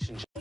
relationship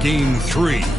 Game 3.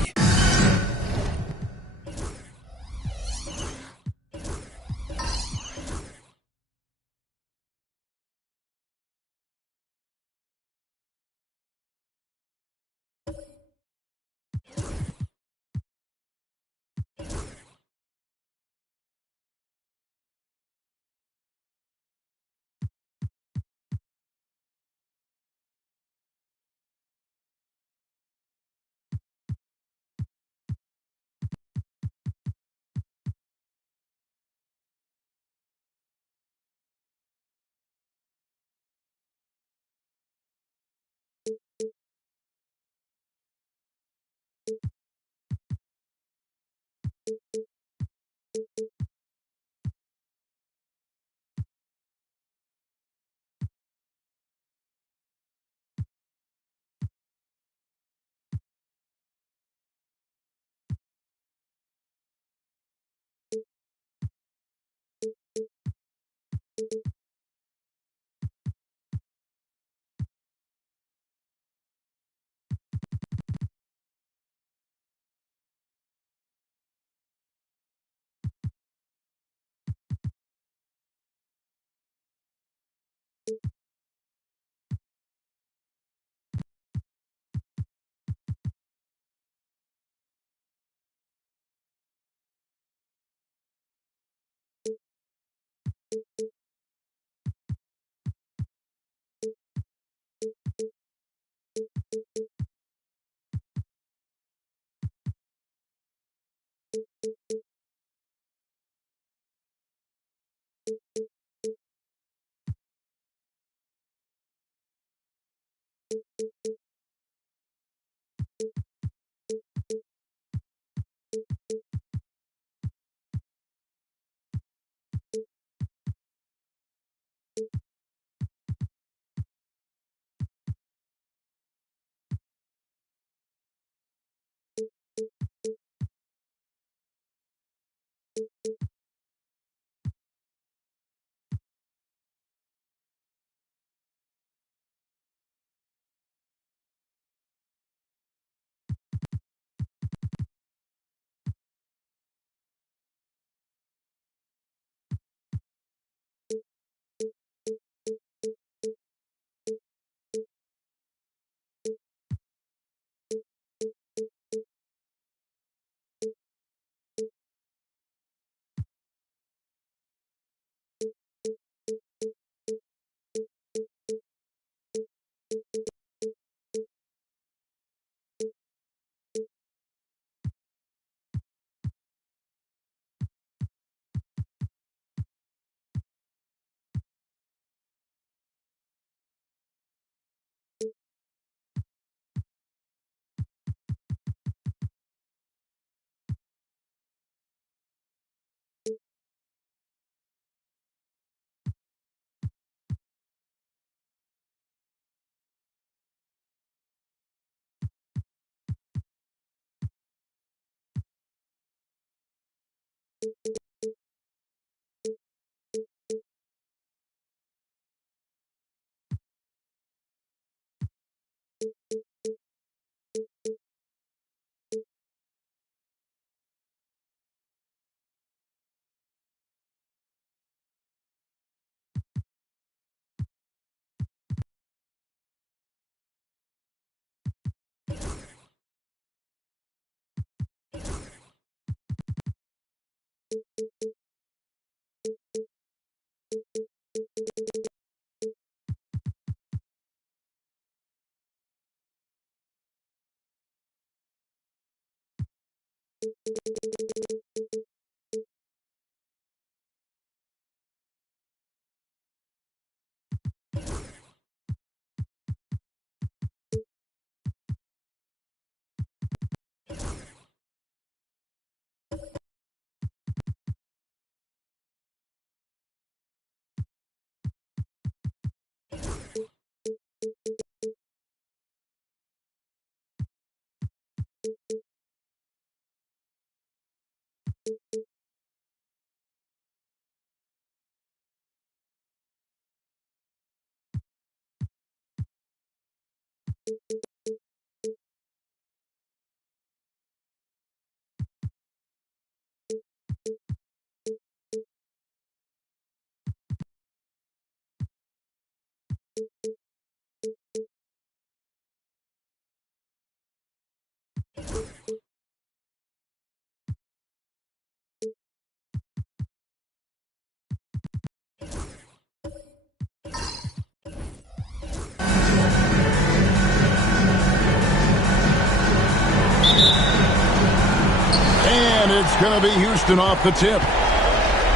going to be Houston off the tip.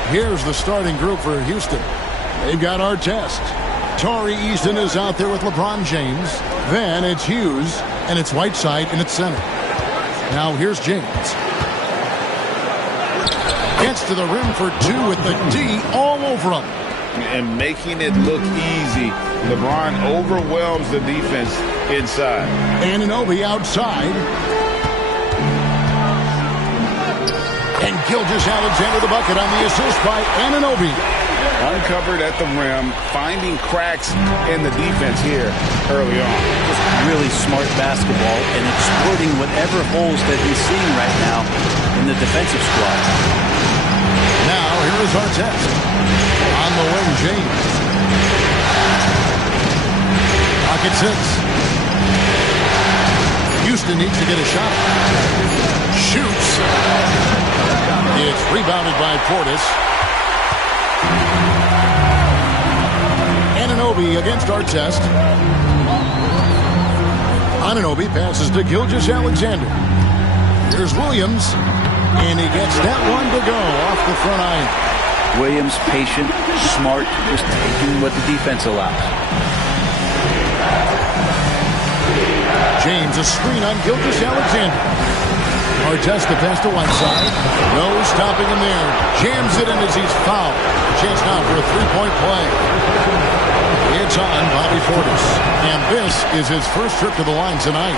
Here's the starting group for Houston. They've got Artest. Tari Eason is out there with LeBron James. Then it's Hughes, and it's Whiteside in its center. Now here's James. Gets to the rim for two with the D all over him. And making it look easy. LeBron overwhelms the defense inside. Anunoby outside. And Gilgeous-Alexander the bucket on the assist by Anunoby. Uncovered at the rim, finding cracks in the defense here early on. Just really smart basketball and exploiting whatever holes that he's seeing right now in the defensive squad. Now here is Artest. On the wing, James. Pocket 6. Houston needs to get a shot. Shoots. It's rebounded by Portis. Anunoby against Artest. Anunoby passes to Gilgeous-Alexander. Here's Williams. And he gets that one to go off the front iron. Williams, patient, smart, just taking what the defense allows. James, a screen on Gilgeous-Alexander. Artest the pass to Whiteside. No stopping him there. Jams it in as he's fouled. Chance now for a three-point play. It's on Bobby Portis. And this is his first trip to the line tonight.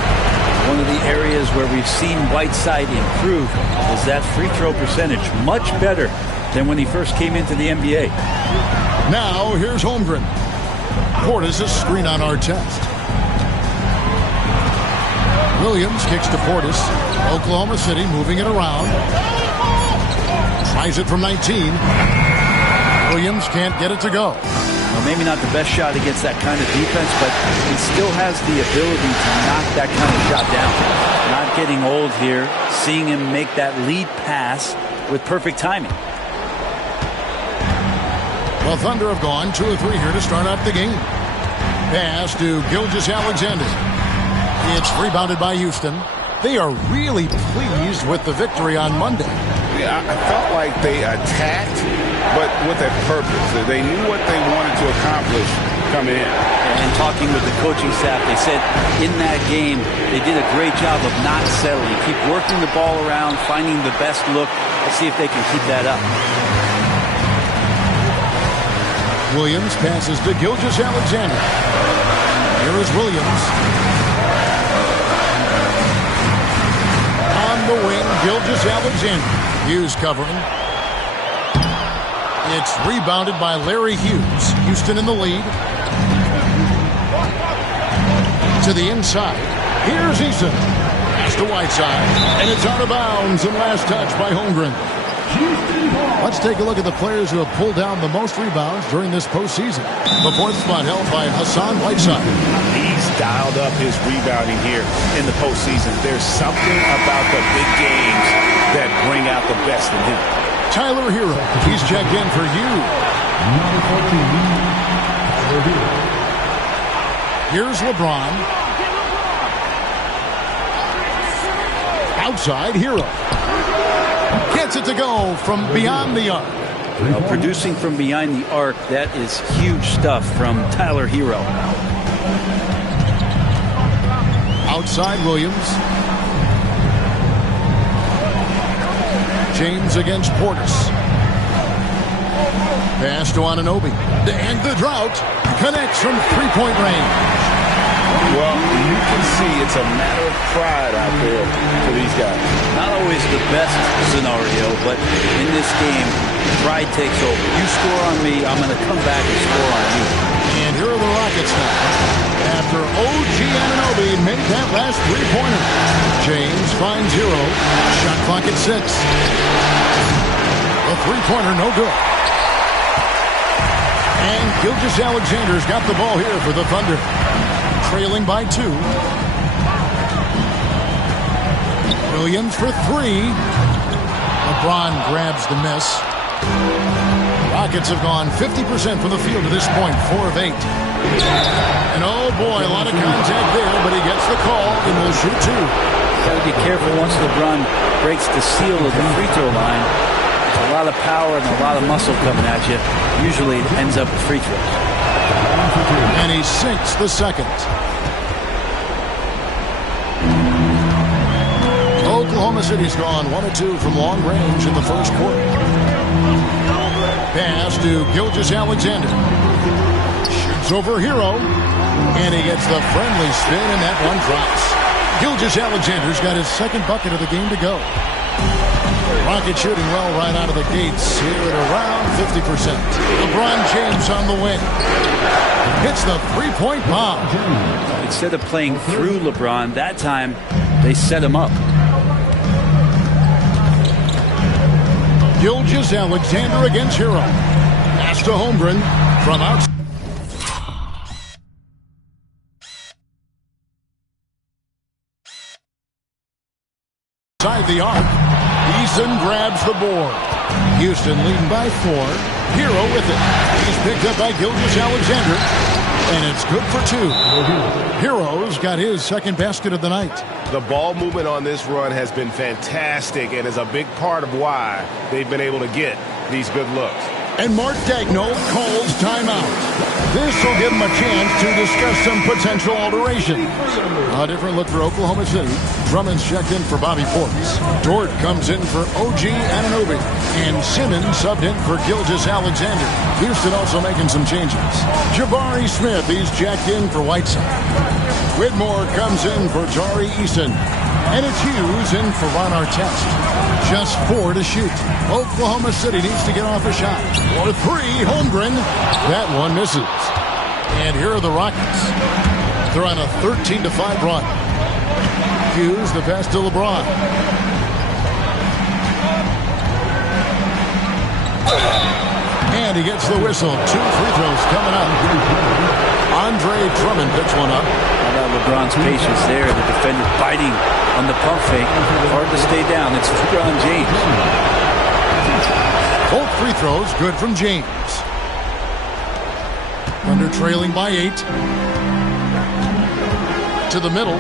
One of the areas where we've seen Whiteside improve is that free throw percentage. Much better than when he first came into the NBA. Now, here's Holmgren. Portis a screen on Artest. Williams kicks to Portis. Oklahoma City moving it around. Tries it from 19. Williams can't get it to go. Well, maybe not the best shot against that kind of defense, but he still has the ability to knock that kind of shot down. Not getting old here. Seeing him make that lead pass with perfect timing. The Thunder have gone 2 of 3 here to start out the game. Pass to Gilgeous-Alexander. It's rebounded by Houston. They are really pleased with the victory on Monday. Yeah, I felt like they attacked, but with a purpose. They knew what they wanted to accomplish coming in. And talking with the coaching staff, they said in that game, they did a great job of not settling. Keep working the ball around, finding the best look. Let's see if they can keep that up. Williams passes to Gilgeous-Alexander. Here is Williams. On the wing, Gilgeous-Alexander. Hughes covering. It's rebounded by Larry Hughes. Houston in the lead. To the inside. Here's Eason. Pass to Whiteside. And it's out of bounds. And last touch by Holmgren. Let's take a look at the players who have pulled down the most rebounds during this postseason. The fourth spot held by Hassan Whiteside. He's dialed up his rebounding here in the postseason. There's something about the big games that bring out the best in him. Tyler Hero, he's checked in for you. Here's LeBron. Outside, Hero. Gets it to go from beyond the arc. Well, producing from behind the arc, that is huge stuff from Tyler Hero. Outside, Williams. James against Portis. Pass to Anunoby. And the drought connects from three-point range. Well, you can see it's a matter of pride out there for these guys. Not always the best scenario, but in this game, pride takes over. You score on me, I'm going to come back and score on you. And here are the Rockets now. After OG Anunoby made that last three-pointer. James finds Hero. Shot clock at 6. The three-pointer, no good. And Gilgeous-Alexander's got the ball here for the Thunder. Trailing by 2. Williams for 3. LeBron grabs the miss. Rockets have gone 50% from the field to this point, 4 of 8. And oh boy, a lot of contact there, but he gets the call and will shoot 2. Got to be careful once LeBron breaks the seal of the free throw line. There's a lot of power and a lot of muscle coming at you. Usually it ends up with free throws. And he sinks the second. Oklahoma City's gone 1 of 2 from long range in the first quarter. Pass to Gilgeous-Alexander. Shoots over Hero. And he gets the friendly spin, and that one drops. Gilgeous-Alexander's got his second bucket of the game to go. Rockets shooting well right out of the gates here at around 50%. LeBron James on the win. Hits the three-point bomb. Instead of playing through LeBron, that time they set him up. Gilgeous-Alexander against Hero. Pass to Holmgren from outside. Inside the arc. Eason grabs the board. Houston leading by 4. Hero with it. He's picked up by Gilgeous-Alexander. And it's good for 2. Hero's got his second basket of the night. The ball movement on this run has been fantastic and is a big part of why they've been able to get these good looks. And Mark Daigneault calls timeout. This will give him a chance to discuss some potential alteration. A different look for Oklahoma City. Drummond's checked in for Bobby Portis. Dort comes in for OG Anunoby. And Simmons subbed in for Gilgeous-Alexander. Houston also making some changes. Jabari Smith, he's checked in for Whiteside. Whitmore comes in for Tari Eason. And it's Hughes in for Ron Artest. Just 4 to shoot. Oklahoma City needs to get off a shot. For 3, Holmgren. That one misses. And here are the Rockets. They're on a 13-5 run. Hughes, the pass to LeBron. And he gets the whistle. 2 free throws coming up. Andre Drummond picks one up. How about LeBron's patience there? The defender biting on the pump fake. Hard to stay down. It's LeBron James. Both free throws good from James. Thunder trailing by 8. To the middle.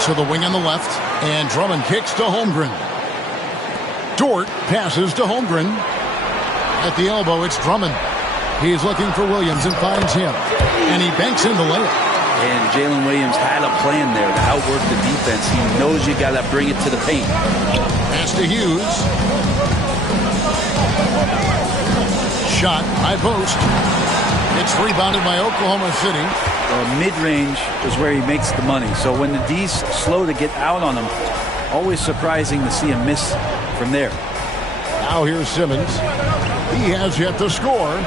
To the wing on the left. And Drummond kicks to Holmgren. Dort passes to Holmgren. At the elbow, it's Drummond. He's looking for Williams and finds him. And he banks in the layup. And Jalen Williams had a plan there to outwork the defense. He knows you got to bring it to the paint. Pass to Hughes. Shot, high post. It's rebounded by Oklahoma City. Mid-range is where he makes the money. So when the D's slow to get out on him, always surprising to see him miss from there. Now here's Simmons. He has yet to score.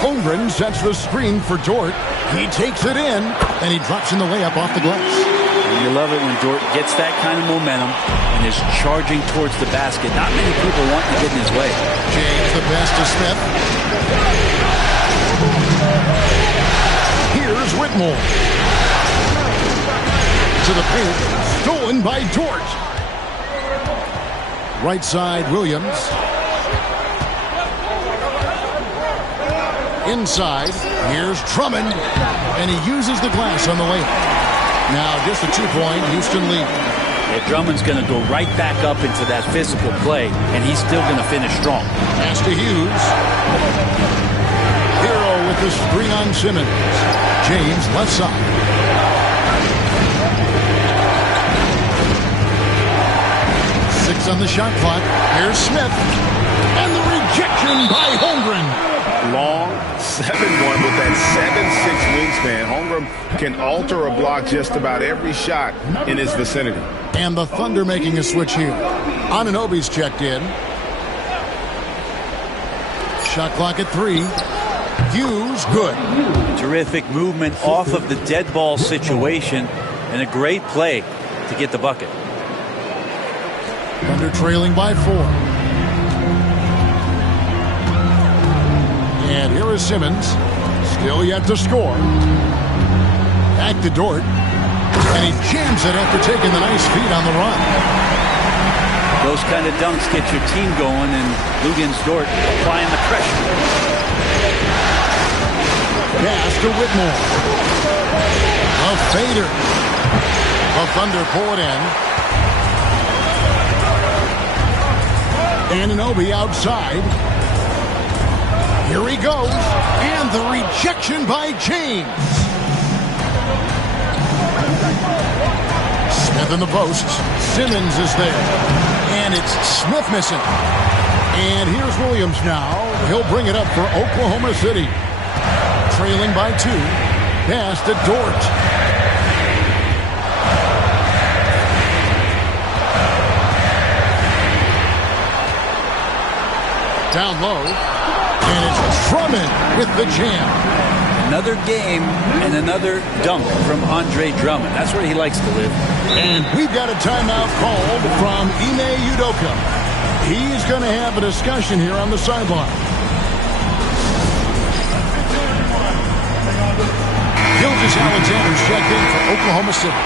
Holmgren sets the screen for Dort. He takes it in, and he drops in the layup off the glass. And you love it when Dort gets that kind of momentum and is charging towards the basket. Not many people want to get in his way. James, the pass to Smith. Here's Whitmore. To the paint. Stolen by Dort. Right side, Williams. Inside, here's Drummond, and he uses the glass on the layup. Now just a 2-point Houston lead. Yeah, Drummond's going to go right back up into that physical play, and he's still going to finish strong. Pass to Hughes. Hero with the screen on Simmons. James left side. Six on the shot clock. Here's Smith. And the rejection by Holmgren. Long 7-1 with that 7'6" wingspan. Holmgren can alter a block just about every shot in his vicinity. And the Thunder making a switch here. Anunoby's checked in. Shot clock at 3. Hughes, good. Terrific movement off of the dead ball situation and a great play to get the bucket. Thunder trailing by 4. And here is Simmons. Still yet to score. Back to Dort. And he jams it after taking the nice feed on the run. Those kind of dunks get your team going, and Luguentz Dort applying the pressure. Pass to Whitmore. A fader. The Thunder pull it in. Anunoby outside. Here he goes. And the rejection by James. Smith in the posts. Simmons is there. And it's Smith missing. And here's Williams now. He'll bring it up for Oklahoma City. Trailing by 2. Pass to Dort. Down low. And it's Drummond with the jam. Another game and another dunk from Andre Drummond. That's where he likes to live. And we've got a timeout called from Ime Udoka. He's going to have a discussion here on the sideline. Gilgeous-Alexander's checked in for Oklahoma City.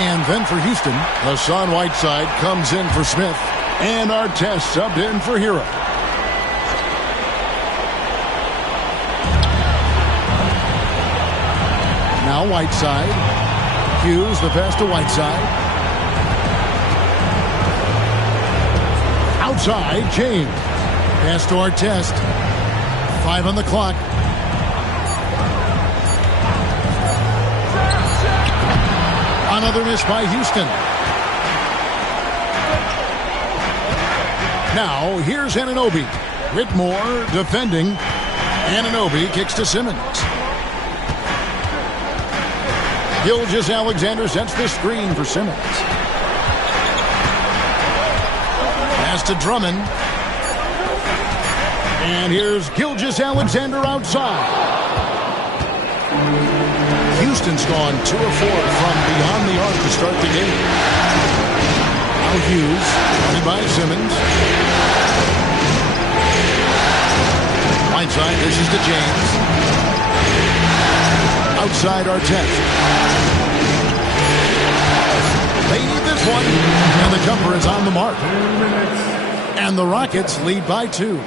And then for Houston, Hassan Whiteside comes in for Smith. And Artest subbed in for Hero. Now Whiteside. Hughes, the pass to Whiteside. Outside, James. Pass to Artest. 5 on the clock. Another miss by Houston. Now, here's Anunoby. Whitmore defending. Anunoby kicks to Simmons. Gilgeous-Alexander sets the screen for Simmons. Pass to Drummond. And here's Gilgeous-Alexander outside. Houston's gone 2 of 4 from beyond the arc to start the game. Now Hughes, running by Simmons. Whiteside dishes to James. Outside Artest. They need this one. And the jumper is on the mark. And the Rockets lead by 2.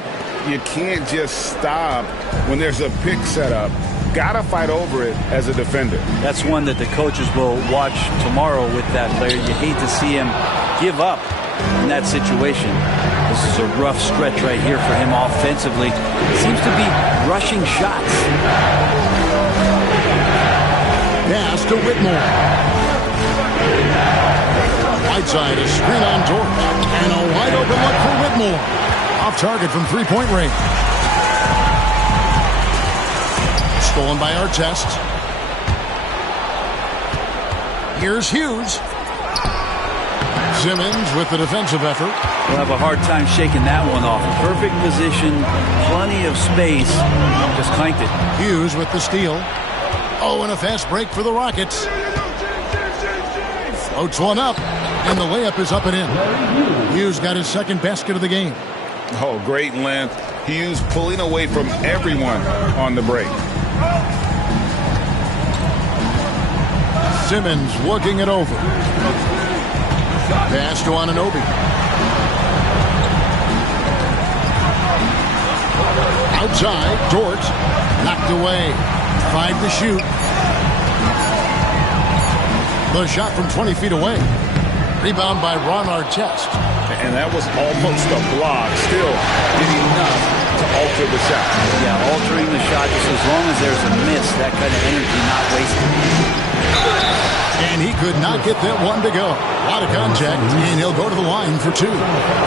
You can't just stop when there's a pick set up. Gotta fight over it as a defender. That's one that the coaches will watch tomorrow with that player. You hate to see him give up in that situation. This is a rough stretch right here for him offensively. He seems to be rushing shots. Pass to Whitmore. Whiteside, a screen on Dort. And a wide open look for Whitmore. Off target from three-point range. Stolen by Artest. Here's Hughes. Simmons with the defensive effort. We'll have a hard time shaking that one off. Perfect position, plenty of space. Just clanked it. Hughes with the steal. Oh, and a fast break for the Rockets. Floats one up, and the layup is up and in. Hughes got his second basket of the game. Oh, great length. Hughes pulling away from everyone on the break. Simmons looking it over. Pass to Anunoby. Outside, Dort. Knocked away. 5 to shoot. The shot from 20 feet away. Rebound by Ron Artest. And that was almost a block. Still did enough to alter the shot. Yeah, altering the shot just as long as there's a miss. That kind of energy not wasted. And he could not get that one to go. A lot of contact, and he'll go to the line for 2.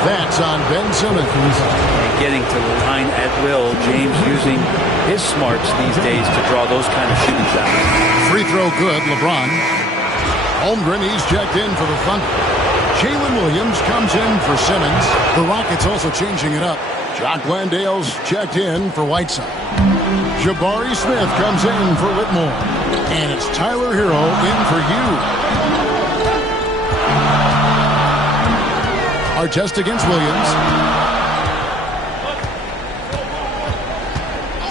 That's on Ben Simmons. And getting to the line at will. James using his smarts these days to draw those kind of shooting shots. Free throw good, LeBron. Holmgren, he's checked in for the Thunder. Jalen Williams comes in for Simmons. The Rockets also changing it up. Jock Landale's checked in for Whiteside. Jabari Smith comes in for Whitmore. And it's Tyler Hero in for you. Artest against Williams.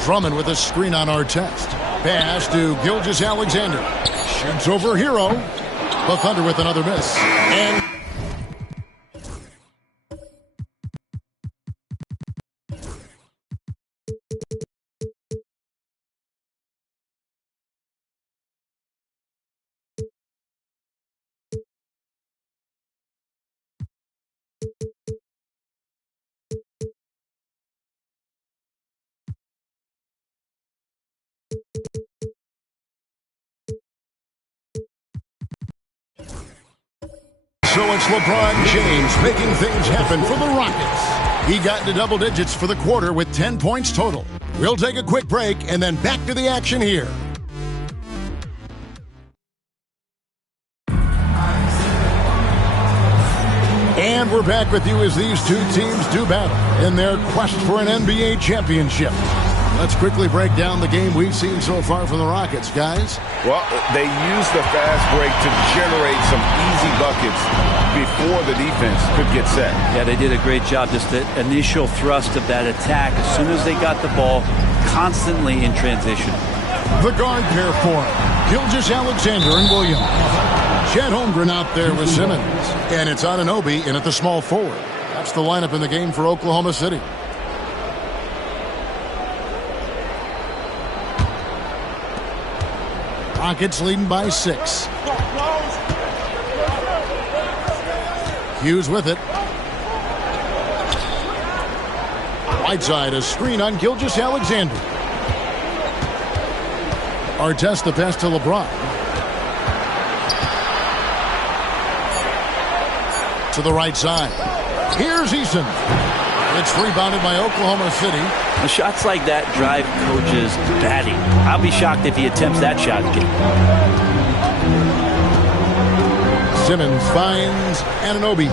Drummond with a screen on Artest. Pass to Gilgeous-Alexander. Shoots over Hero. The Thunder with another miss. And so it's LeBron James making things happen for the Rockets. He got into double digits for the quarter with 10 points total. We'll take a quick break and then back to the action here. And we're back with you as these two teams do battle in their quest for an NBA championship. Let's quickly break down the game we've seen so far from the Rockets, guys. Well, they used the fast break to generate some easy buckets before the defense could get set. Yeah, they did a great job. Just the initial thrust of that attack, as soon as they got the ball, constantly in transition. The guard pair for him, Gilgeous-Alexander and Williams. Chet Holmgren out there with Simmons. And it's Anunoby in at the small forward. That's the lineup in the game for Oklahoma City. Rockets leading by 6. Hughes with it. Whiteside, a screen on Gilgeous-Alexander. Artest the pass to LeBron. To the right side. Here's Eason. It's rebounded by Oklahoma City. The shots like that drive coaches batty. I'll be shocked if he attempts that shot again. Simmons finds Anunoby.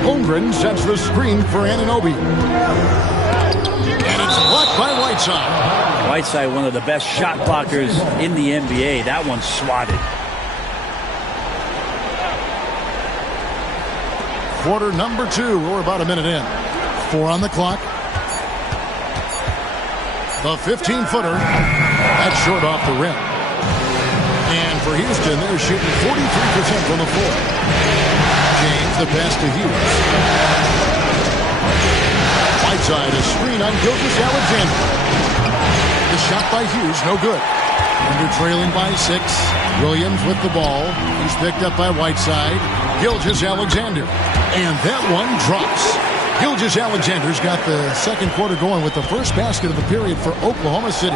Holmgren sets the screen for Anunoby. And it's blocked by Whiteside. Whiteside, one of the best shot blockers in the NBA. That one's swatted. Quarter number 2. We're about a minute in. 4 on the clock. The 15-footer. That's short off the rim. And for Houston, they're shooting 43% from the floor. James, the pass to Hughes. Whiteside, a screen on Gilgeous-Alexander. The shot by Hughes, no good. And they're trailing by 6. Williams with the ball. He's picked up by Whiteside. Gilgeous-Alexander. And that one drops. Gilgeous-Alexander's got the second quarter going with the first basket of the period for Oklahoma City.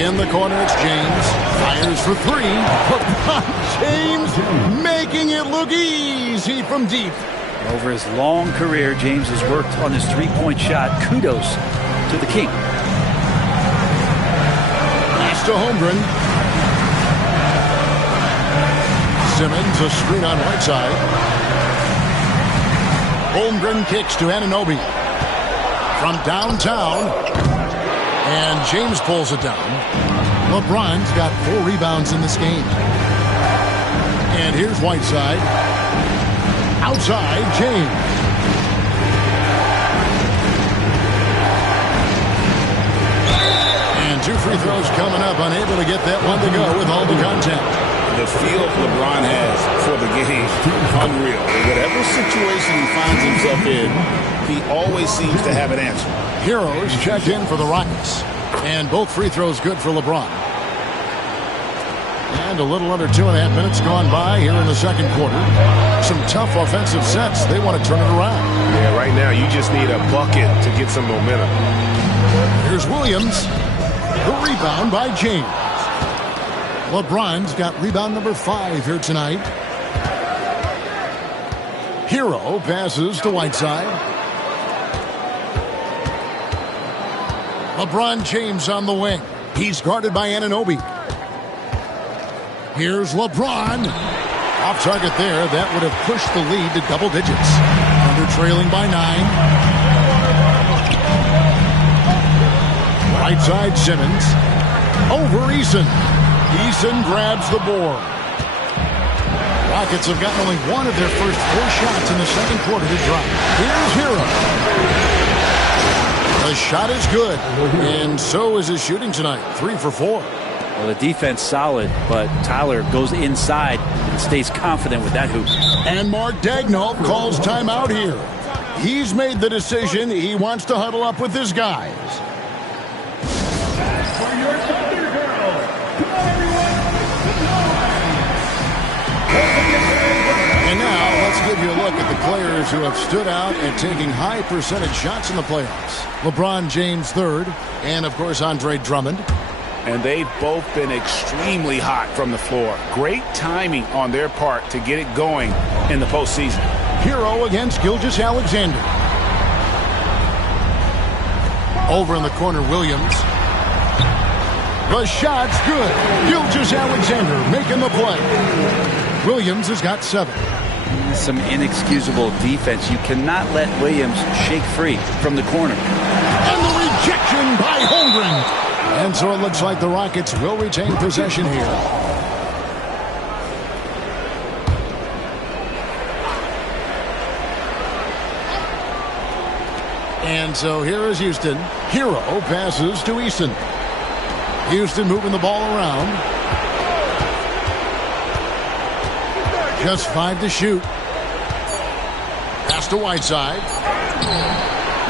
In the corner, it's James. Fires for 3. James making it look easy from deep. Over his long career, James has worked on his three-point shot. Kudos to the King. Pass to Holmgren. Simmons, a screen on Whiteside. Holmgren kicks to Anunoby from downtown, and James pulls it down. LeBron's got 4 rebounds in this game. And here's Whiteside. Outside, James. And 2 free throws coming up, unable to get that one to go with all the contact. The feel LeBron has for the game, unreal. Whatever situation he finds himself in, he always seems to have an answer. Heroes checked in for the Rockets. And both free throws good for LeBron. And a little under 2.5 minutes gone by here in the second quarter. Some tough offensive sets. They want to turn it around. Yeah, right now you just need a bucket to get some momentum. Here's Williams. The rebound by James. LeBron's got rebound number 5 here tonight. Hero passes to Whiteside. LeBron James on the wing. He's guarded by Anunoby. Here's LeBron. Off target there. That would have pushed the lead to double digits. And they're trailing by 9. Right side Simmons. Over Eason. Eason grabs the board. Rockets have gotten only one of their first 4 shots in the second quarter to drop. Here's Hero. The shot is good, and so is his shooting tonight. 3 for 4. Well, the defense solid, but Tyler goes inside and stays confident with that hoop. And Mark Daigneault calls timeout here. He's made the decision. He wants to huddle up with his guys. And now, let's give you a look at the players who have stood out and taking high percentage shots in the playoffs. LeBron James third, and of course Andre Drummond. And they've both been extremely hot from the floor. Great timing on their part to get it going in the postseason. Hero against Gilgeous-Alexander. Over in the corner, Williams. The shot's good. Gilgeous-Alexander making the play. Williams has got 7. Some inexcusable defense. You cannot let Williams shake free from the corner. And the rejection by Holmgren. And so it looks like the Rockets will retain possession here. And so here is Houston. Hero passes to Eason. Houston moving the ball around. Just 5 to shoot. Pass to Whiteside.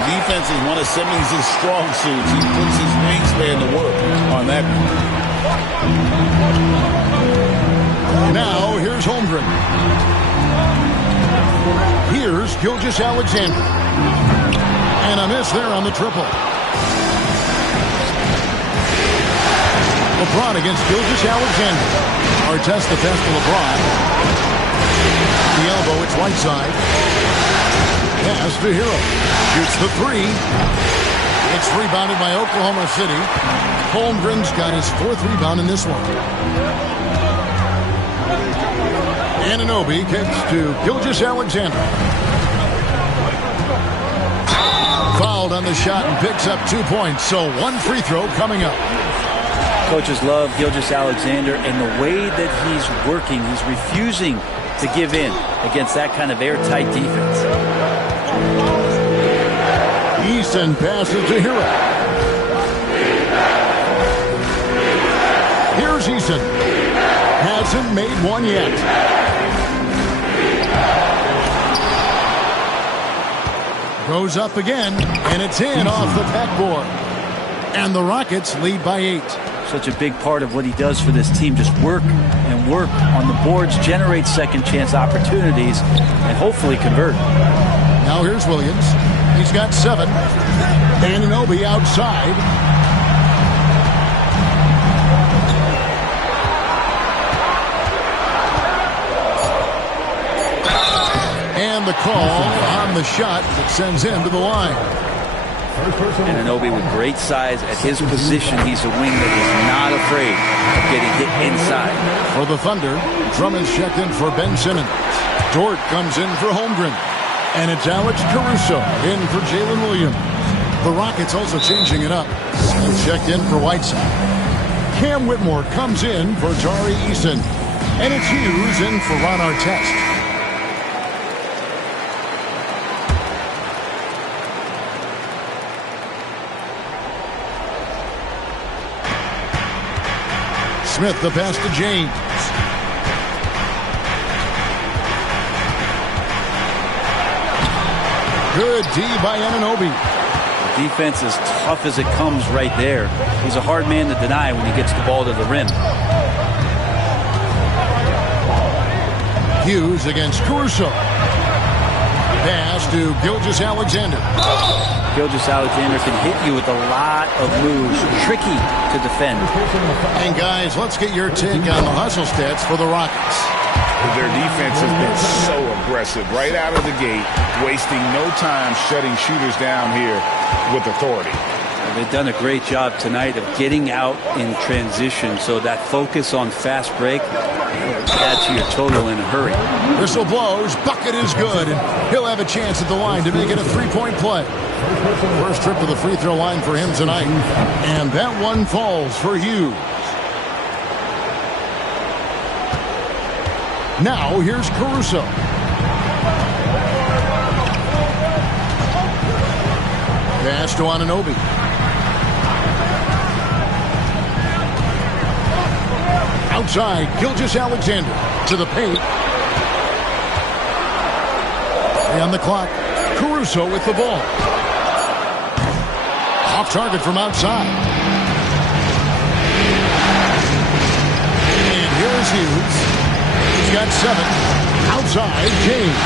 Defense is one of Simmons' strong suits. He puts his wingspan to work on that. Now here's Holmgren. Here's Gilgeous-Alexander. And a miss there on the triple. LeBron against Gilgeous-Alexander. Artest the pass to LeBron. The elbow, it's Whiteside. Pass to Hero. Shoots the 3. It's rebounded by Oklahoma City. Holmgren's got his 4th rebound in this one. Anunoby kicks to Gilgeous-Alexander. Fouled on the shot and picks up 2 points. So 1 free throw coming up. Coaches love Gilgeous-Alexander and the way that he's working. He's refusing to give in against that kind of airtight defense. Eason passes to Hero. Here's Eason. Hasn't made one yet. Goes up again, and it's in off the backboard. And the Rockets lead by 8. Such a big part of what he does for this team. Just work and work on the boards, generate second chance opportunities, and hopefully convert. Now here's Williams. He's got 7. Anunoby outside. And the call on the shot that sends him to the line. Anunoby with great size at his position. He's a wing that is not afraid of getting hit inside. For the Thunder, Drummond's checked in for Ben Simmons. Dort comes in for Holmgren. And it's Alex Caruso in for Jalen Williams. The Rockets also changing it up. Checked in for Whiteside. Cam Whitmore comes in for Tari Eason. And it's Hughes in for Ron Artest. Smith the pass to James. Good D by Anunoby. Defense as tough as it comes right there. He's a hard man to deny when he gets the ball to the rim. Hughes against Caruso. Pass to Gilgeous-Alexander. Gilgeous-Alexander can hit you with a lot of moves. Tricky to defend. And guys, let's get your take on the hustle stats for the Rockets. Their defense has been so aggressive right out of the gate, wasting no time shutting shooters down here with authority. They've done a great job tonight of getting out in transition, so that focus on fast break adds to your total in a hurry. Whistle blows, bucket is good, and he'll have a chance at the line to make it a 3-point play. First trip to the free throw line for him tonight, and that one falls for Hughes. Now here's Caruso. Pass to Anunoby. Outside, Gilgeous-Alexander to the paint. On the clock, Caruso with the ball. Off target from outside. And here's Hughes. He's got 7. Outside, James.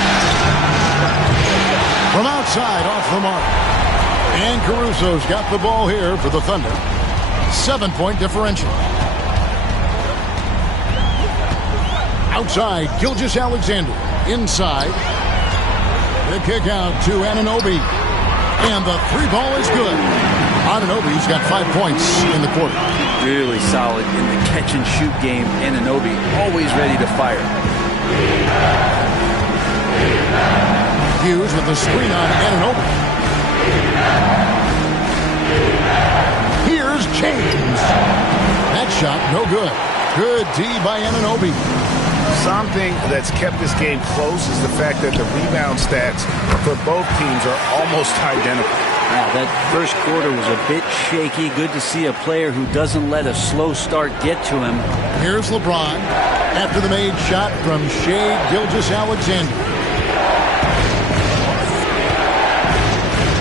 From outside, off the mark. And Caruso's got the ball here for the Thunder. 7-point differential. Outside, Gilgeous-Alexander. Inside. The kick out to Anunoby. And the three ball is good. Anunoby's got 5 points in the quarter. Really solid in the catch-and-shoot game. Anunoby always ready to fire. Hughes with the screen on Anunoby. Here's James. That shot, no good. Good D by Anunoby. Something that's kept this game close is the fact that the rebound stats for both teams are almost identical. Wow, that first quarter was a bit shaky. Good to see a player who doesn't let a slow start get to him. Here's LeBron after the made shot from Shai Gilgeous-Alexander.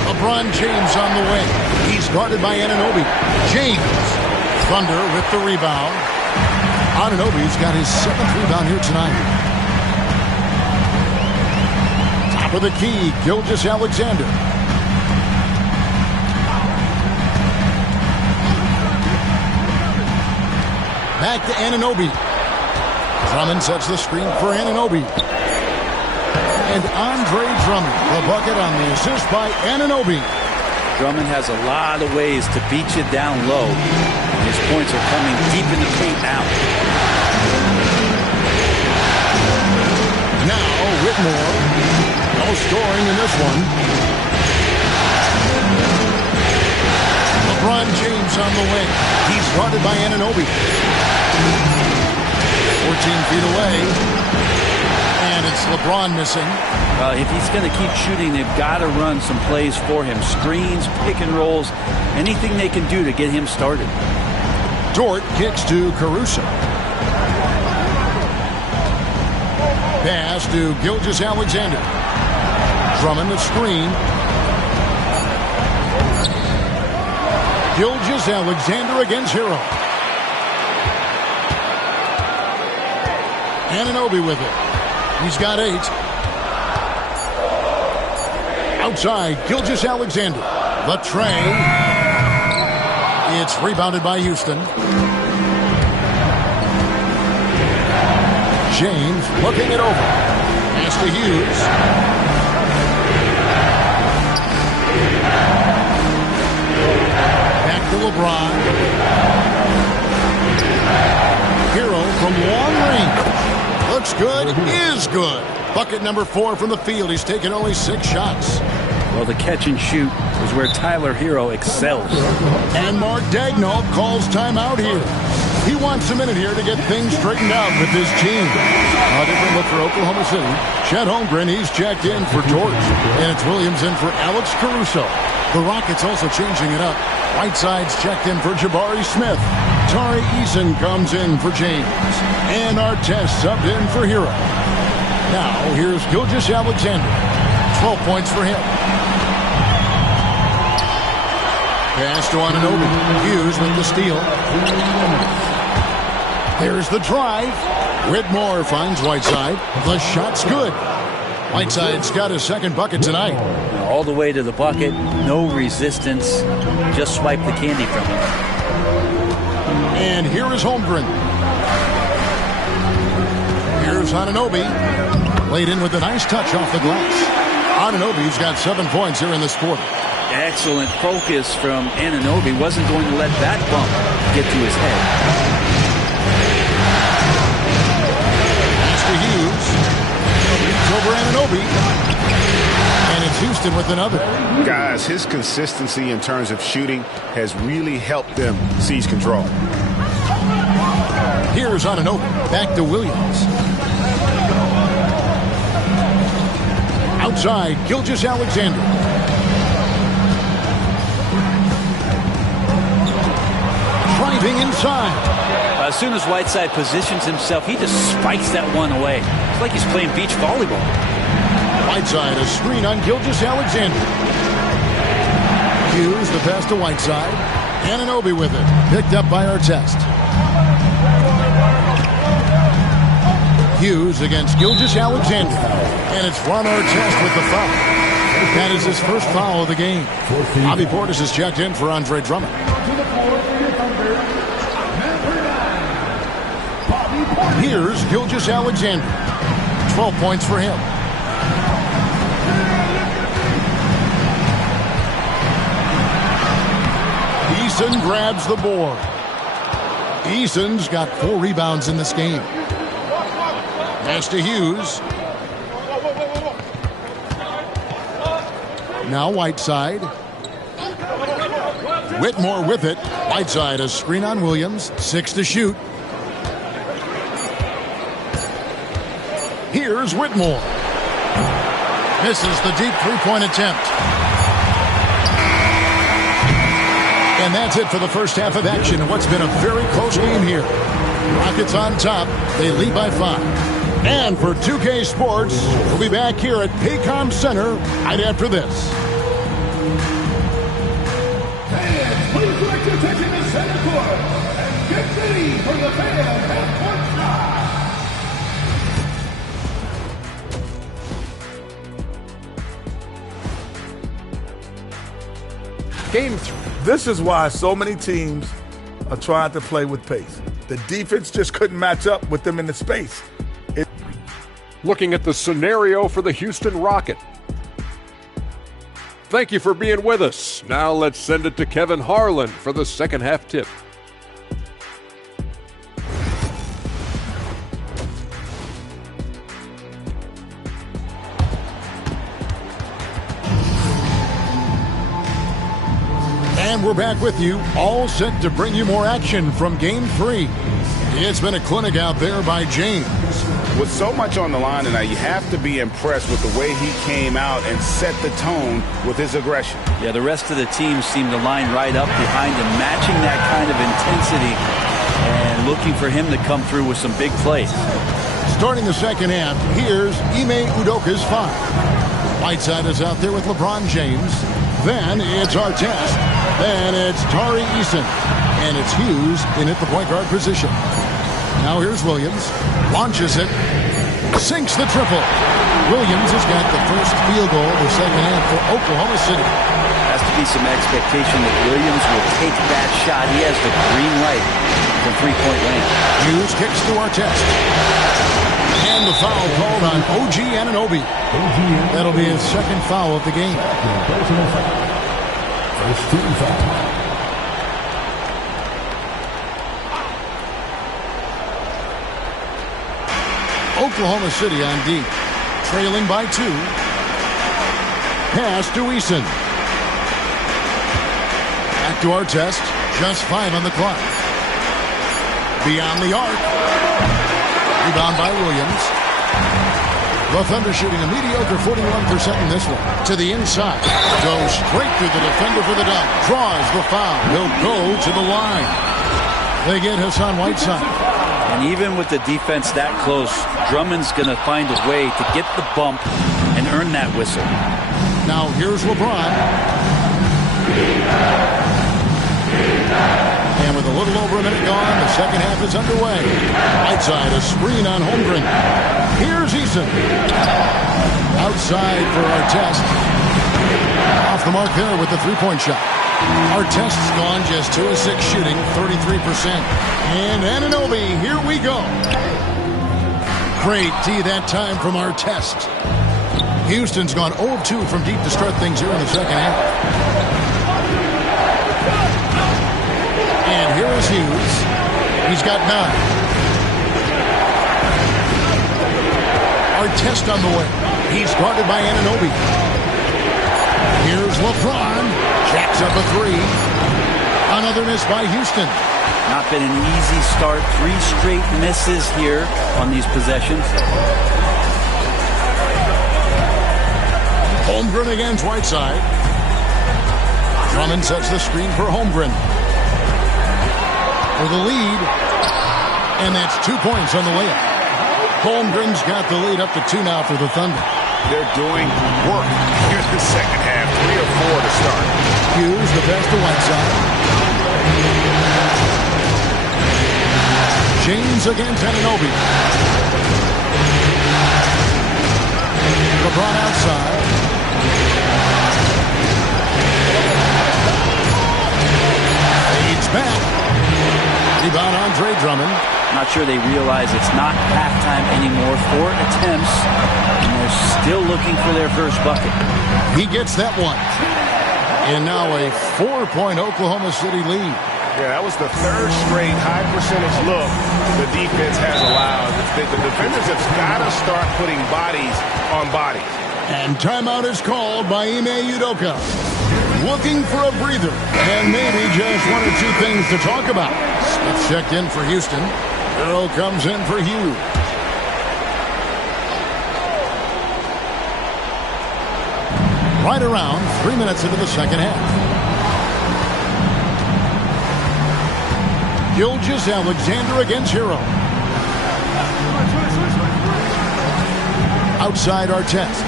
LeBron James on the way. He's guarded by Anunoby. James. Thunder with the rebound. Anunoby's got his 7th rebound here tonight. Top of the key, Gilgeous-Alexander. Back to Anunoby. Drummond sets the screen for Anunoby. And Andre Drummond, the bucket on the assist by Anunoby. Drummond has a lot of ways to beat you down low. His points are coming deep in the paint now. Now Whitmore. No scoring in this one. LeBron James on the way. He's guarded by Anunoby. 14 feet away. And it's LeBron missing. If he's going to keep shooting, they've got to run some plays for him. Screens, pick and rolls, anything they can do to get him started. Dort kicks to Caruso. Pass to Gilgeous-Alexander. Drummond the screen. Gilgeous-Alexander against Hero. Anunoby with it. He's got 8. Outside, Gilgeous-Alexander. The tray. It's rebounded by Houston. James looking it over. Pass to Hughes. Back to LeBron. Hero from long range. Looks good, is good. Bucket number 4 from the field. He's taken only 6 shots. Well, the catch and shoot is where Tyler Hero excels. And Mark Daigneault calls timeout here. He wants a minute here to get things straightened out with his team. A different look for Oklahoma City. Chet Holmgren, he's checked in for George. And it's Williams in for Alex Caruso. The Rockets also changing it up. Whiteside's checked in for Jabari Smith. Tari Eason comes in for James. And Artest subbed in for Hero. Now, here's Gilgeous-Alexander. 12 points for him. Pass to Anunoby. Hughes with the steal. There's the drive. Whitmore finds Whiteside. The shot's good. Whiteside's got his 2nd bucket tonight. All the way to the bucket. No resistance. Just swipe the candy from him. And here is Holmgren. Here's Anunoby. Laid in with a nice touch off the glass. Anunoby's got 7 points here in this quarter. Excellent focus from Anunoby. Wasn't going to let that bump get to his head. Pass to Hughes. Leads over Anunoby. And it's Houston with another. Guys, his consistency in terms of shooting has really helped them seize control. Here's Anunoby. Back to Williams. Outside, Gilgeous-Alexander. Driving inside. As soon as Whiteside positions himself, he just spikes that one away. It's like he's playing beach volleyball. Whiteside, a screen on Gilgeous-Alexander. Hughes, the pass to Whiteside. Anunoby with it. Picked up by Artest. Hughes against Gilgeous-Alexander. And it's Ron Artest with the foul. That is his first foul of the game. Bobby Portis is checked in for Andre Drummond. Here's Gilgeous-Alexander. 12 points for him. Eason grabs the board. Eason's got 4 rebounds in this game. Pass to Hughes. Now Whiteside. Whitmore with it. Whiteside a screen on Williams. 6 to shoot. Here's Whitmore. Misses the deep three-point attempt. And that's it for the first half of action in what's been a very close game here. Rockets on top. They lead by 5. And for 2K Sports, we'll be back here at Paycom Center right after this. Fans, please direct your attention to center court and get ready for the fans at court time. Game 3. This is why so many teams are trying to play with pace. The defense just couldn't match up with them in the space. Looking at the scenario for the Houston Rocket. Thank you for being with us. Now let's send it to Kevin Harlan for the second half tip. And we're back with you, all set to bring you more action from Game 3. It's been a clinic out there by James. With so much on the line tonight, you have to be impressed with the way he came out and set the tone with his aggression. Yeah, the rest of the team seemed to line right up behind him, matching that kind of intensity and looking for him to come through with some big plays. Starting the second half, here's Ime Udoka's 5. Whiteside is out there with LeBron James. Then it's Artest. Then it's Tari Eason. And it's Hughes in at the point guard position. Now here's Williams. Launches it. Sinks the triple. Williams has got the first field goal of the second half for Oklahoma City. Has to be some expectation that Williams will take that shot. He has the green light from three-point range. Hughes kicks to Artest. And the foul called on OG Anunoby. That'll be his second foul of the game. First team foul. Oklahoma City on deep. Trailing by 2. Pass to Eason. Back to Artest. Just 5 on the clock. Beyond the arc. Rebound by Williams. The Thunder shooting a mediocre 41% in this one. To the inside. Goes straight through the defender for the dunk. Draws the foul. He'll go to the line. They get Hassan Whiteside. And even with the defense that close, Drummond's going to find a way to get the bump and earn that whistle. Now here's LeBron. And with a little over a minute gone, the second half is underway. Whiteside, a screen on Holmgren. Here's Eason. Outside for Artest. Off the mark there with the three-point shot. Artest's gone just 2 of 6 shooting, 33%. And Anunoby, here we go. Great D that time from Artest. Houston's gone 0 of 2 from deep to start things here in the second half. And here is Hughes. He's got 9. Artest on the way. He's guarded by Anunoby. Here's LeBron. Jacks up a 3. Another miss by Houston. Not been an easy start. 3 straight misses here on these possessions. Holmgren against Whiteside. Drummond sets the screen for Holmgren. For the lead. And that's 2 points on the layup. Holmgren's got the lead up to 2 now for the Thunder. They're doing work here in the second half. 3 or 4 to start. Hughes, the pass to Whiteside. James against Anunoby. LeBron outside. Fades back. Rebound Andre Drummond. Not sure they realize it's not halftime anymore. 4 attempts, and they're still looking for their first bucket. He gets that one. And now a 4-point Oklahoma City lead. Yeah, that was the third straight high percentage look the defense has allowed. The defenders have got to start putting bodies on bodies. And timeout is called by Ime Udoka. Looking for a breather and maybe just one or two things to talk about. Smith checked in for Houston. Earl comes in for Hughes. Right around 3 minutes into the second half. Gilgeous-Alexander against Hero. Outside Artest.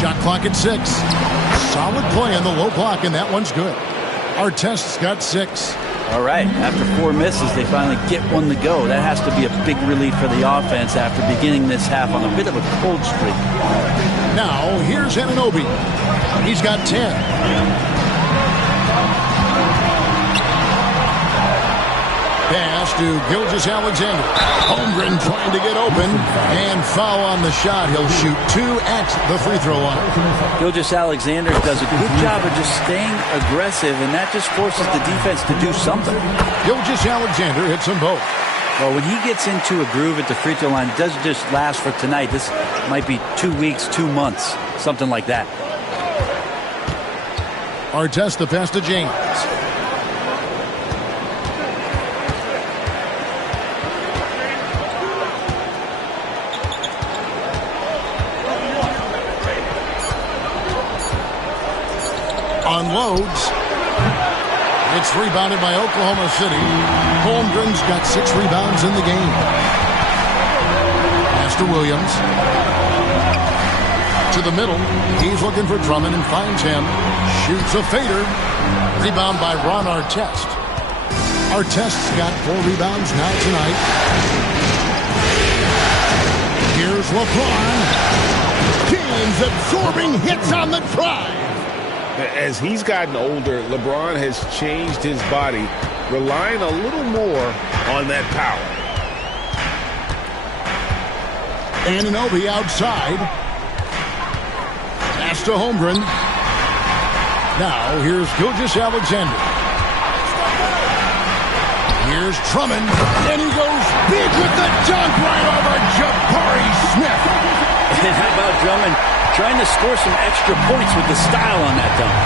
Shot clock at 6. Solid play on the low block, and that one's good. Artest's got 6. All right, after 4 misses, they finally get one to go. That has to be a big relief for the offense after beginning this half on a bit of a cold streak. Now, here's Anunoby. He's got 10. Pass to Gilgeous-Alexander. Holmgren trying to get open, and foul on the shot. He'll shoot 2 at the free throw line. Gilgeous-Alexander does a good job of just staying aggressive, and that just forces the defense to do something. Gilgeous-Alexander hits them both. Well, when he gets into a groove at the free throw line, it doesn't just last for tonight. This might be 2 weeks, 2 months, something like that. Artest the pass to James. Unloads. It's rebounded by Oklahoma City. Holmgren's got 6 rebounds in the game. Pass to Williams. To the middle. He's looking for Drummond and finds him. Shoots a fader. Rebound by Ron Artest. Artest's got 4 rebounds now tonight. Here's LeBron. James absorbing hits on the drive. As he's gotten older, LeBron has changed his body, relying a little more on that power. Anunoby outside. Pass to Holmgren. Now here's Gilgeous-Alexander. Here's Drummond. And he goes big with the dunk right over Jabari Smith. And how about Drummond trying to score some extra points with the style on that dunk?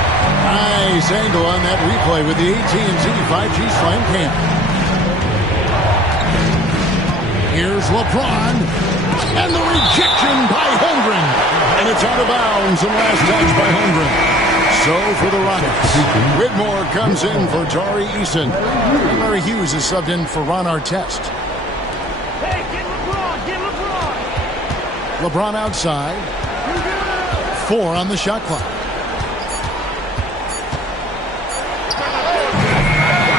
Nice angle on that replay with the AT&T 5G Slam Cam. Here's LeBron. And the rejection by Holmgren. And it's out of bounds and last touch by Holmgren. So for the Rockets, Whitmore comes in for Tari Eason. Larry Hughes is subbed in for Ron Artest. Hey, get LeBron! Get LeBron! LeBron outside. 4 on the shot clock.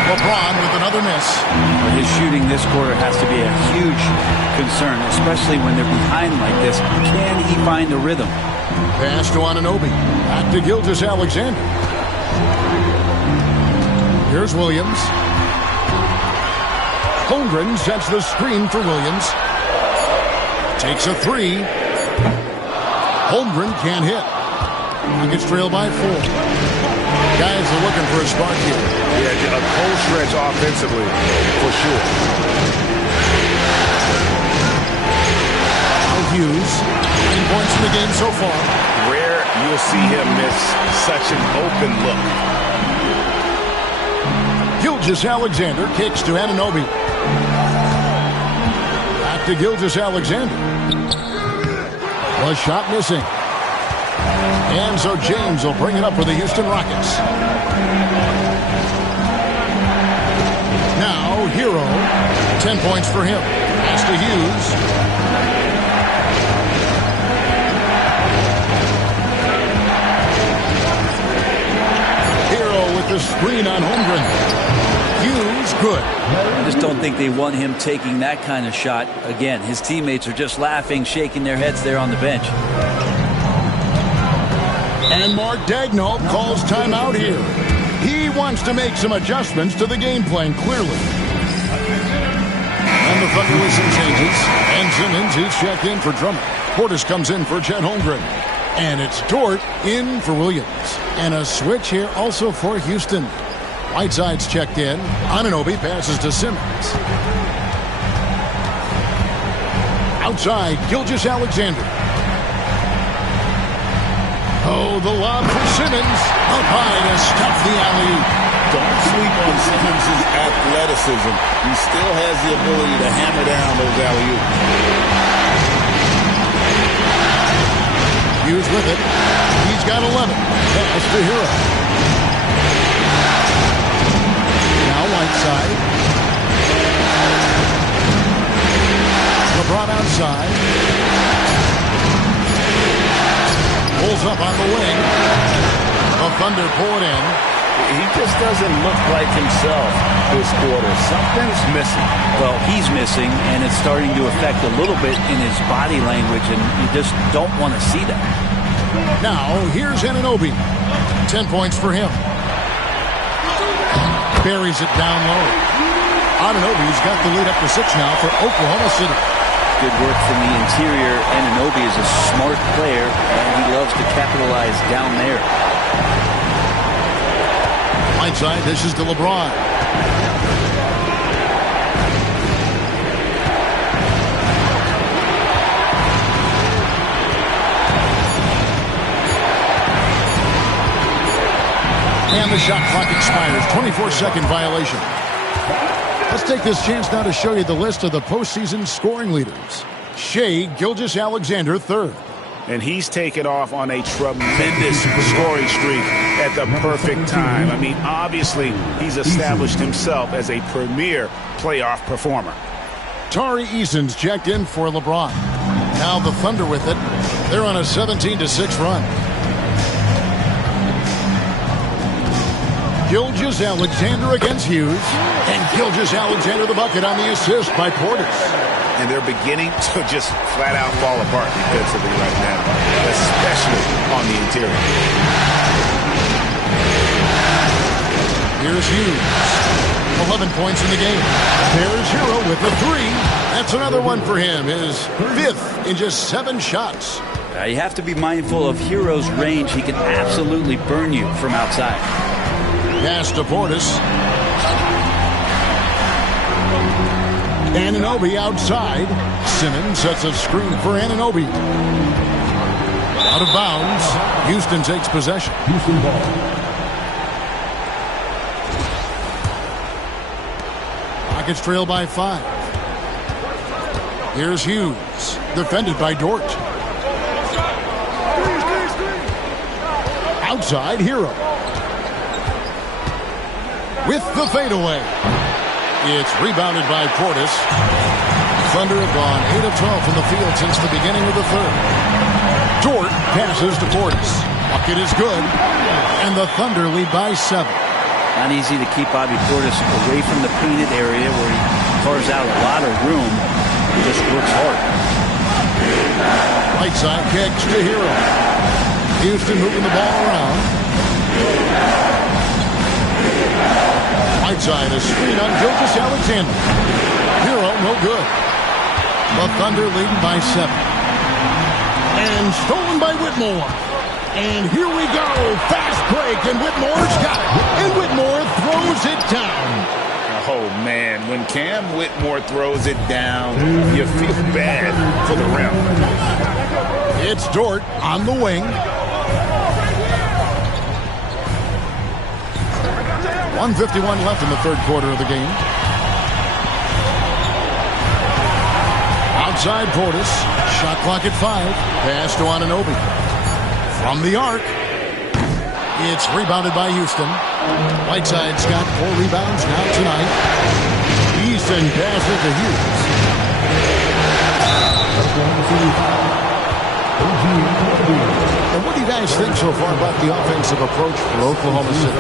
LeBron with another miss. His shooting this quarter has to be a huge concern, especially when they're behind like this. Can he find a rhythm? Pass to Anunoby. Back to Gilgeous-Alexander. Here's Williams. Holmgren sets the screen for Williams. Takes a 3. Holmgren can't hit. Rockets trail by 4. Guys are looking for a spark here. Yeah, a cold stretch offensively, for sure. Hughes, 9 points in the game so far. Rare you'll see him miss such an open look. Gilgeous-Alexander kicks to Anunoby. Back to Gilgeous-Alexander. Was shot missing. And so James will bring it up for the Houston Rockets. Now, Hero. 10 points for him. Pass to Hughes. With the screen on Holmgren. Hughes, good. I just don't think they want him taking that kind of shot again. His teammates are just laughing, shaking their heads there on the bench. And Mark Daigneault calls timeout here. He wants to make some adjustments to the game plan, clearly. And the Thunder with some changes. And Simmons is checked in for Drummond. Portis comes in for Chet Holmgren. And it's Dort in for Williams. And a switch here also for Houston. Whiteside's checked in. Anunoby passes to Simmons. Outside, Gilgeous-Alexander. Oh, the lob for Simmons. Up high to stuff the alley-oop. Don't sleep on Simmons' athleticism. He still has the ability to hammer down those alley-oops. Hughes with it. He's got 11. Pass to Hero. Now Whiteside. LeBron outside. Pulls up on the wing. The Thunder pull it in. He just doesn't look like himself this quarter. Something's missing. Well, he's missing, and it's starting to affect a little bit in his body language, and you just don't want to see that. Now, here's Anunoby. 10 points for him. Buries it down low. Anunoby's got the lead up to 6 now for Oklahoma City. Good work from the interior. Anunoby is a smart player, and he loves to capitalize down there. Whiteside dishes to LeBron. And the shot clock expires. 24-second violation. Let's take this chance now to show you the list of the postseason scoring leaders. Shai Gilgeous-Alexander, third. And he's taken off on a tremendous scoring streak at the perfect time. I mean, obviously, he's established himself as a premier playoff performer. Tari Eason's checked in for LeBron. Now the Thunder with it. They're on a 17-6 run. Gilgeous-Alexander against Hughes. And Gilgeous-Alexander the bucket on the assist by Portis. And they're beginning to just flat out fall apart defensively right now, especially on the interior. Here's Hughes. 11 points in the game. There's Hero with the 3. That's another one for him. His 5th in just 7 shots. You have to be mindful of Hero's range. He can absolutely burn you from outside. Pass to Portis. Anunoby outside. Simmons sets a screen for Anunoby. Out of bounds. Houston takes possession. Houston ball. Rockets trail by 5. Here's Hughes. Defended by Dort. Outside, Hero. With the fadeaway. It's rebounded by Portis. Thunder have gone 8 of 12 from the field since the beginning of the third. Dort passes to Portis. Bucket is good. And the Thunder lead by 7. Not easy to keep Bobby Portis away from the painted area where he carves out a lot of room. He just works hard. Right side kicks to Hero. Houston moving the ball around. Whiteside, a screen on Gilgeous-Alexander. Hero, no good. The Thunder leading by 7. And stolen by Whitmore. And here we go. Fast break, and Whitmore's got it. And Whitmore throws it down. Oh, man, when Cam Whitmore throws it down, you feel bad for the rim. It's Dort on the wing. 1:51 left in the third quarter of the game. Outside Portis. Shot clock at 5. Pass to Anunoby. From the arc. It's rebounded by Houston. Whiteside's got 4 rebounds now tonight. Easton passes to Hughes. And what do you guys think so far about the offensive approach for Oklahoma City?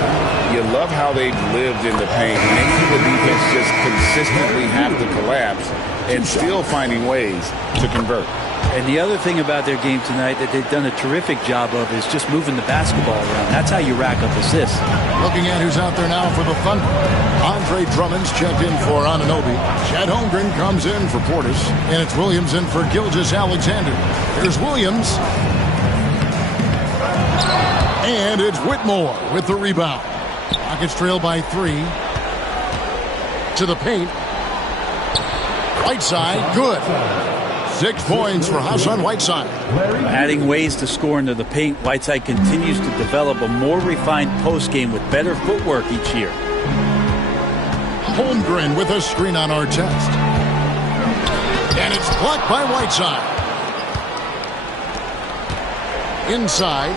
You love how they've lived in the paint, making the defense just consistently have to collapse and still finding ways to convert. And the other thing about their game tonight that they've done a terrific job of is just moving the basketball around. That's how you rack up assists. Looking at who's out there now for the Thunder. Andre Drummond's checked in for Anunoby. Chet Holmgren comes in for Portis. And it's Williams in for Gilgeous-Alexander. Here's Williams. And it's Whitmore with the rebound. Rockets trail by 3. To the paint. Whiteside, good. 6 points for Hassan Whiteside. Adding ways to score into the paint, Whiteside continues to develop a more refined post game with better footwork each year. Holmgren with a screen on Artest. And it's blocked by Whiteside. Inside.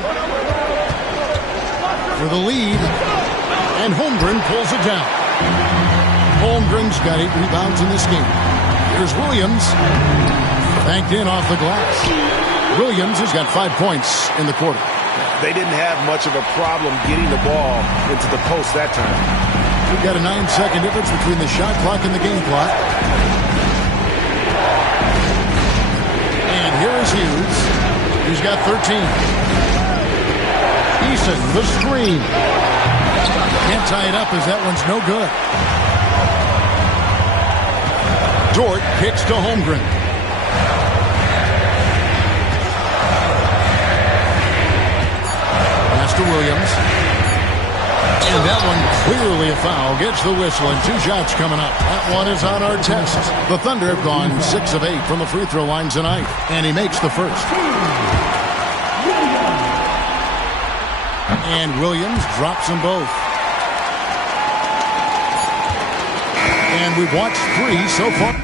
For the lead. And Holmgren pulls it down. Holmgren's got 8 rebounds in this game. Here's Williams. Banked in off the glass. Williams has got 5 points in the quarter. They didn't have much of a problem getting the ball into the post that time. We've got a 9-second difference between the shot clock and the game clock. And here's Hughes. He's got 13. Eason, the screen. Can't tie it up as that one's no good. Dort kicks to Holmgren. To Williams. And that one clearly a foul. Gets the whistle and 2 shots coming up. That one is on Artest. The Thunder have gone 6 of 8 from the free throw line tonight. And he makes the first. And Williams drops them both. And we've watched 3 so far.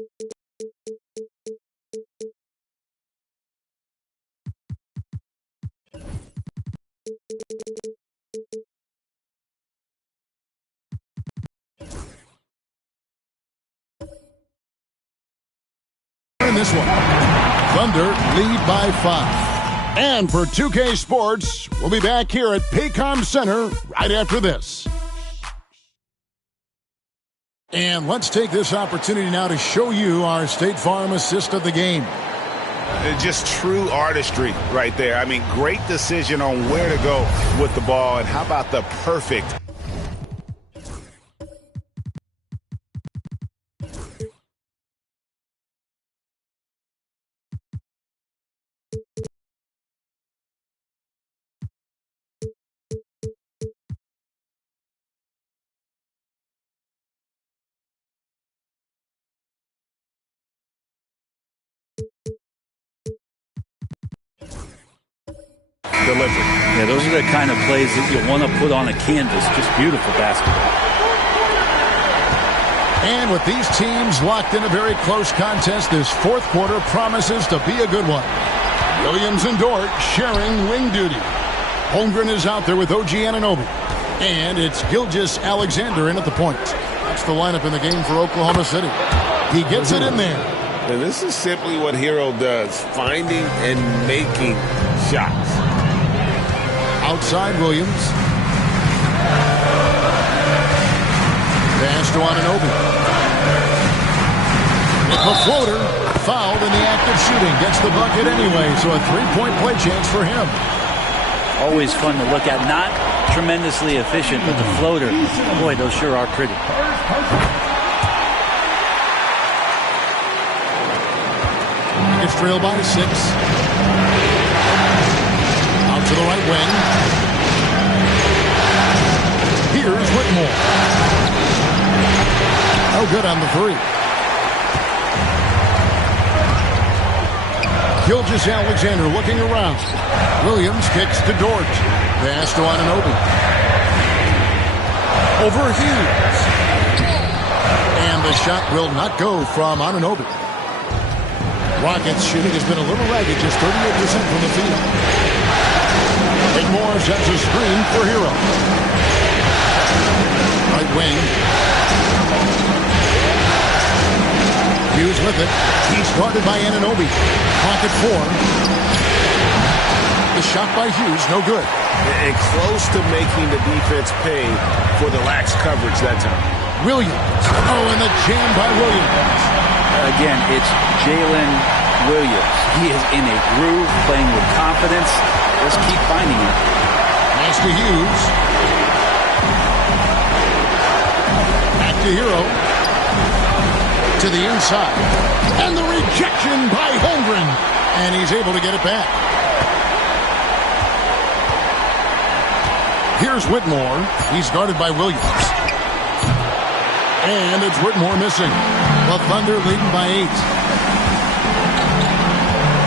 In this one, Thunder lead by 5. And for 2K Sports, we'll be back here at Paycom Center right after this. And let's take this opportunity now to show you our State Farm assist of the game. Just true artistry right there. I mean, great decision on where to go with the ball. And how about the perfect delivery. Yeah, those are the kind of plays that you want to put on a canvas. Just beautiful basketball. And with these teams locked in a very close contest, this fourth quarter promises to be a good one. Williams and Dort sharing wing duty. Holmgren is out there with OG Anunoby. And it's Gilgeous-Alexander in at the point. That's the lineup in the game for Oklahoma City. He gets it in there. And this is simply what Hero does, finding and making shots. Outside Williams. Pass to Anunoby. With the floater, fouled in the act of shooting. Gets the bucket anyway, so a three-point play chance for him. Always fun to look at. Not tremendously efficient, but the floater, boy, those sure are pretty. It's trailed by 6. Out to the right wing. Here's Whitmore. No good on the three. Gilgeous-Alexander looking around. Williams kicks to Dort. Pass to Anunoby. Over Hughes. And the shot will not go from Anunoby. Rockets shooting has been a little ragged, just 38% from the field. Whitmore sets a screen for Hero. Right wing. Hughes with it. He's guarded by Anunoby. Pocket 4. The shot by Hughes, no good. And close to making the defense pay for the lax coverage that time. Williams. Oh, and the jam by Williams. Again, it's Jalen Williams. He is in a groove, playing with confidence. Just keep finding him. Pass to Hughes. Back to Hero. To the inside. And the rejection by Holmgren. And he's able to get it back. Here's Whitmore. He's guarded by Williams. And it's Whitmore missing. The Thunder leading by 8.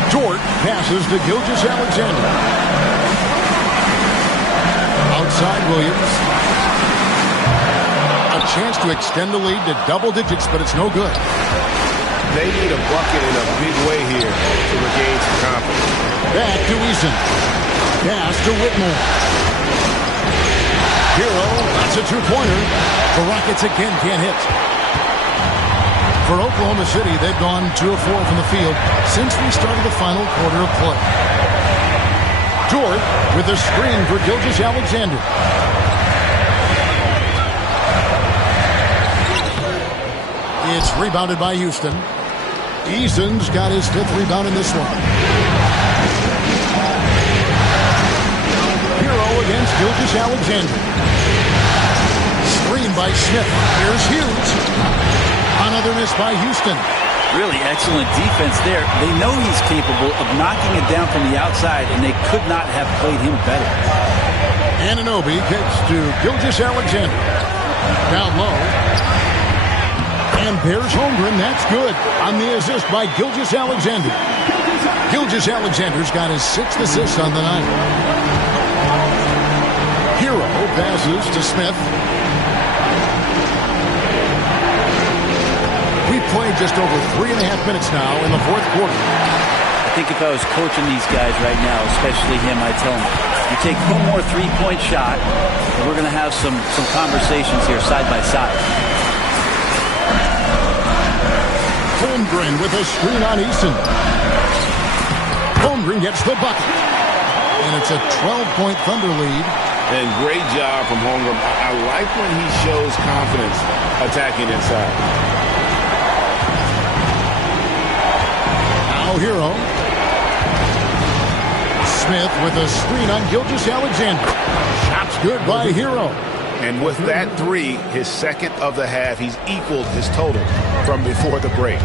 Dort passes to Gilgeous-Alexander. Outside Williams. A chance to extend the lead to double digits, but it's no good. They need a bucket in a big way here to regain some confidence. Back to Eason. Pass to Whitmore. Hero, that's a two-pointer. The Rockets again can't hit. For Oklahoma City, they've gone 2 of 4 from the field since we started the final quarter of play. Dort with a screen for Gilgeous-Alexander. It's rebounded by Houston. Eason's got his 5th rebound in this one. Hero against Gilgeous-Alexander. Screen by Smith. Here's Hughes. Another miss by Houston. Really excellent defense there. They know he's capable of knocking it down from the outside, and they could not have played him better. Anunoby kicks to Gilgeous-Alexander. Down low. And there's Holmgren. That's good on the assist by Gilgeous-Alexander. Gilgeous-Alexander's got his 6th assist on the night. Hero passes to Smith. We played just over 3.5 minutes now in the fourth quarter. I think if I was coaching these guys right now, especially him, I'd tell him, you take one more three-point shot, and we're going to have some conversations here side by side. Holmgren with a screen on Eason. Holmgren gets the bucket. And it's a 12-point Thunder lead. And great job from Holmgren. I like when he shows confidence attacking inside. Now Hero. Smith with a screen on Gilgeous-Alexander. Shot's good by Hero. And with that three, his second of the half, he's equaled his total from before the break.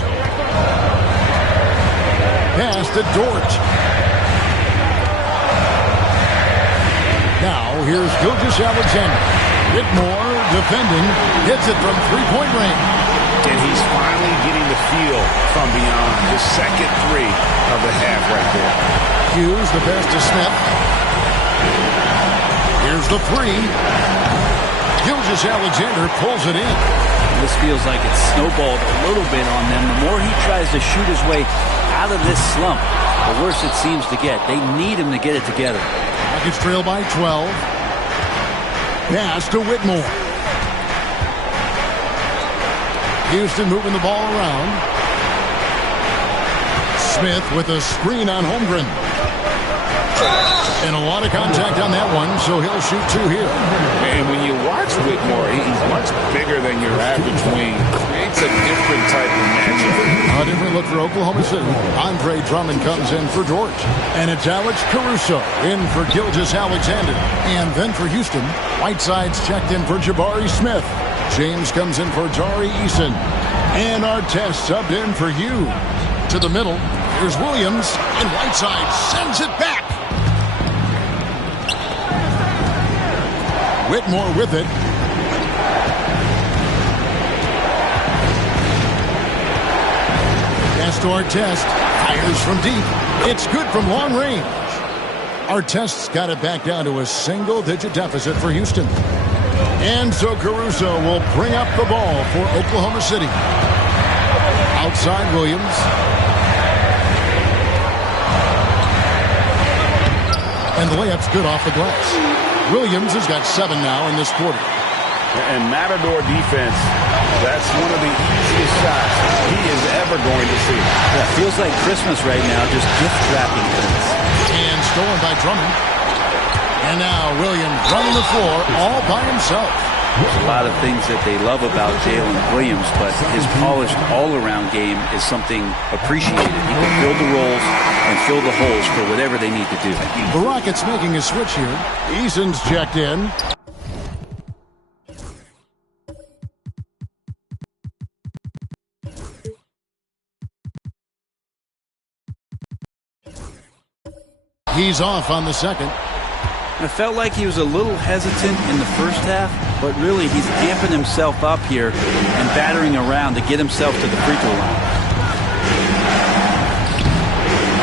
Pass to Dort. Now here's Gilgeous-Alexander. Whitmore defending, hits it from three-point range. And he's finally getting the feel from beyond the second three of the half right there. Hughes, the pass to Smith. Here's the three. Gilgeous-Alexander pulls it in. This feels like it's snowballed a little bit on them. The more he tries to shoot his way out of this slump, the worse it seems to get. They need him to get it together. Rockets trail by 12. Pass to Whitmore. Houston moving the ball around. Smith with a screen on Holmgren. And a lot of contact on that one, so he'll shoot two here. And when you watch Whitmore, he's much bigger than your average wing. Creates a different type of matchup. A different look for Oklahoma City. Andre Drummond comes in for Dort. And it's Alex Caruso in for Gilgeous-Alexander. And then for Houston, Whiteside's checked in for Jabari Smith. James comes in for Tari Eason. And Artest subbed in for Hughes. To the middle, here's Williams. And Whiteside sends it back. Whitmore with it. Pass to Artest. Fires from deep. It's good from long range. Artest's got it back down to a single-digit deficit for Houston. And so Caruso will bring up the ball for Oklahoma City. Outside Williams. And the layup's good off the glass. Williams has got 7 now in this quarter. And Matador defense, that's one of the easiest shots he is ever going to see. Yeah, feels like Christmas right now, just gift wrapping things. And stolen by Drummond. And now Williams running the floor all by himself. There's a lot of things that they love about Jalen Williams, but his polished all-around game is something appreciated. He can fill the roles and fill the holes for whatever they need to do. The Rockets making a switch here. Eason's checked in. He's off on the second. I felt like he was a little hesitant in the first half, but really he's amping himself up here and battering around to get himself to the free throw line.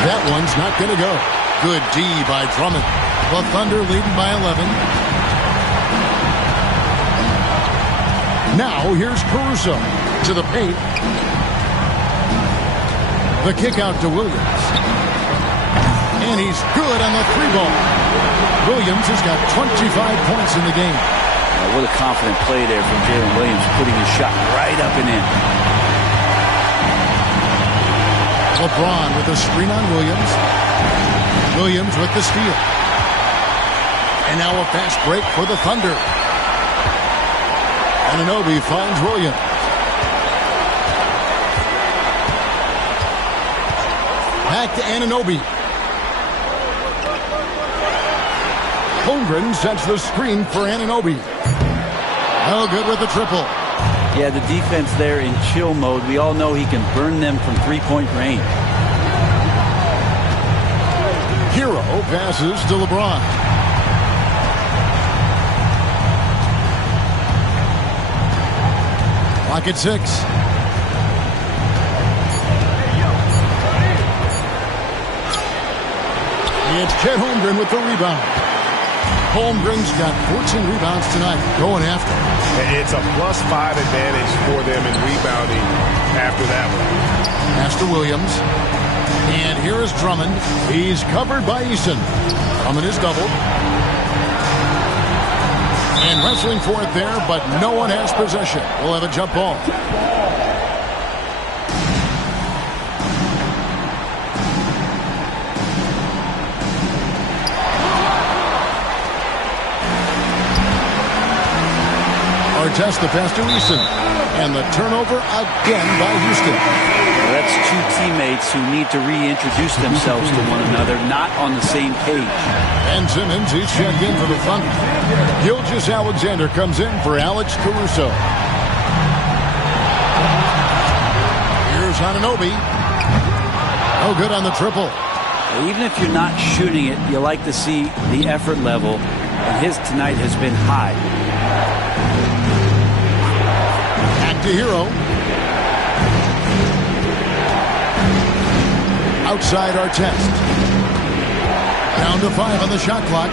That one's not going to go. Good D by Drummond. The Thunder leading by 11. Now here's Caruso to the paint. The kick out to Williams. And he's good on the three ball. Williams has got 25 points in the game. What a confident play there from Jalen Williams, putting his shot right up and in. LeBron with a screen on Williams. Williams with the steal. And now a fast break for the Thunder. Anunoby finds Williams. Back to Anunoby. Holmgren sets the screen for Anunoby. No good with the triple. Yeah, the defense there in chill mode. We all know he can burn them from three-point range. Hero passes to LeBron. Clock at 6. It's Chet Holmgren with the rebound. Holmgren's got 14 rebounds tonight, going after. It's a +5 advantage for them in rebounding. after that one. Pass to Williams. And here is Drummond. He's covered by Eason. Drummond is doubled. And wrestling for it there, but no one has possession. We'll have a jump ball. Artest the pass to Eason. And the turnover again by Houston. Well, that's two teammates who need to reintroduce themselves to one another, not on the same page. And Simmons, he's checked in for the Thunder. Gilgeous-Alexander comes in for Alex Caruso. Here's Anunoby. No good on the triple. Even if you're not shooting it, you like to see the effort level, and his tonight has been high. Back to Hero. Outside Artest. Down to 5 on the shot clock.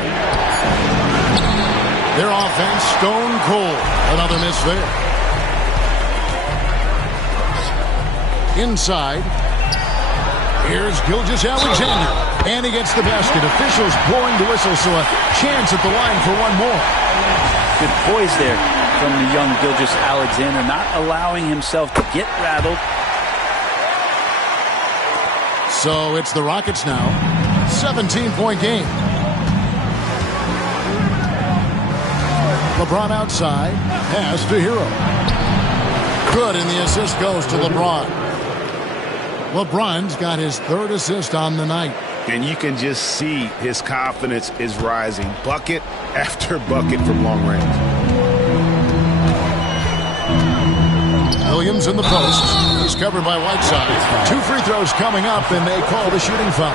Their offense stone cold. Another miss there. Inside. Here's Gilgeous-Alexander. And he gets the basket. Officials blowing the whistle, so a chance at the line for one more. Good poise there from the young Gilgeous-Alexander, not allowing himself to get rattled. So it's the Rockets now. 17-point game. LeBron outside. Pass to Hero. Good, and the assist goes to LeBron. LeBron's got his third assist on the night. And you can just see his confidence is rising. Bucket after bucket from long range. Williams in the post. He's covered by Whiteside. 2 free throws coming up, and they call the shooting foul.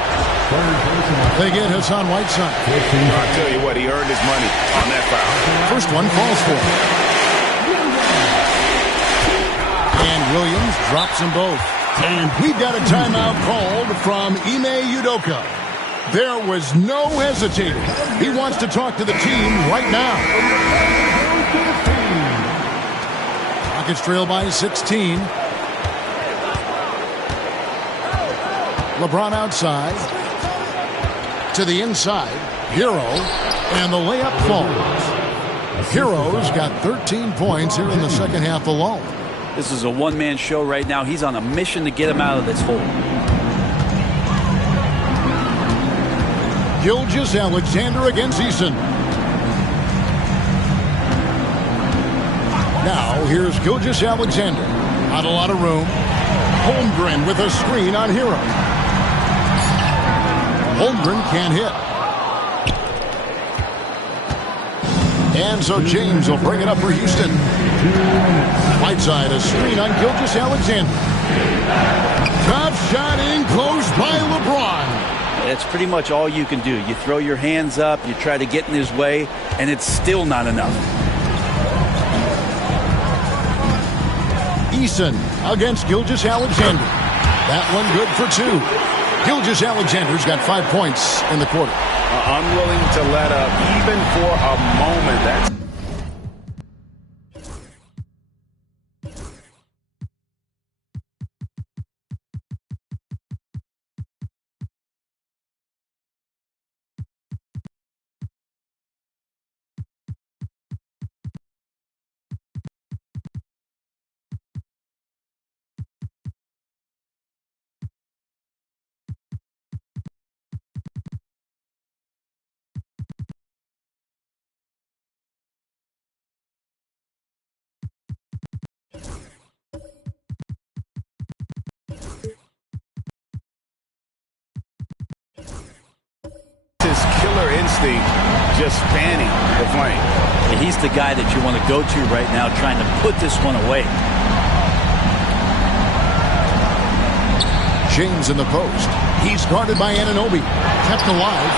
They get Hassan Whiteside. I'll tell you what, he earned his money on that foul. First one falls for him. And Williams drops them both. And we've got a timeout called from Ime Udoka. There was no hesitating. He wants to talk to the team right now. Rockets trail by 16. LeBron outside. To the inside. Hero. And the layup falls. Hero's got 13 points here in the second half alone. This is a one-man show right now. He's on a mission to get him out of this hole. Gilgeous-Alexander against Eason. Now, here's Gilgeous-Alexander. Not a lot of room. Holmgren with a screen on Hero. Holmgren can't hit. And so James will bring it up for Houston. Whiteside, a screen on Gilgeous-Alexander. Top shot in close by LeBron. That's pretty much all you can do. You throw your hands up, you try to get in his way, and it's still not enough. Eason against Gilgeous-Alexander. That one good for 2. Gilgeous-Alexander's got 5 points in the quarter. Unwilling to let up even for a moment. That's his killer instinct just fanning the flame. And he's the guy that you want to go to right now, trying to put this one away. James in the post. He's guarded by Anunoby. Kept alive.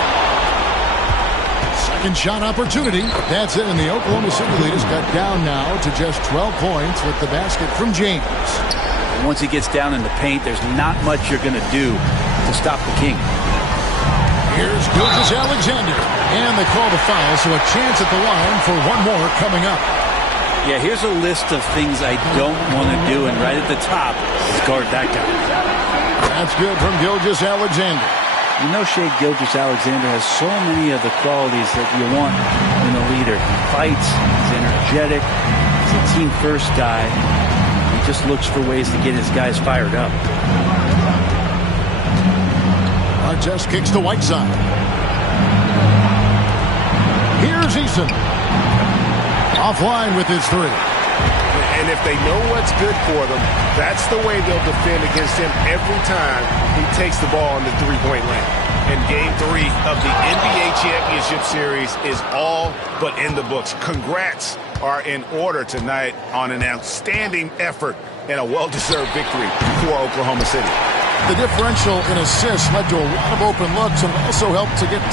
Second shot opportunity. That's it, and the Oklahoma City lead is cut down now to just 12 points with the basket from James. Once he gets down in the paint, there's not much you're going to do to stop the King. Here's Gilgeous-Alexander. And they call the foul, so a chance at the line for one more coming up. Yeah, here's a list of things I don't want to do, and right at the top is guard that guy. That's good from Gilgeous-Alexander. You know, Shea Gilgeous-Alexander has so many of the qualities that you want in a leader. He fights, he's energetic, he's a team-first guy. He just looks for ways to get his guys fired up. Artest kicks to Whiteside. Here's Eason. Offline with his three. And if they know what's good for them, that's the way they'll defend against him every time he takes the ball in the three-point land. And Game 3 of the NBA Championship Series is all but in the books. Congrats are in order tonight on an outstanding effort and a well-deserved victory for Oklahoma City. The differential in assists led to a lot of open looks and also helped to get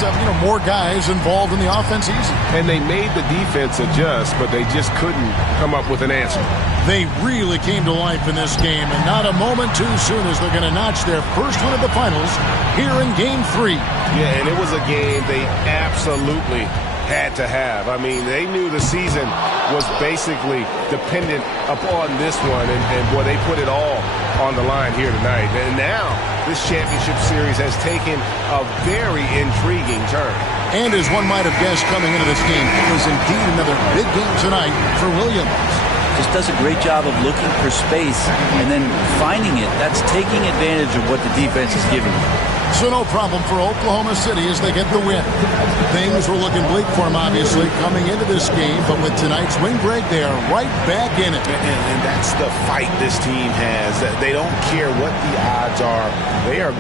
more guys involved in the offense easy. And they made the defense adjust, but they just couldn't come up with an answer. They really came to life in this game, and not a moment too soon as they're going to notch their first win of the finals here in Game 3. Yeah, and it was a game they absolutely had to have. I mean, they knew the season was basically dependent upon this one, and boy, they put it all on the line here tonight. And now this championship series has taken a very intriguing turn. And as one might have guessed coming into this game, it was indeed another big game tonight for Williams. Just does a great job of looking for space and then finding it. That's taking advantage of what the defense is giving them. So no problem for Oklahoma City as they get the win. Things were looking bleak for them, obviously, coming into this game. But with tonight's win, Greg, they are right back in it. And that's the fight this team has. They don't care what the odds are. They are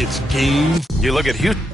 It's game. You look at Houston.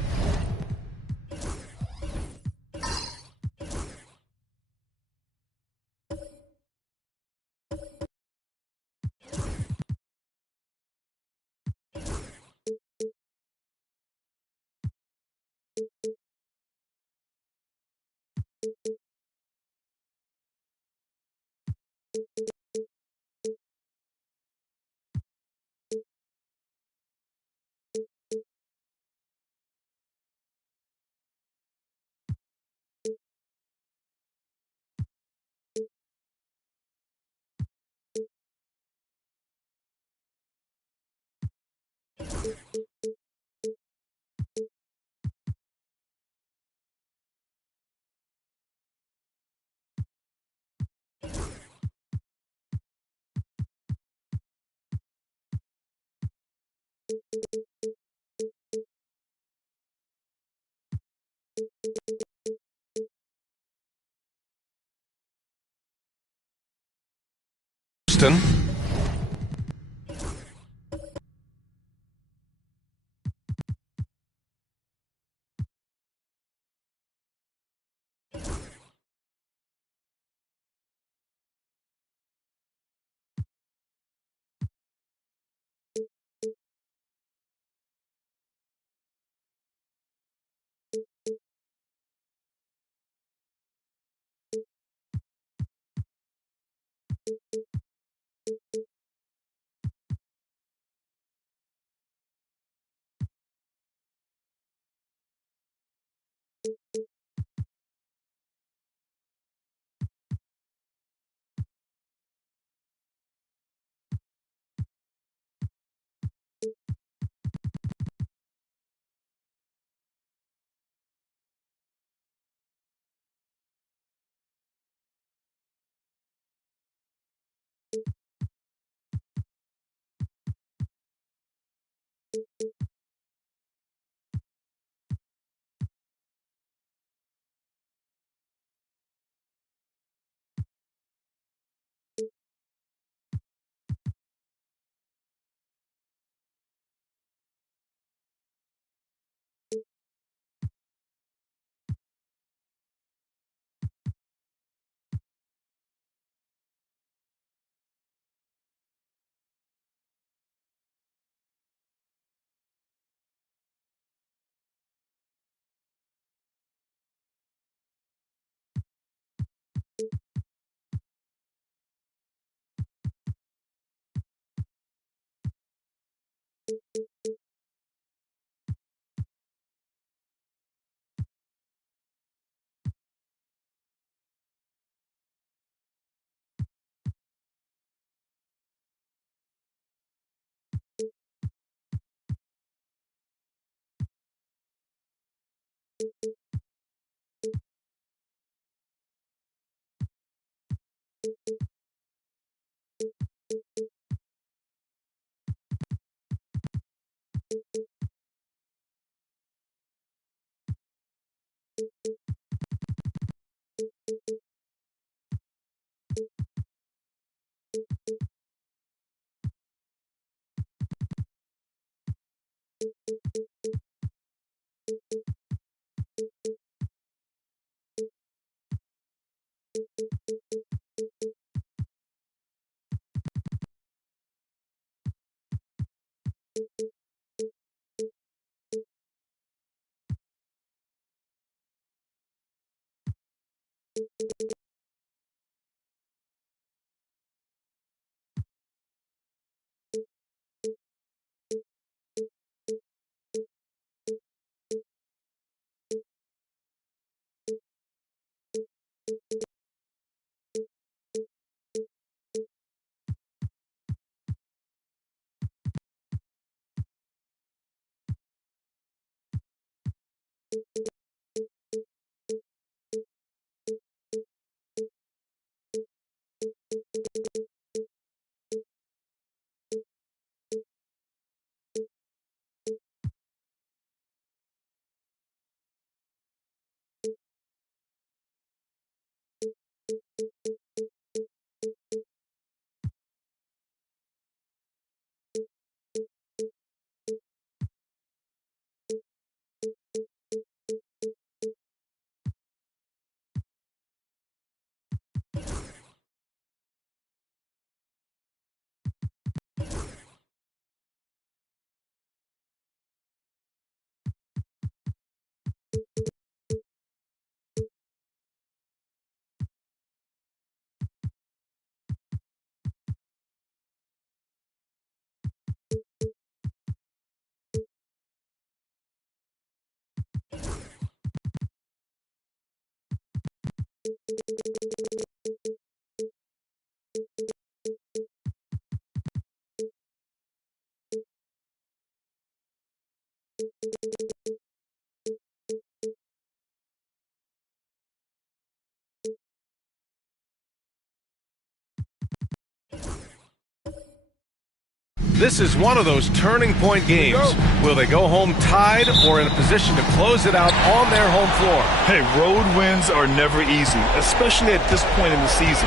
This is one of those turning point games. Will they go home tied or in a position to close it out on their home floor? Hey, road wins are never easy, especially at this point in the season.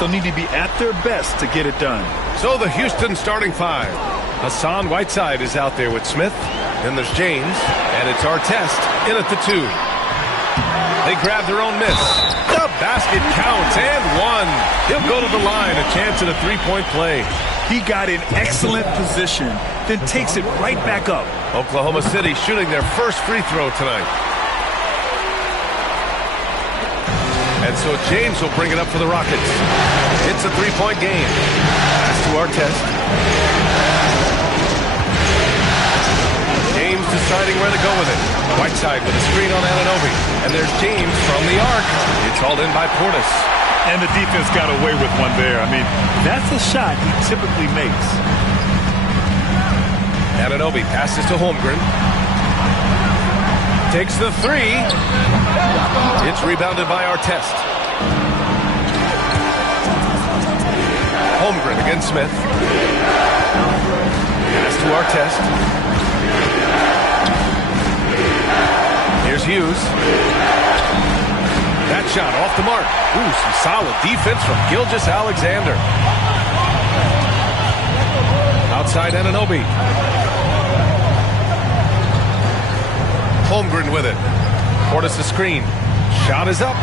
They'll need to be at their best to get it done. So the Houston starting five. Hassan Whiteside is out there with Smith. Then there's James, and it's Artest in at the 2. They grab their own miss. The basket counts, and one. He'll go to the line, a chance at a three-point play. He got in excellent position, then takes it right back up. Oklahoma City shooting their first free throw tonight. And so James will bring it up for the Rockets. It's a three-point game. Pass to Artest. James deciding where to go with it. Whiteside with a screen on Anunoby. And there's James from the arc. It's hauled in by Portis. And the defense got away with one there. I mean, that's a shot he typically makes. Anunoby passes to Holmgren. Takes the three. It's rebounded by Artest. Holmgren against Smith. Pass to Artest. Here's Hughes. That shot off the mark. Ooh, some solid defense from Gilgeous-Alexander. Outside Anunoby. Holmgren with it. Portis the screen. Shot is up.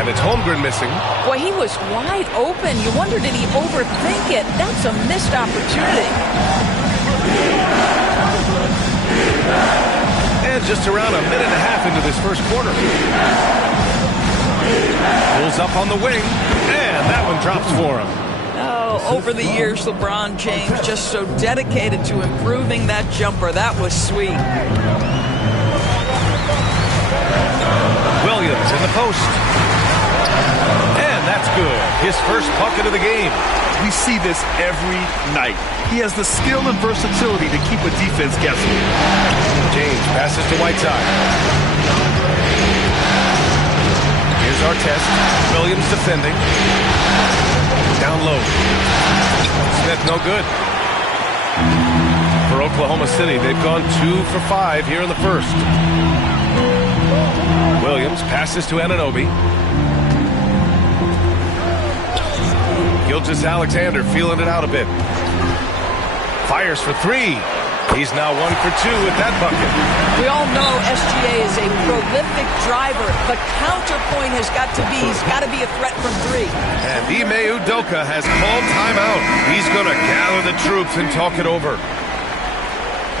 And it's Holmgren missing. Boy, he was wide open. You wonder, did he overthink it? That's a missed opportunity. And just around a minute and a half into this first quarter. Pulls up on the wing. And that one drops for him. Oh, over the years, LeBron James just so dedicated to improving that jumper. That was sweet. Williams in the post. And that's good. His first bucket of the game. We see this every night. He has the skill and versatility to keep a defense guessing. James passes to Whiteside. Here's Artest. Williams defending. Down low. Smith no good. For Oklahoma City, they've gone 2 for 5 here in the first. Williams passes to Anunoby. Gilgeous-Alexander feeling it out a bit. Fires for 3. He's now 1 for 2 with that bucket. We all know SGA is a prolific driver. The counterpoint has got to be, he's got to be a threat from 3. And Ime Udoka has called timeout. He's going to gather the troops and talk it over.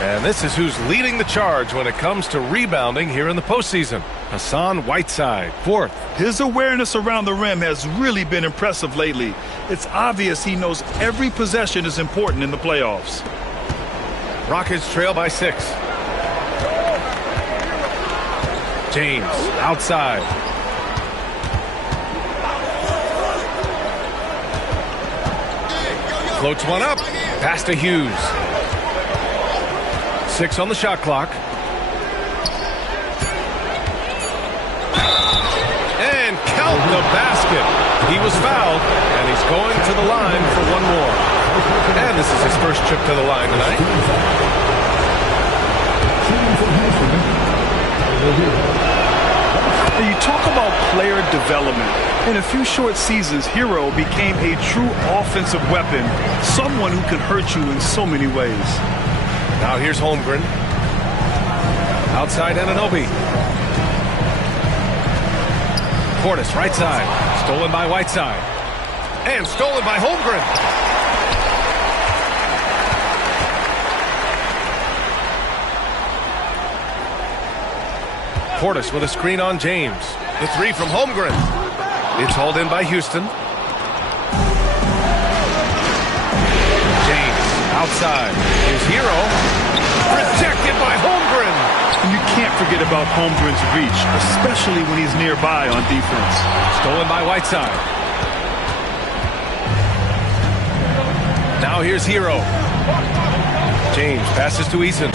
And this is who's leading the charge when it comes to rebounding here in the postseason. Hassan Whiteside, 4th. His awareness around the rim has really been impressive lately. It's obvious he knows every possession is important in the playoffs. Rockets trail by 6. James outside. Floats one up. Pass to Hughes. 6 on the shot clock. And count the basket. He was fouled, and he's going to the line for one more. And this is his first trip to the line tonight. You talk about player development. In a few short seasons, Hero became a true offensive weapon, someone who could hurt you in so many ways. Now here's Holmgren. Outside Anunoby. Portis, right side. Stolen by Whiteside. And stolen by Holmgren. Portis with a screen on James. The 3 from Holmgren. It's hauled in by Houston. James outside. Here's Hero. Rejected by Holmgren. And you can't forget about Holmgren's reach, especially when he's nearby on defense. Stolen by Whiteside. Now here's Hero. James passes to Eason.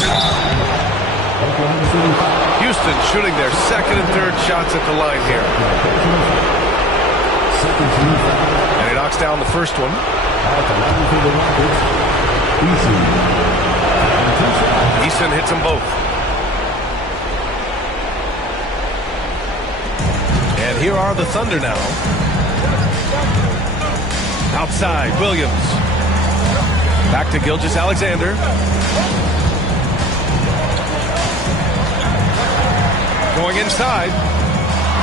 Houston shooting their second and third shots at the line here. And he knocks down the first one. Eason hits them both. And here are the Thunder now. Outside, Williams. Back to Gilgeous-Alexander. Going inside.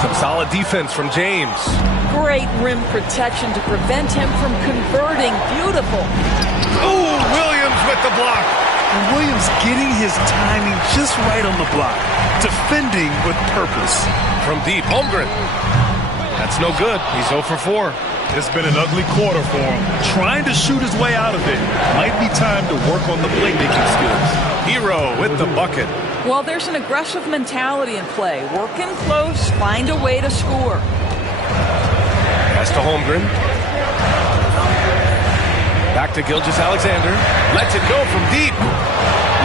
Some solid defense from James. Great rim protection to prevent him from converting. Beautiful. Oh, Williams with the block. And Williams getting his timing just right on the block. Defending with purpose. From deep, Holmgren. That's no good. He's 0 for 4. It's been an ugly quarter for him. Trying to shoot his way out of it. Might be time to work on the playmaking skills. Hero with the bucket. Well, there's an aggressive mentality in play. Work in close, find a way to score. Pass to Holmgren. Back to Gilgeous-Alexander. Lets it go from deep.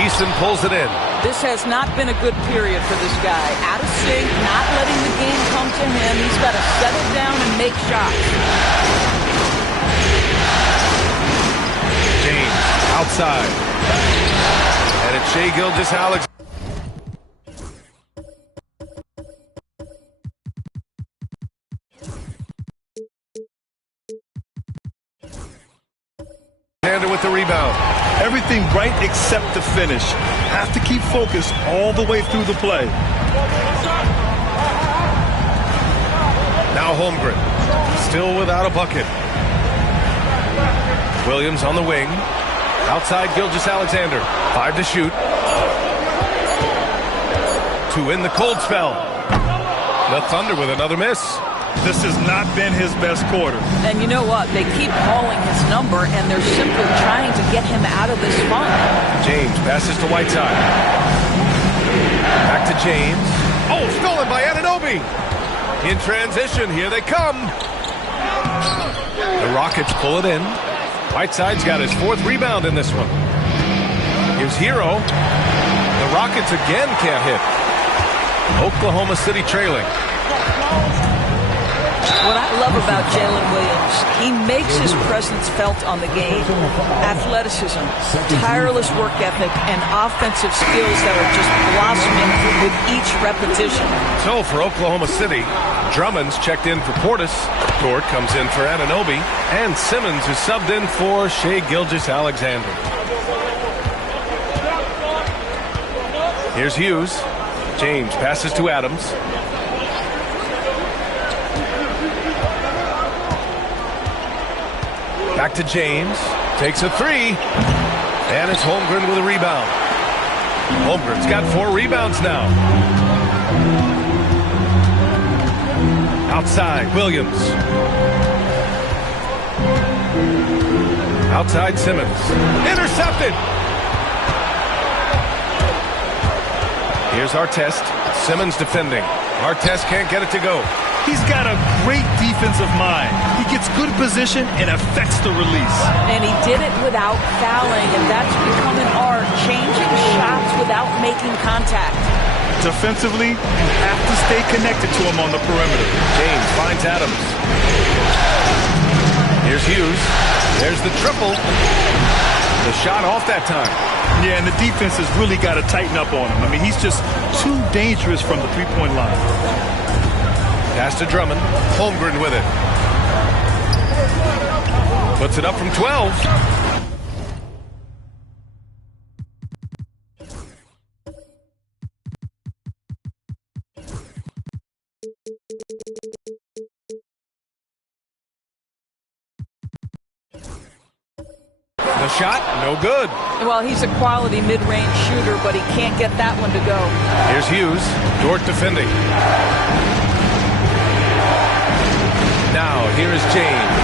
Easton pulls it in. This has not been a good period for this guy. Out of sync, not letting the game come to him. He's got to settle down and make shots. James outside. And it's Shai Gilgeous-Alexander. With the rebound. Everything right except the finish. Have to keep focused all the way through the play. Now Holmgren. Still without a bucket. Williams on the wing. Outside Gilgeous-Alexander. 5 to shoot. 2 in the cold spell. The Thunder with another miss. This has not been his best quarter. And you know what? They keep calling his number, and they're simply trying to get him out of this funk. James passes to Whiteside. Back to James. Oh, stolen by Anunoby. In transition, here they come. The Rockets pull it in. Whiteside's got his 4th rebound in this one. Here's Hero. The Rockets again can't hit. Oklahoma City trailing. What I love about Jalen Williams, he makes his presence felt on the game. Athleticism, tireless work ethic, and offensive skills that are just blossoming with each repetition. So for Oklahoma City, Drummond's checked in for Portis. Dort comes in for Anunoby. And Simmons is subbed in for Shai Gilgeous-Alexander. Here's Hughes. James passes to Adams. Back to James. Takes a 3. And it's Holmgren with a rebound. Holmgren's got 4 rebounds now. Outside, Williams. Outside, Simmons. Intercepted! Here's Artest. Simmons defending. Artest can't get it to go. He's got a great defensive mind. He gets good position and affects the release. And he did it without fouling, and that's become an art, changing shots without making contact. Defensively, you have to stay connected to him on the perimeter. James finds Adams. Here's Hughes. There's the triple. The shot off that time. Yeah, and the defense has really got to tighten up on him. I mean, he's just too dangerous from the three-point line. Pass to Drummond. Holmgren with it. Puts it up from 12. The shot, no good. Well, he's a quality mid-range shooter, but he can't get that one to go. Here's Hughes. Dort defending. Now, here is James.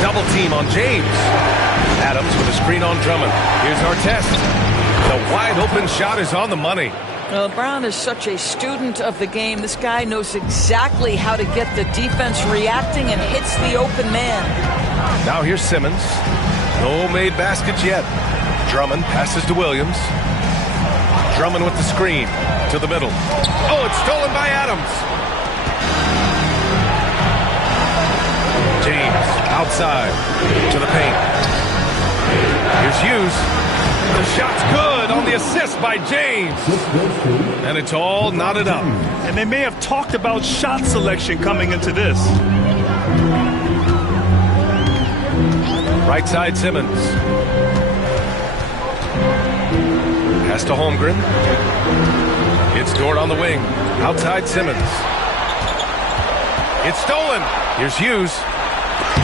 Double team on James. Adams with a screen on Drummond. Here's Artest. The wide open shot is on the money. Well, Brown is such a student of the game. This guy knows exactly how to get the defense reacting and hits the open man. Now here's Simmons. No made baskets yet. Drummond passes to Williams. Drummond with the screen to the middle. Oh, it's stolen by Adams. James outside to the paint. Here's Hughes. The shot's good on the assist by James. And it's all knotted up. And they may have talked about shot selection coming into this. Right side Simmons. Pass to Holmgren. It's Dort on the wing. Outside Simmons. It's stolen. Here's Hughes.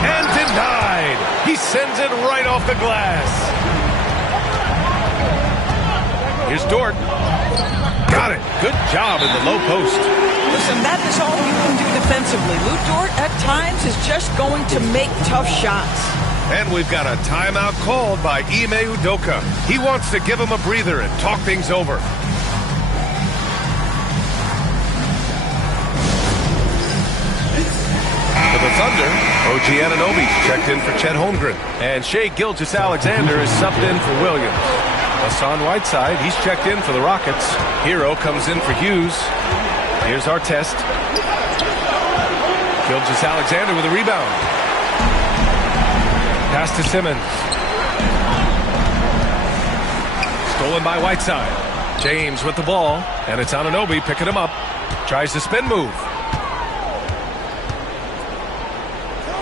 And denied. He sends it right off the glass. Here's Dort. Got it. Good job in the low post. Listen, that is all you can do defensively. Lou Dort, at times, is just going to make tough shots. And we've got a timeout called by Ime Udoka. He wants to give him a breather and talk things over. For the Thunder, OG Anunoby's checked in for Chet Holmgren. And Shai Gilgeous-Alexander is subbed in for Williams. Hassan Whiteside, he's checked in for the Rockets. Hero comes in for Hughes. Here's Artest. Gilgeous-Alexander with a rebound. Pass to Simmons. Stolen by Whiteside. James with the ball, and it's Anunoby picking him up. Tries the spin move.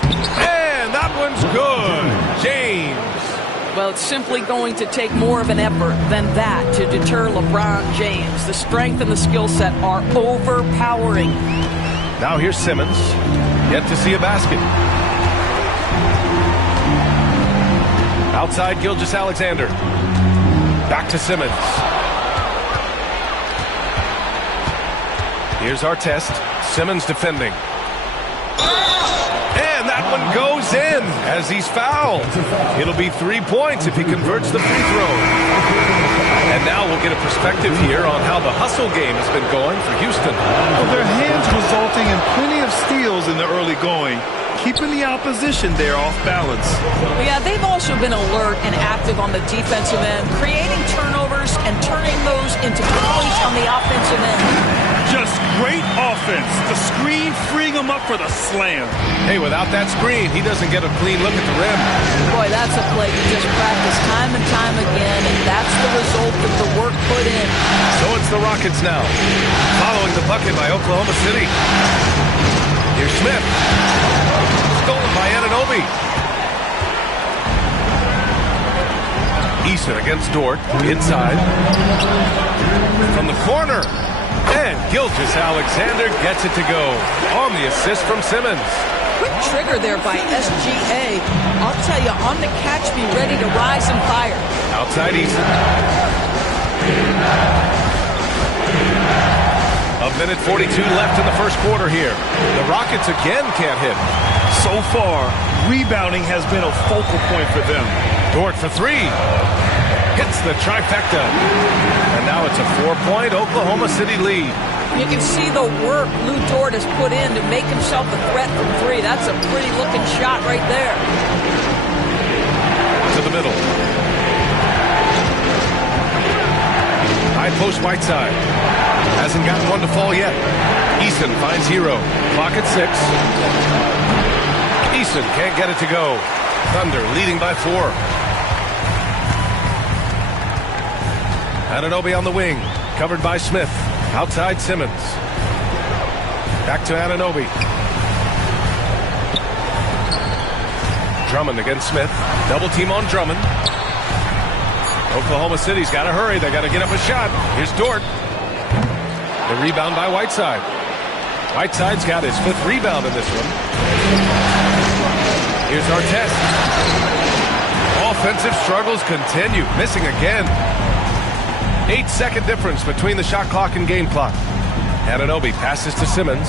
And that one's good. James. Well, it's simply going to take more of an effort than that to deter LeBron James. The strength and the skill set are overpowering. Now here's Simmons. Yet to see a basket. Outside Gilgeous-Alexander. Back to Simmons. Here's Artest. Simmons defending. And that one goes in as he's fouled. It'll be 3 points if he converts the free throw. And now we'll get a perspective here on how the hustle game has been going for Houston. Well, their hands resulting in plenty of steals in the early going, keeping the opposition there off balance. Yeah, they've also been alert and active on the defensive end, creating turnovers and turning those into points on the offensive end. Just great offense. The screen freeing him up for the slam. Hey, without that screen, he doesn't get a clean look at the rim. Boy, that's a play you just practice time and time again, and that's the result of the work put in. So it's the Rockets now, following the bucket by Oklahoma City. Here's Smith. Stolen by Anunoby. Eason against Dort. Inside. From the corner. And Gilgeous-Alexander gets it to go. On the assist from Simmons. Quick trigger there by SGA. I'll tell you, on the catch, be ready to rise and fire. Outside Eason. A minute 42 left in the first quarter here. The Rockets again can't hit. So far, rebounding has been a focal point for them. Dort for three. Hits the trifecta. And now it's a 4-point Oklahoma City lead. You can see the work Lou Dort has put in to make himself a threat from three. That's a pretty looking shot right there. To the middle. High post Whiteside. Hasn't gotten one to fall yet. Eason finds Hero. Clock at 6. Eason can't get it to go. Thunder leading by 4. Anunoby on the wing. Covered by Smith. Outside Simmons. Back to Anunoby. Drummond against Smith. Double team on Drummond. Oklahoma City's got to hurry. They got to get up a shot. Here's Dort. The rebound by Whiteside. Whiteside's got his 5th rebound in this one. Here's Artest. Offensive struggles continue. Missing again. 8-second difference between the shot clock and game clock. Anunoby passes to Simmons.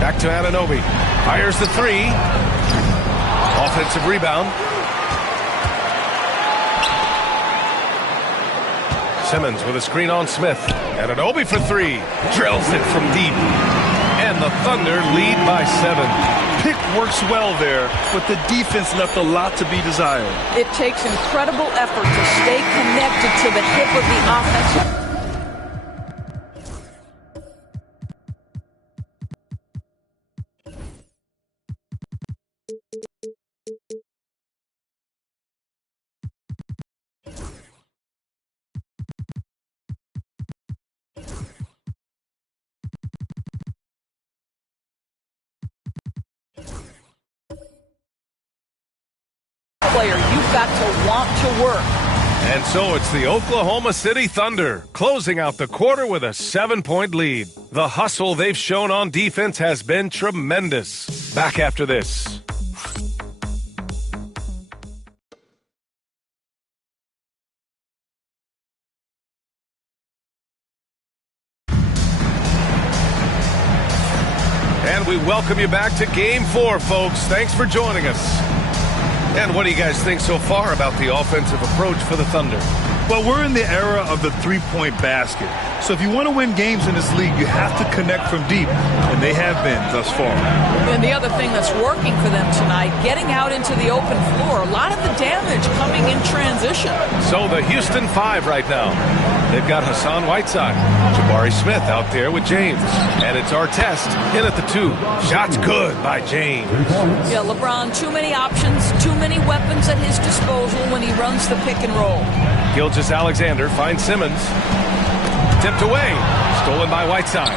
Back to Anunoby. Fires the 3. Offensive rebound. Simmons with a screen on Smith. Anunoby for 3. Drills it from deep. And And the Thunder lead by 7. Pick works well there, but the defense left a lot to be desired. It takes incredible effort to stay connected to the hip of the offensive. Player, you've got to want to work. And so it's the Oklahoma City Thunder closing out the quarter with a 7-point lead. The hustle they've shown on defense has been tremendous. Back after this. And we welcome you back to Game 4, folks. Thanks for joining us. And what do you guys think so far about the offensive approach for the Thunder? Well, we're in the era of the three-point basket. So if you want to win games in this league, you have to connect from deep, and they have been thus far. And the other thing that's working for them tonight, getting out into the open floor, a lot of the damage coming in transition. So the Houston 5 right now. They've got Hassan Whiteside, Jabari Smith out there with James. And it's Artest in at the 2. Shots good by James. Yeah, LeBron, too many options, too many weapons at his disposal when he runs the pick and roll. Gilgeous-Alexander finds Simmons. Tipped away. Stolen by Whiteside.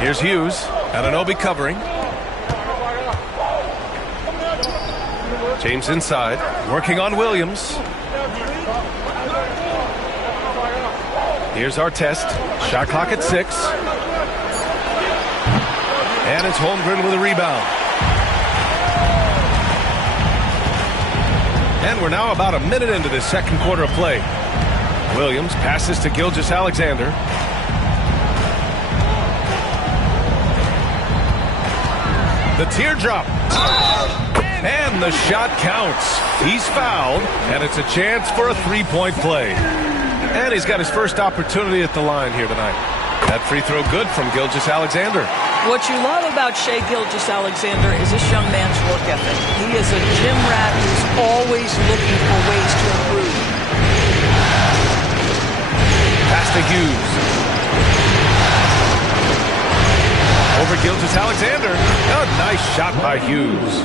Here's Hughes. Anunoby covering. James inside. Working on Williams. Here's Artest. Shot clock at 6. And it's Holmgren with a rebound. And we're now about a minute into this second quarter of play. Williams passes to Gilgeous-Alexander. The teardrop. And the shot counts. He's fouled, and it's a chance for a three-point play. And he's got his first opportunity at the line here tonight. That free throw good from Gilgeous-Alexander. What you love about Shai Gilgeous-Alexander is this young man's work ethic. He is a gym rat who's always looking for ways to improve. Pass to Hughes. Over Gilgeous-Alexander. A nice shot by Hughes.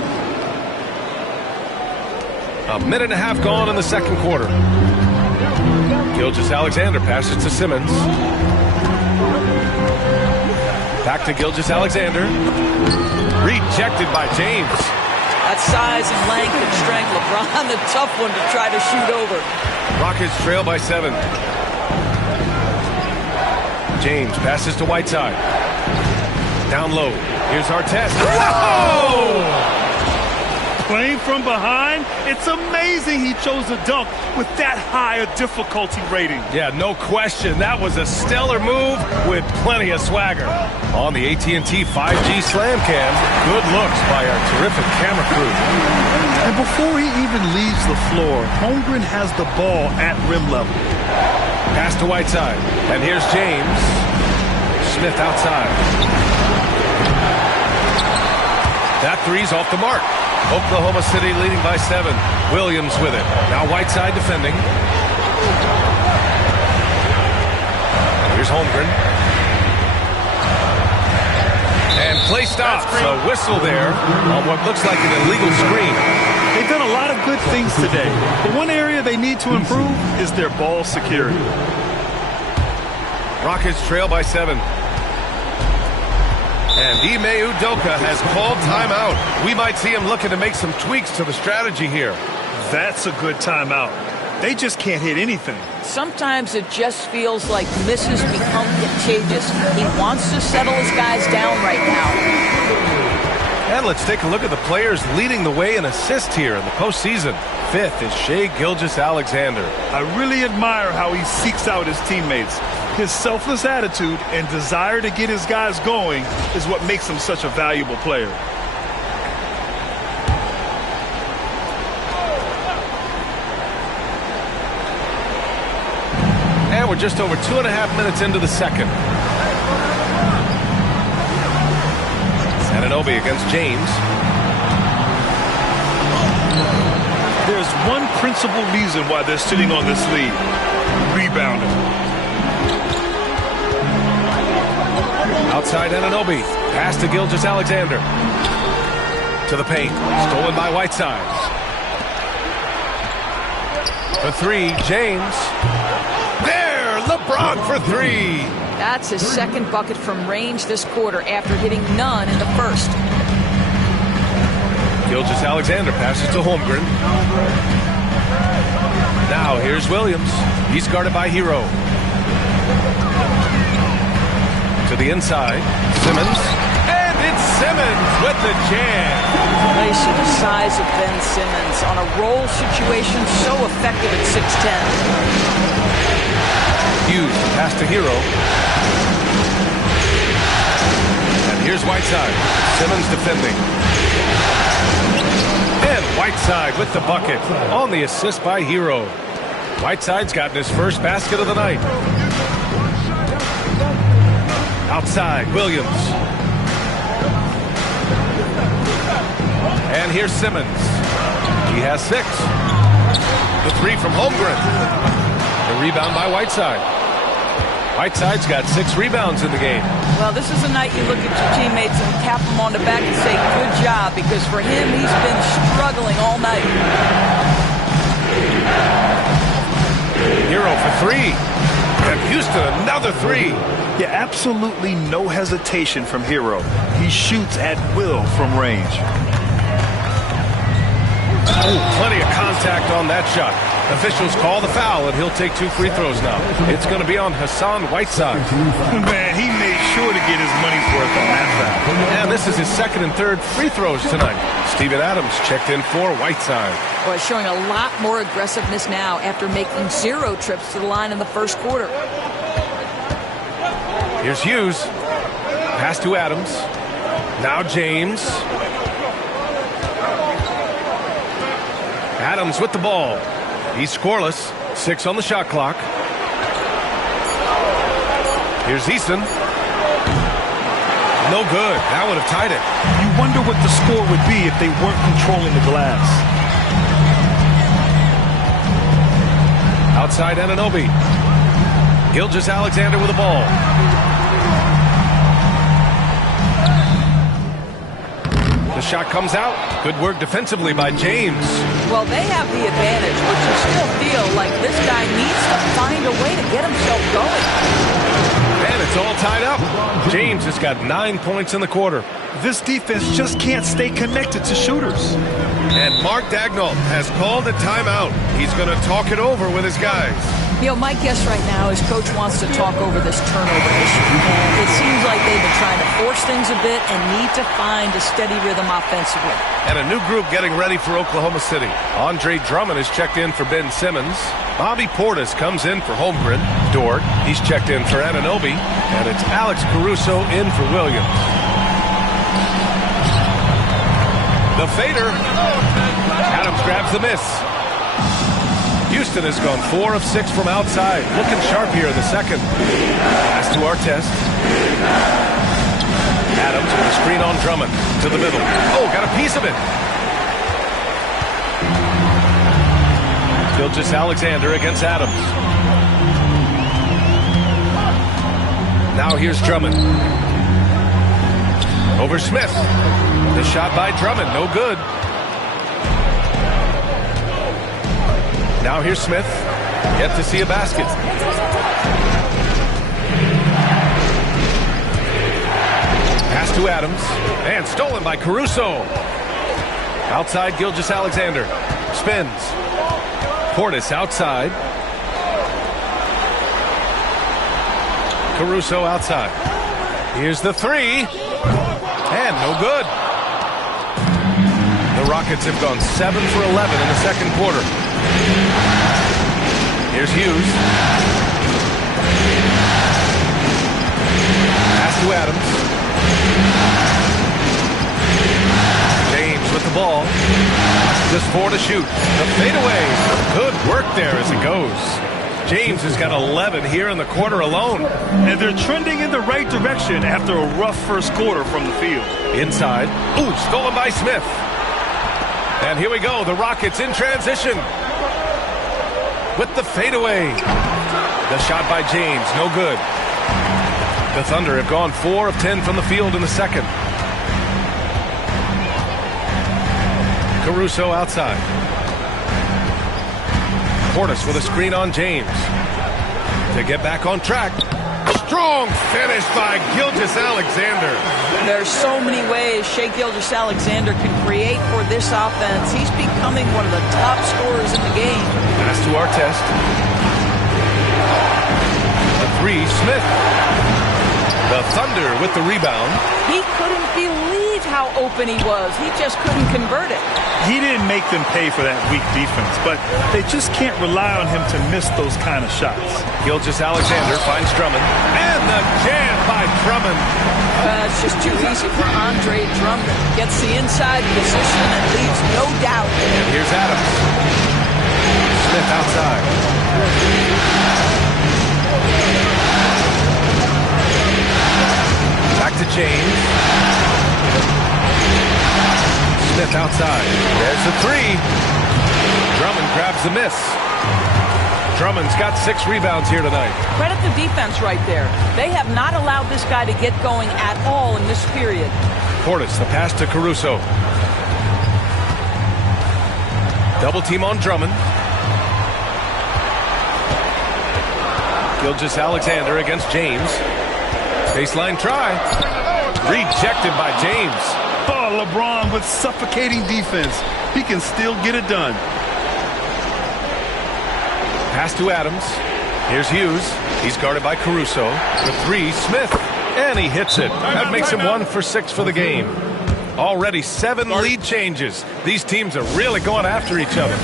A minute and a half gone in the second quarter. Gilgeous-Alexander passes to Simmons. Back to Gilgeous-Alexander. Rejected by James. That size and length and strength, LeBron, the tough one to try to shoot over. Rockets trail by 7. James passes to Whiteside. Down low. Here's Artest. Whoa! Playing from behind, it's amazing he chose a dunk with that high a difficulty rating. Yeah, no question. That was a stellar move with plenty of swagger. On the AT&T 5G Slam Cam, good looks by our terrific camera crew. And before he even leaves the floor, Holmgren has the ball at rim level. Pass to Whiteside. And here's James. Smith outside. That three's off the mark. Oklahoma City leading by 7. Williams with it. Now Whiteside defending. Here's Holmgren. And play stops. A whistle there on what looks like an illegal screen. They've done a lot of good things today, but one area they need to improve is their ball security. Rockets trail by 7. And Ime Udoka has called timeout. We might see him looking to make some tweaks to the strategy here. That's a good timeout. They just can't hit anything. Sometimes it just feels like misses become contagious. He wants to settle his guys down right now. And let's take a look at the players leading the way in assists here in the postseason. 5th is Shai Gilgeous-Alexander. I really admire how he seeks out his teammates. His selfless attitude and desire to get his guys going is what makes him such a valuable player. And we're just over 2.5 minutes into the second. Anunoby against James. There's one principal reason why they're sitting on this lead. Rebounding. Outside Anunoby. Pass to Gilgeous-Alexander. To the paint. Stolen by Whiteside. For three, James. There! LeBron for three! That's his second bucket from range this quarter after hitting none in the first. Gilgeous-Alexander passes to Holmgren. Now here's Williams. He's guarded by Hero. To the inside. Simmons. And it's Simmons with the jam. They see the size of Ben Simmons on a roll situation, so effective at 6'10". Hughes pass to Hero. And here's Whiteside. Simmons defending. And Whiteside with the bucket on the assist by Hero. Whiteside's gotten his first basket of the night. Outside, Williams. And here's Simmons. He has 6. The three from Holmgren. The rebound by Whiteside. Whiteside's got 6 rebounds in the game. Well, this is a night you look at your teammates and tap them on the back and say, good job, because for him, he's been struggling all night. Hero for 3. And Houston, another 3. Yeah, absolutely no hesitation from Hero. He shoots at will from range. Ooh, plenty of contact on that shot. Officials call the foul, and he'll take 2 free throws now. It's going to be on Hassan Whiteside. Man, he made sure to get his money's worth on that foul. And this is his second and third free throws tonight. Steven Adams checked in for Whiteside. Boy, showing a lot more aggressiveness now after making 0 trips to the line in the first quarter. Here's Hughes. Pass to Adams. Now James. Adams with the ball. He's scoreless. 6 on the shot clock. Here's Eason. No good. That would have tied it. You wonder what the score would be if they weren't controlling the glass. Outside Anunoby. Gilgeous-Alexander with the ball. The shot comes out. Good work defensively by James. Well, they have the advantage, but you still feel like this guy needs to find a way to get himself going. And it's all tied up. James has got 9 points in the quarter. This defense just can't stay connected to shooters. And Mark Daigneault has called a timeout. He's going to talk it over with his guys. You know, my guess right now is Coach wants to talk over this turnover issue. And it seems like they've been trying to force things a bit and need to find a steady rhythm offensively. And a new group getting ready for Oklahoma City. Andre Drummond is checked in for Ben Simmons. Bobby Portis comes in for Holmgren. Dort, he's checked in for Anunoby. And it's Alex Caruso in for Williams. The fader. Adams grabs the miss. Houston has gone 4 of 6 from outside. Looking sharp here in the second. Pass to Artest. Adams with a screen on Drummond. To the middle. Oh, got a piece of it. Gilgeous-Alexander against Adams. Now here's Drummond. Over Smith. The shot by Drummond, no good. Now here's Smith. Yet to see a basket. Pass to Adams. And stolen by Caruso. Outside Gilgeous-Alexander. Spins. Portis outside. Caruso outside. Here's the 3. And no good. The Rockets have gone 7 for 11 in the second quarter. Here's Hughes. Pass to Adams. James with the ball. Just 4 to shoot. The fadeaway. Good work there as it goes. James has got 11 here in the quarter alone. And they're trending in the right direction after a rough first quarter from the field. Inside. Ooh, stolen by Smith. And here we go. The Rockets in transition. With the fadeaway. The shot by James. No good. The Thunder have gone 4 of 10 from the field in the second. Caruso outside. Portis with a screen on James. To get back on track. Strong finish by Gilgeous-Alexander. There's so many ways Shai Gilgeous-Alexander can create for this offense. He's becoming one of the top scorers in the game. Pass to Artest. The three, Smith. The Thunder with the rebound. He couldn't believe how open he was. He just couldn't convert it. He didn't make them pay for that weak defense, but they just can't rely on him to miss those kind of shots. Gilgeous-Alexander finds Drummond. And the jam by Drummond. It's just too easy for Andre Drummond. Gets the inside position and leaves no doubt. And here's Adams. Smith outside. Back to James. Smith outside. There's the three. Drummond grabs the miss. Drummond's got 6 rebounds here tonight. Credit the defense right there. They have not allowed this guy to get going at all in this period. Portis, the pass to Caruso. Double team on Drummond. Gilgeous-Alexander against James. Baseline try. Rejected by James. Oh, LeBron with suffocating defense. He can still get it done. Pass to Adams. Here's Hughes. He's guarded by Caruso. The three, Smith. And he hits it. That makes him 1 for 6 for the game. Already 7 lead changes. These teams are really going after each other.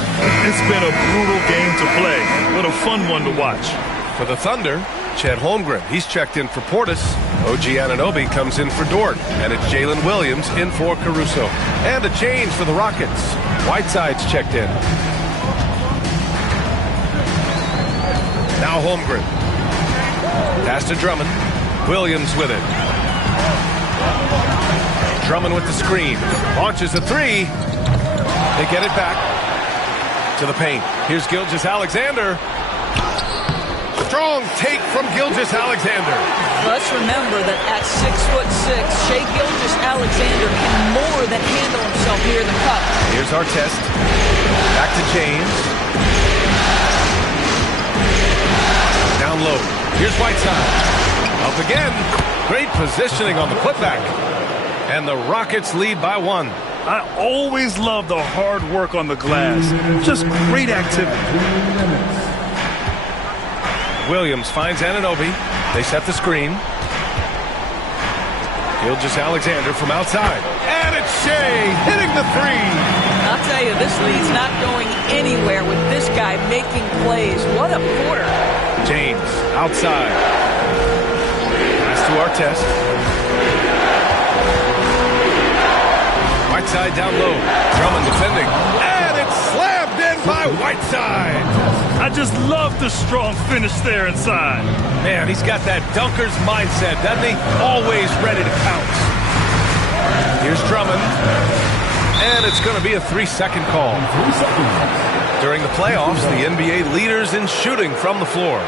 It's been a brutal game to play, but a fun one to watch. For the Thunder, Chet Holmgren. He's checked in for Portis. OG Anunoby comes in for Dort. And it's Jalen Williams in for Caruso. And a change for the Rockets. Whiteside's checked in. Now Holmgren. Pass to Drummond. Williams with it. Drummond with the screen. Launches a three. They get it back to the paint. Here's Gilgeous-Alexander. Strong take from Gilgeous-Alexander. Let's remember that at 6'6", Shai Gilgeous-Alexander can more than handle himself near the cup. Here's Artest. Back to James. Down low. Here's Whiteside. Up again. Great positioning on the putback. And the Rockets lead by 1. I always love the hard work on the glass. Just great activity. Williams finds Anunoby. They set the screen. Gilgeous-Alexander from outside. And it's Shai hitting the three. I'll tell you, this lead's not going anywhere with this guy making plays. What a quarter. James outside. Pass to Artest. Whiteside down low. Drummond defending. And it's slammed in by Whiteside. I just love the strong finish there inside. Man, he's got that dunker's mindset, doesn't he? Always ready to pounce. Here's Drummond. And it's going to be a 3-second call. During the playoffs, the NBA leaders in shooting from the floor.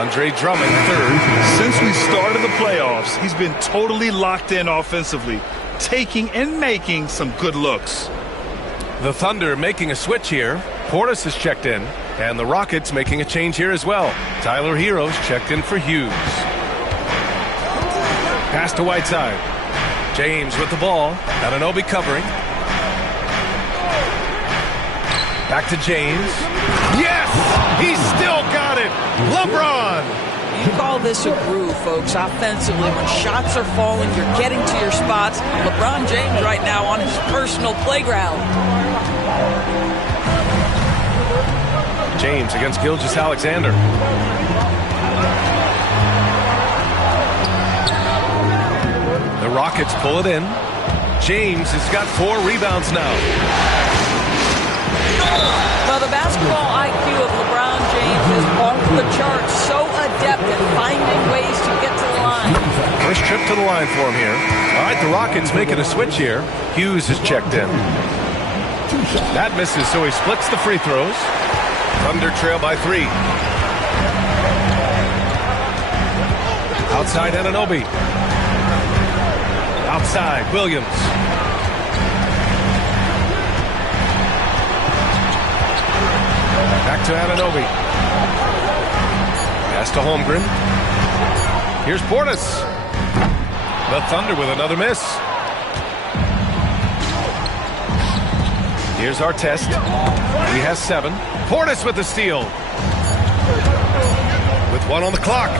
Andre Drummond, 3rd. Since we started the playoffs, he's been totally locked in offensively, taking and making some good looks. The Thunder making a switch here. Portis is checked in. And the Rockets making a change here as well. Tyler Hero's checked in for Hughes. Pass to Whiteside. James with the ball. Anunoby covering. Back to James. Yes! He's still got it! LeBron! You call this a groove, folks, offensively. When shots are falling, you're getting to your spots. LeBron James right now on his personal playground. James against Gilgeous-Alexander. The Rockets pull it in. James has got 4 rebounds now. Well, the basketball IQ of LeBron James is off the charts. to the line for him here. All right, the Rockets making a switch here. Hughes is checked in. That misses, so he splits the free throws. Thunder trail by 3. Outside Anunoby. Outside Williams. Back to Anunoby. Pass to Holmgren. Here's Portis. The Thunder with another miss. Here's Artest. He has 7. Portis with the steal. With 1 on the clock.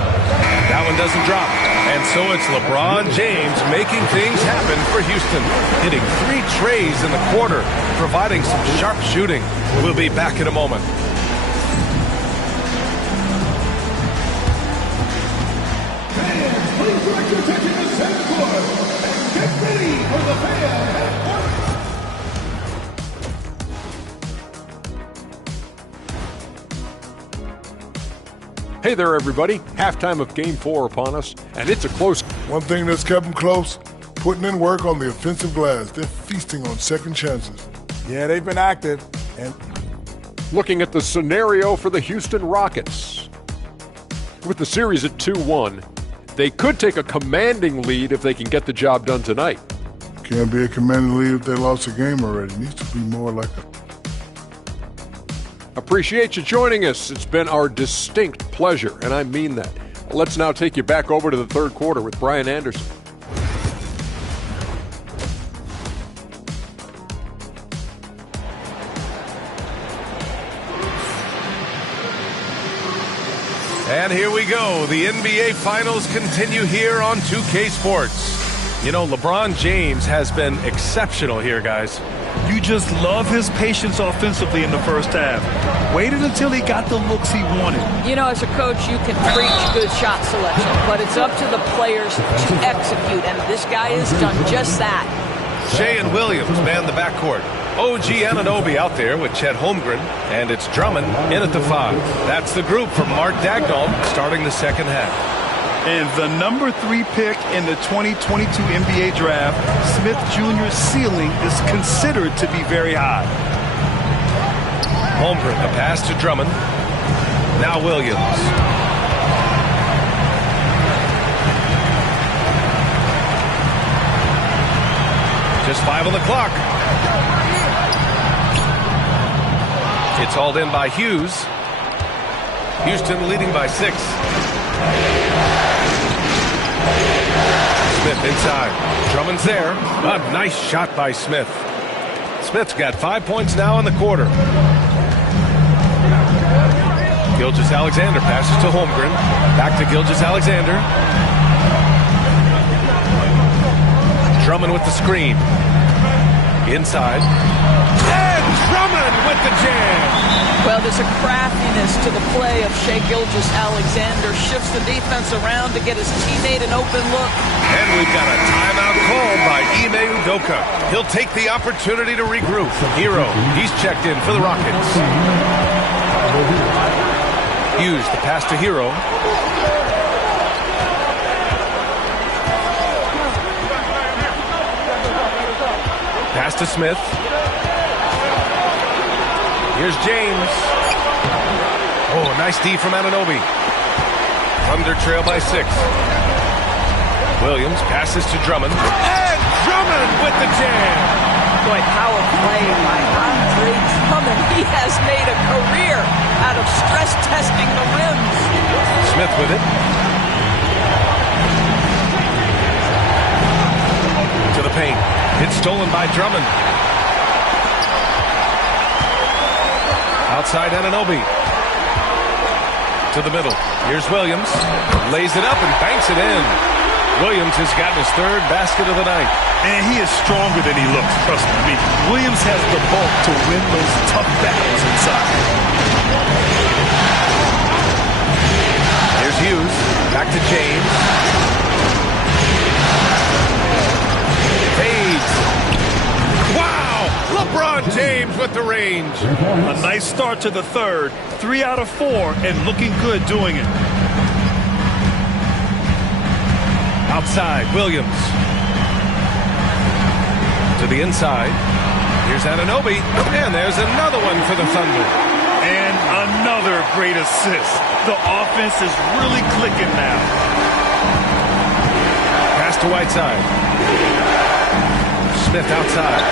That one doesn't drop. And so it's LeBron James making things happen for Houston. Hitting 3 trays in the quarter, providing some sharp shooting. We'll be back in a moment. Please direct your attention to center court and get ready for the fan half-court. Hey there, everybody. Halftime of Game 4 upon us, and it's a close. One thing that's kept them close, putting in work on the offensive glass. They're feasting on second chances. Yeah, they've been active. And Looking at the scenario for the Houston Rockets. With the series at 2-1, they could take a commanding lead if they can get the job done tonight. Can't be a commanding lead if they lost a game already. It needs to be more like a... Appreciate you joining us. It's been our distinct pleasure, and I mean that. Let's now take you back over to the third quarter with Brian Anderson. And here we go. The NBA Finals continue here on 2K Sports. You know, LeBron James has been exceptional here, guys. You just love his patience offensively in the first half. Waited until he got the looks he wanted. You know, as a coach, you can preach good shot selection, but it's up to the players to execute, and this guy has done just that. Shea and Williams man the backcourt. OG Anunoby out there with Chet Holmgren, and it's Drummond in at the 5. That's the group from Mark Daigneault starting the second half. And the number 3 pick in the 2022 NBA Draft, Smith Jr.'s ceiling is considered to be very high. Holmgren, a pass to Drummond. Now Williams. Just 5 on the clock. It's hauled in by Hughes. Houston leading by 6. Smith inside. Drummond's there. A nice shot by Smith. Smith's got 5 points now in the quarter. Gilgeous-Alexander passes to Holmgren. Back to Gilgeous-Alexander. Drummond with the screen. Inside. And Drummond with the jam. Well, there's a craftiness to the play of Shea Gilgeous-Alexander. Shifts the defense around to get his teammate an open look. And we've got a timeout called by Ime Udoka. He'll take the opportunity to regroup. Hero, he's checked in for the Rockets. Hughes, the pass to Hero. Pass to Smith. Here's James. Oh, nice D from Anunoby. Thunder trail by 6. Williams passes to Drummond. And Drummond with the jam. Boy, power play by Andre Drummond. He has made a career out of stress testing the rims. Smith with it. To the paint. It's stolen by Drummond. Outside Anunoby. To the middle. Here's Williams. Lays it up and banks it in. Williams has gotten his 3rd basket of the night. And he is stronger than he looks, trust me. Williams has the bulk to win those tough battles inside. Here's Hughes. Back to James. Fades. Wow! LeBron James with the range. A nice start to the 3rd. 3 out of 4 and looking good doing it. Outside, Williams. To the inside. Here's Anunoby. And there's another one for the Thunder. And another great assist. The offense is really clicking now. Pass to Whiteside. Smith outside.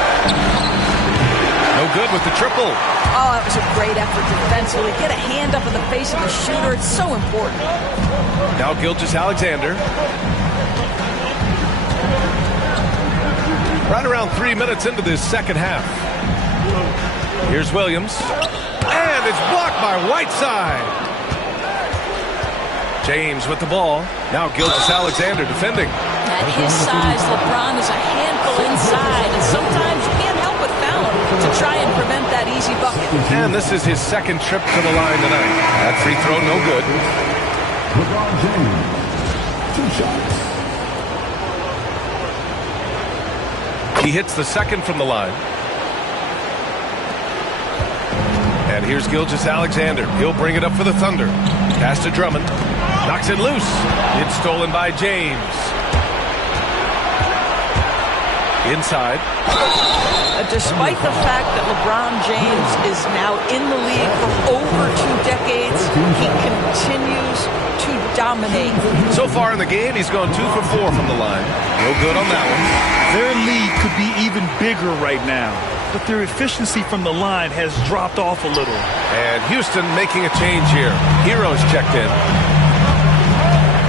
No good with the triple. Oh, that was a great effort defensively. Get a hand up in the face of the shooter. It's so important. Now Gilgeous-Alexander. Right around 3 minutes into this second half. Here's Williams. And it's blocked by Whiteside. James with the ball. Now Gilgeous-Alexander defending. At his size, LeBron is a handful inside, and sometimes you can't help but foul him to try and prevent that easy bucket. And this is his second trip to the line tonight. That free throw, no good. LeBron James, 2 shots. He hits the second from the line. And here's Gilgeous-Alexander. He'll bring it up for the Thunder. Pass to Drummond. Knocks it loose. It's stolen by James. Inside. Despite the fact that LeBron James is now in the league for over 2 decades, he continues to dominate. So far in the game, he's gone 2 for 4 from the line. No good on that one. Their lead could be even bigger right now, but their efficiency from the line has dropped off a little. And Houston making a change here. Hero's checked in.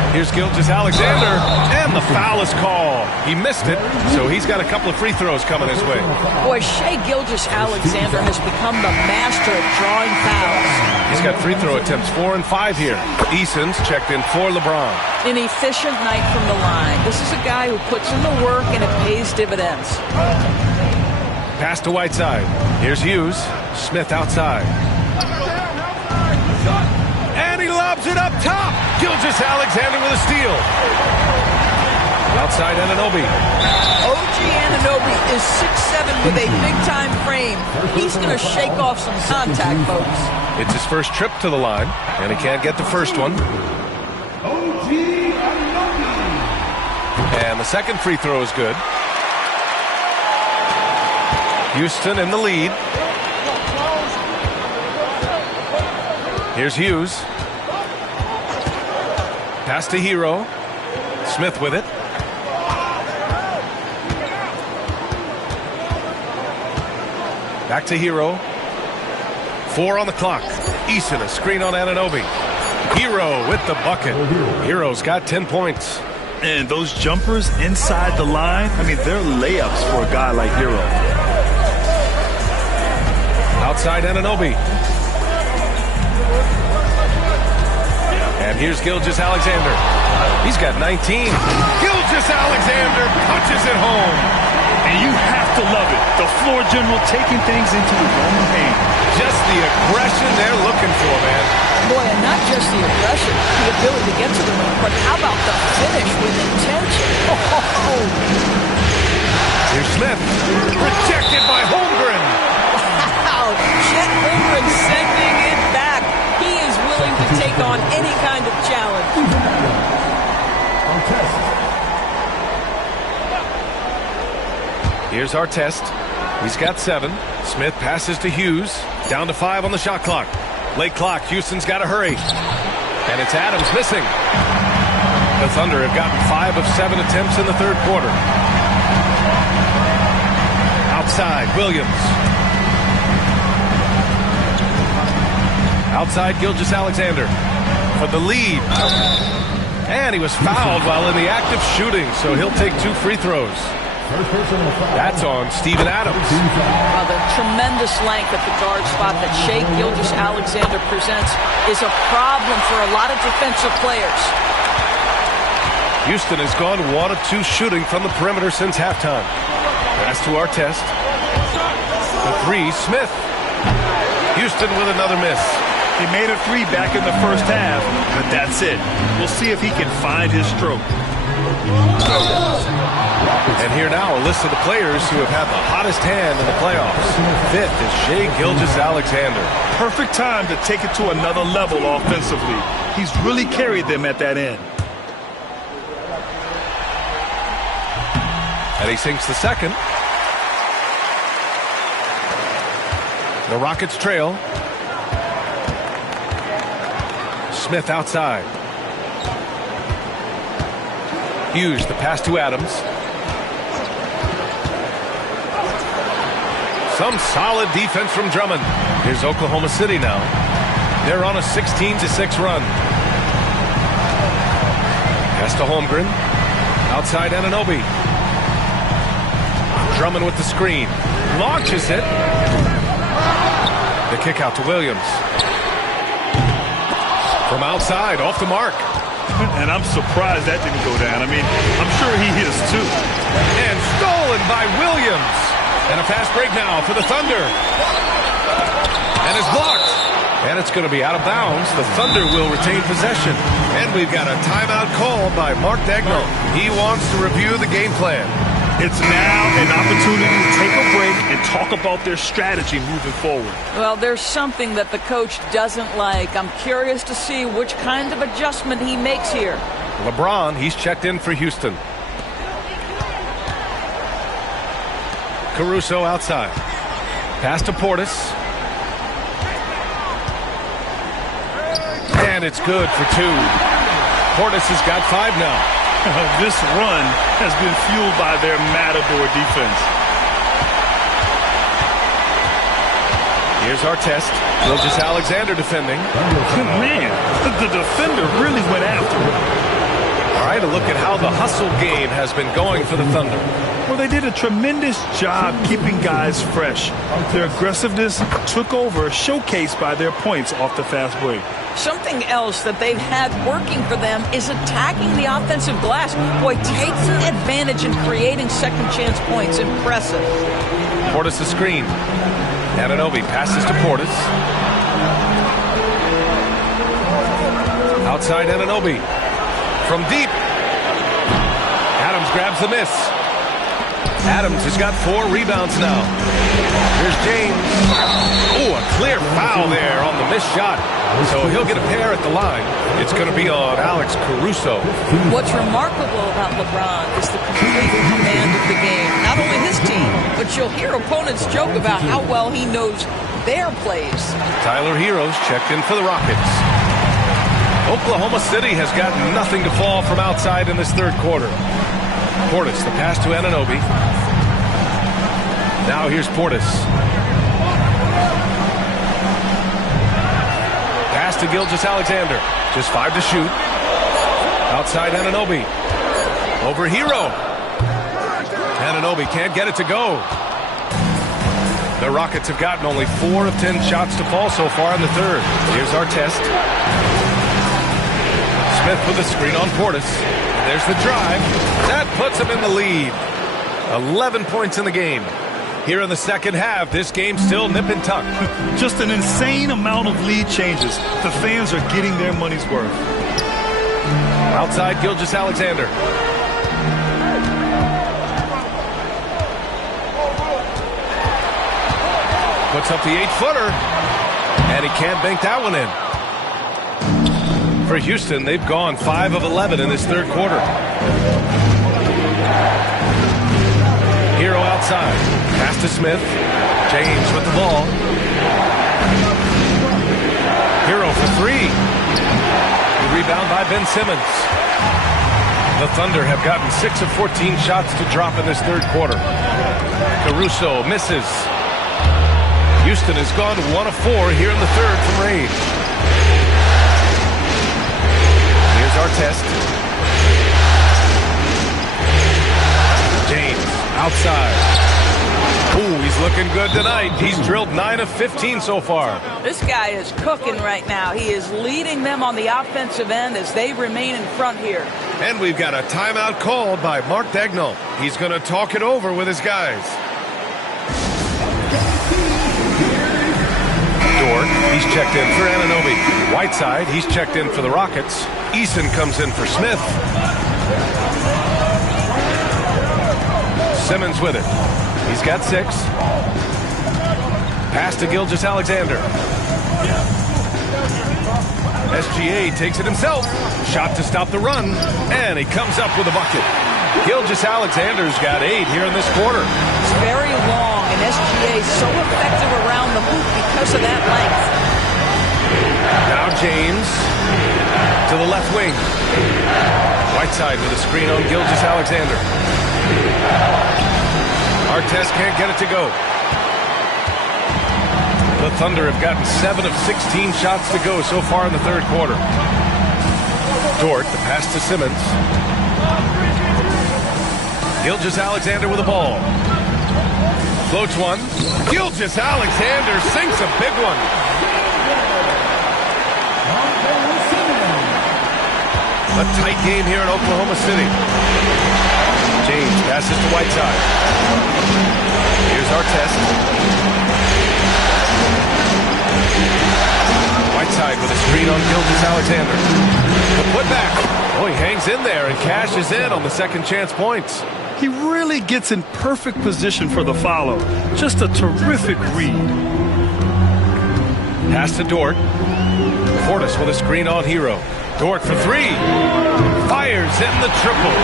Here's Gilgeous-Alexander, and the foul is called. He missed it, so he's got a couple of free throws coming his way. Boy, Shai Gilgeous-Alexander has become the master of drawing fouls. He's got free throw attempts 4 and 5 here. Eason's checked in for LeBron. An efficient night from the line. This is a guy who puts in the work, and it pays dividends. Pass to Whiteside. Here's Hughes. Smith outside. And he lobs it up top. Gilgeous-Alexander with a steal. Outside Anunoby. OG Anunoby is 6'7" with a big-time frame. He's going to shake off some contact, folks. It's his first trip to the line, and he can't get the first one. OG Anunoby. And the second free throw is good. Houston in the lead. Here's Hughes. Pass to Hero. Smith with it. Back to Hero. 4 on the clock. Eason, a screen on Anunoby. Hero with the bucket. Hero's got 10 points. And those jumpers inside the line, I mean, they're layups for a guy like Hero. Outside Anunoby. And here's Gilgeous-Alexander. He's got 19. Gilgeous-Alexander punches it home. And you have to love it. The floor general taking things into his own hands. Just the aggression they're looking for, man. Boy, and not just the aggression, the ability to get to the rim, but how about the finish with intention? Oh. Here's Smith. Rejected by Holmgren. Wow, Chet Holmgren sending it back. He is willing to take on any kind of challenge. Here's Artest. He's got 7. Smith passes to Hughes. Down to 5 on the shot clock. Late clock. Houston's got to hurry. And it's Adams missing. The Thunder have gotten 5 of 7 attempts in the third quarter. Outside, Williams. Outside, Gilgeous-Alexander for the lead. And he was fouled while in the act of shooting, so he'll take 2 free throws. That's on Steven Adams. The tremendous length at the guard spot that Shai Gilgeous-Alexander presents is a problem for a lot of defensive players. Houston has gone 1 of 2 shooting from the perimeter since halftime. Pass to Artest. The 3, Smith. Houston with another miss. He made a 3 back in the first half, but that's it. We'll see if he can find his stroke. And here now a list of the players who have had the hottest hand in the playoffs. 5th is Shai Gilgeous-Alexander. Perfect time to take it to another level offensively. He's really carried them at that end. And he sinks the second. The Rockets trail. Smith outside. Hughes, the pass to Adams. Some solid defense from Drummond. Here's Oklahoma City now. They're on a 16-6 run. Pass to Holmgren. Outside Anunoby. Drummond with the screen. Launches it. The kick out to Williams. From outside, off the mark. And I'm surprised that didn't go down. I mean, I'm sure he is too. And stolen by Williams. And a fast break now for the Thunder. And it's blocked. And it's going to be out of bounds. The Thunder will retain possession. And we've got a timeout called by Mark Daigneault. He wants to review the game plan. It's now an opportunity to take a break and talk about their strategy moving forward. Well, there's something that the coach doesn't like. I'm curious to see which kind of adjustment he makes here. LeBron, he's checked in for Houston. Caruso outside. Pass to Portis. And it's good for two. Portis has got 5 now. This run has been fueled by their Matador defense. Here's Artest. Gilgeous-Alexander defending. Man, the defender really went after him. All right, a look at how the hustle game has been going for the Thunder. Well, they did a tremendous job keeping guys fresh. Their aggressiveness took over, showcased by their points off the fast break. Something else that they've had working for them is attacking the offensive glass. Boy, taking advantage and creating second chance points. Impressive. Portis the screen. Anunoby passes to Portis. Outside Anunoby. From deep. Adams grabs the miss. Adams has got 4 rebounds now. Here's James. Oh, a clear foul there on the missed shot. So he'll get a pair at the line. It's going to be on Alex Caruso. What's remarkable about LeBron is the complete command of the game. Not only his team, but you'll hear opponents joke about how well he knows their plays. Tyler Heroes checked in for the Rockets. Oklahoma City has got nothing to fall from outside in this third quarter. Portis, the pass to Anunoby. Now here's Portis. Pass to Gilgeous-Alexander. Just 5 to shoot. Outside Anunoby. Over Hero. Anunoby can't get it to go. The Rockets have gotten only 4 of 10 shots to fall so far in the third. Here's Artest. Smith with the screen on Portis. There's the drive. That puts him in the lead. 11 points in the game. Here in the second half, this game's still nip and tuck. Just an insane amount of lead changes. The fans are getting their money's worth. Outside Gilgeous-Alexander. Puts up the 8-footer. And he can't bank that one in. For Houston, they've gone 5 of 11 in this third quarter. Hero outside. Pass to Smith. James with the ball. Hero for 3. The rebound by Ben Simmons. The Thunder have gotten 6 of 14 shots to drop in this third quarter. Caruso misses. Houston has gone 1 of 4 here in the third from range. Artest. James outside. Ooh, he's looking good tonight. He's drilled 9 of 15 so far. This guy is cooking right now. He is leading them on the offensive end as they remain in front here. And we've got a timeout called by Mark Daigneault. He's going to talk it over with his guys. Dort, he's checked in for Anunoby. Whiteside, he's checked in for the Rockets. Eason comes in for Smith. Simmons with it. He's got 6. Pass to Gilgeous-Alexander. SGA takes it himself. Shot to stop the run. And he comes up with a bucket. Gilgeous-Alexander's got 8 here in this quarter. It's very long, and SGA is so effective around the hoop because of that length. Now James to the left wing. Whiteside with a screen on Gilgeous-Alexander. Artest can't get it to go. The Thunder have gotten 7 of 16 shots to go so far in the third quarter. Dort, the pass to Simmons. Gilgeous-Alexander with the ball. Floats one. Gilgeous-Alexander sinks a big one. A tight game here in Oklahoma City. James passes to Whiteside. Here's Artest. Whiteside with a screen on Gilgeous-Alexander. The putback. Oh, he hangs in there and cashes in on the second chance points. He really gets in perfect position for the follow. Just a terrific read. Pass to Dort. Portis with a screen on Hero. Dort for 3. Fires in the triple.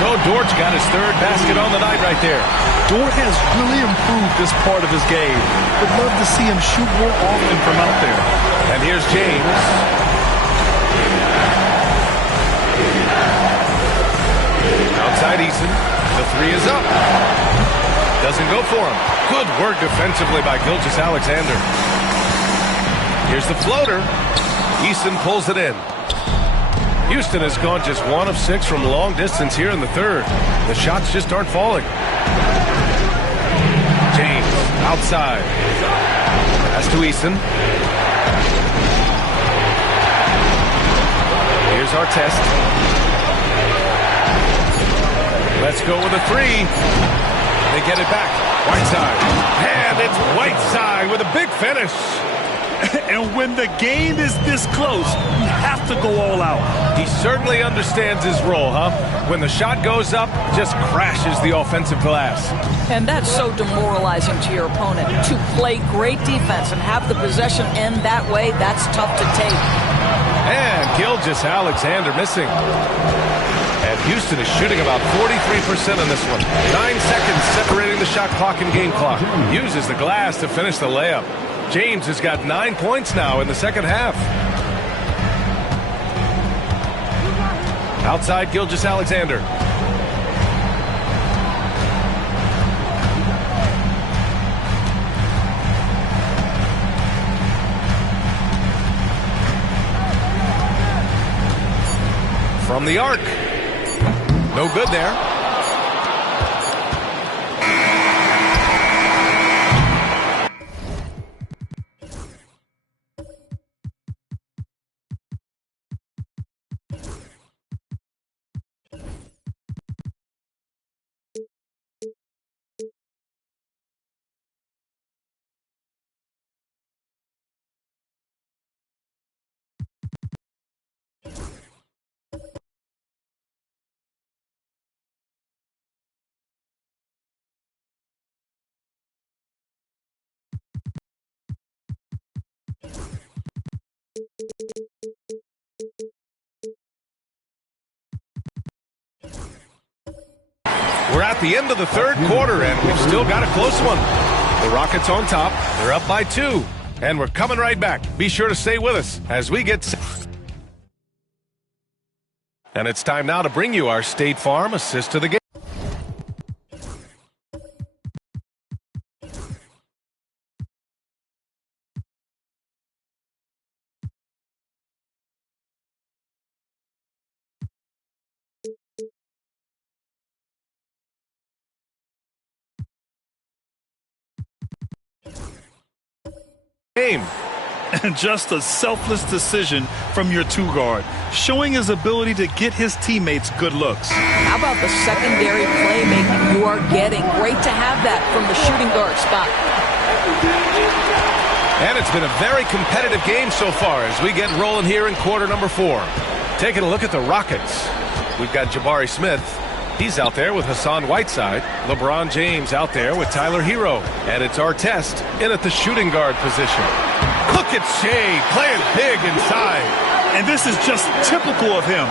So Dort's got his third basket on the night right there. Dort has really improved this part of his game. Would love to see him shoot more often from out there. And here's James. Outside Eason. The 3 is up. Doesn't go for him. Good work defensively by Gilgeous-Alexander. Here's the floater. Eason pulls it in. Houston has gone just 1 of 6 from long distance here in the third. The shots just aren't falling. James outside. Pass to Eason. Here's Artest. Let's go with a 3. They get it back. Whiteside. And it's Whiteside with a big finish. And when the game is this close, you have to go all out. He certainly understands his role, huh? When the shot goes up, just crashes the offensive glass. And that's so demoralizing to your opponent. To play great defense and have the possession end that way, that's tough to take. And Gilgeous-Alexander missing. And Houston is shooting about 43% on this one. 9 seconds separating the shot clock and game clock. Uses the glass to finish the layup. James has got 9 points now in the second half. Outside Gilgeous-Alexander. From the arc. No good there. We're at the end of the third quarter, and we've still got a close one. The Rockets on top. They're up by 2. And we're coming right back. Be sure to stay with us as we get... And it's time now to bring you our State Farm assist to the game. And just a selfless decision from your 2 guard, showing his ability to get his teammates good looks. How about the secondary playmaking you are getting? Great to have that from the shooting guard spot. And it's been a very competitive game so far as we get rolling here in quarter number 4. Taking a look at the Rockets. We've got Jabari Smith. He's out there with Hassan Whiteside. LeBron James out there with Tyler Hero. And it's Artest in at the shooting guard position. Look at Shea playing big inside. And this is just typical of him.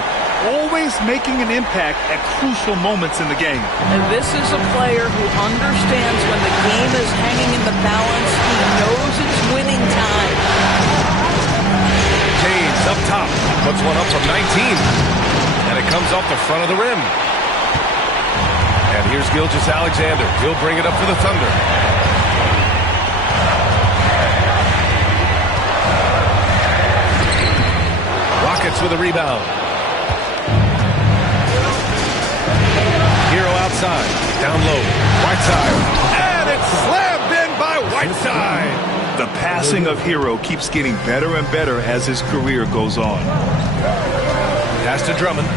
always making an impact at crucial moments in the game. And this is a player who understands when the game is hanging in the balance. He knows it's winning time. James up top. Puts one up from 19. And it comes off the front of the rim. And here's Gilgeous-Alexander. He'll bring it up for the Thunder. Rockets with a rebound. Hero outside. Down low. Whiteside. And it's slammed in by Whiteside. The passing of Hero keeps getting better and better as his career goes on. Pass to Drummond.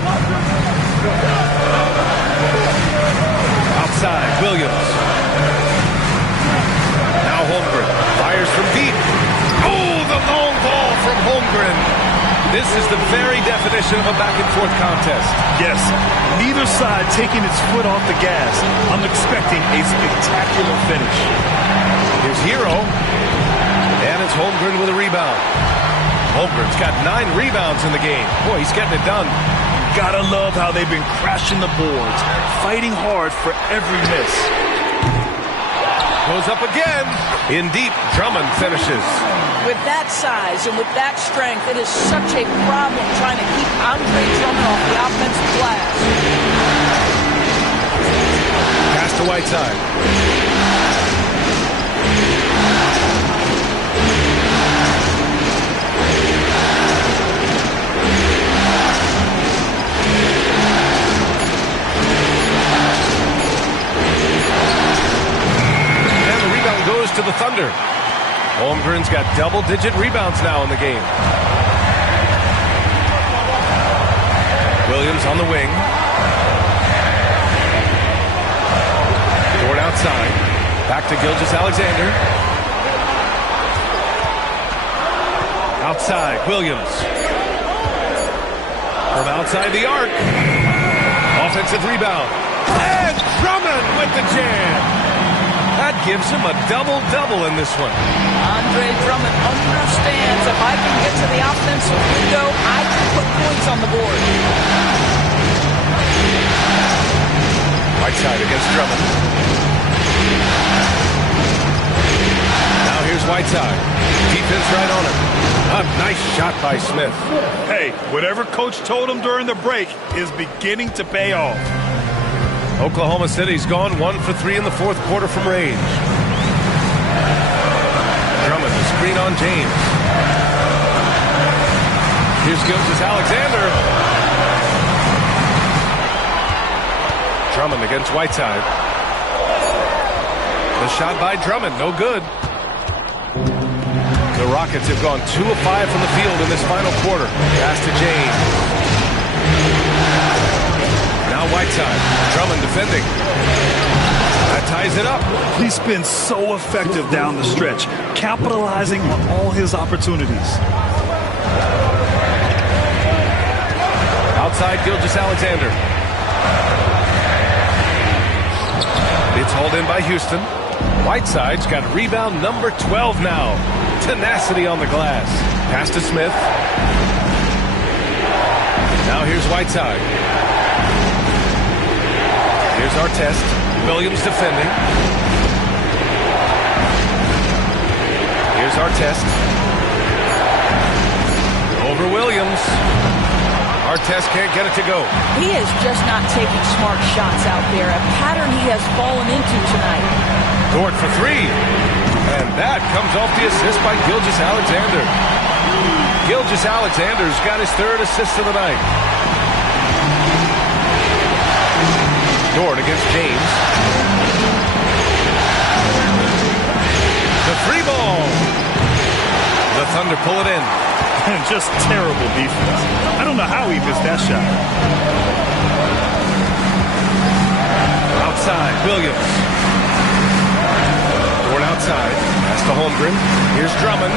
Outside, Williams. Now Holmgren fires from deep. Oh, the long ball from Holmgren. This is the very definition of a back-and-forth contest. Yes, neither side taking its foot off the gas. I'm expecting a spectacular finish. Here's Hero. And it's Holmgren with a rebound. Holmgren's got 9 rebounds in the game. Boy, he's getting it done. Gotta love how they've been crashing the boards, fighting hard for every miss. Goes up again. In deep, Drummond finishes. With that size and with that strength, it is such a problem trying to keep Andre Drummond off the offensive glass. Pass to Whiteside. To the Thunder. Holmgren's got double-digit rebounds now in the game. Williams on the wing. Dort outside. Back to Gilgeous-Alexander. Outside, Williams. From outside the arc. Offensive rebound. And Drummond with the jam. That gives him a double-double in this one. Andre Drummond understands if I can get to the offensive window, I can put points on the board. Whiteside against Drummond. Now here's Whiteside. Defense right on him. A nice shot by Smith. Hey, whatever coach told him during the break is beginning to pay off. Oklahoma City's gone 1 for 3 in the fourth quarter from range. Drummond, the screen on James. Here's Gilgeous-Alexander. Drummond against Whiteside. The shot by Drummond, no good. The Rockets have gone 2 of 5 from the field in this final quarter. Pass to James. Now Whiteside. Drummond defending. That ties it up. He's been so effective down the stretch, capitalizing on all his opportunities. Outside Gilgeous-Alexander. It's hauled in by Houston. Whiteside's got rebound number 12 now. Tenacity on the glass. Pass to Smith. Now here's Whiteside. Here's Artest. Williams defending. Here's Artest. Over Williams. Artest can't get it to go. He is just not taking smart shots out there, a pattern he has fallen into tonight. Dort for 3. And that comes off the assist by Gilgeous-Alexander. Gilgeous-Alexander's got his 3rd assist of the night. Dort against James. The 3 ball. The Thunder pull it in. Just terrible defense. I don't know how he missed that shot. Outside, Williams. Dort outside. That's to Holmgren. Here's Drummond.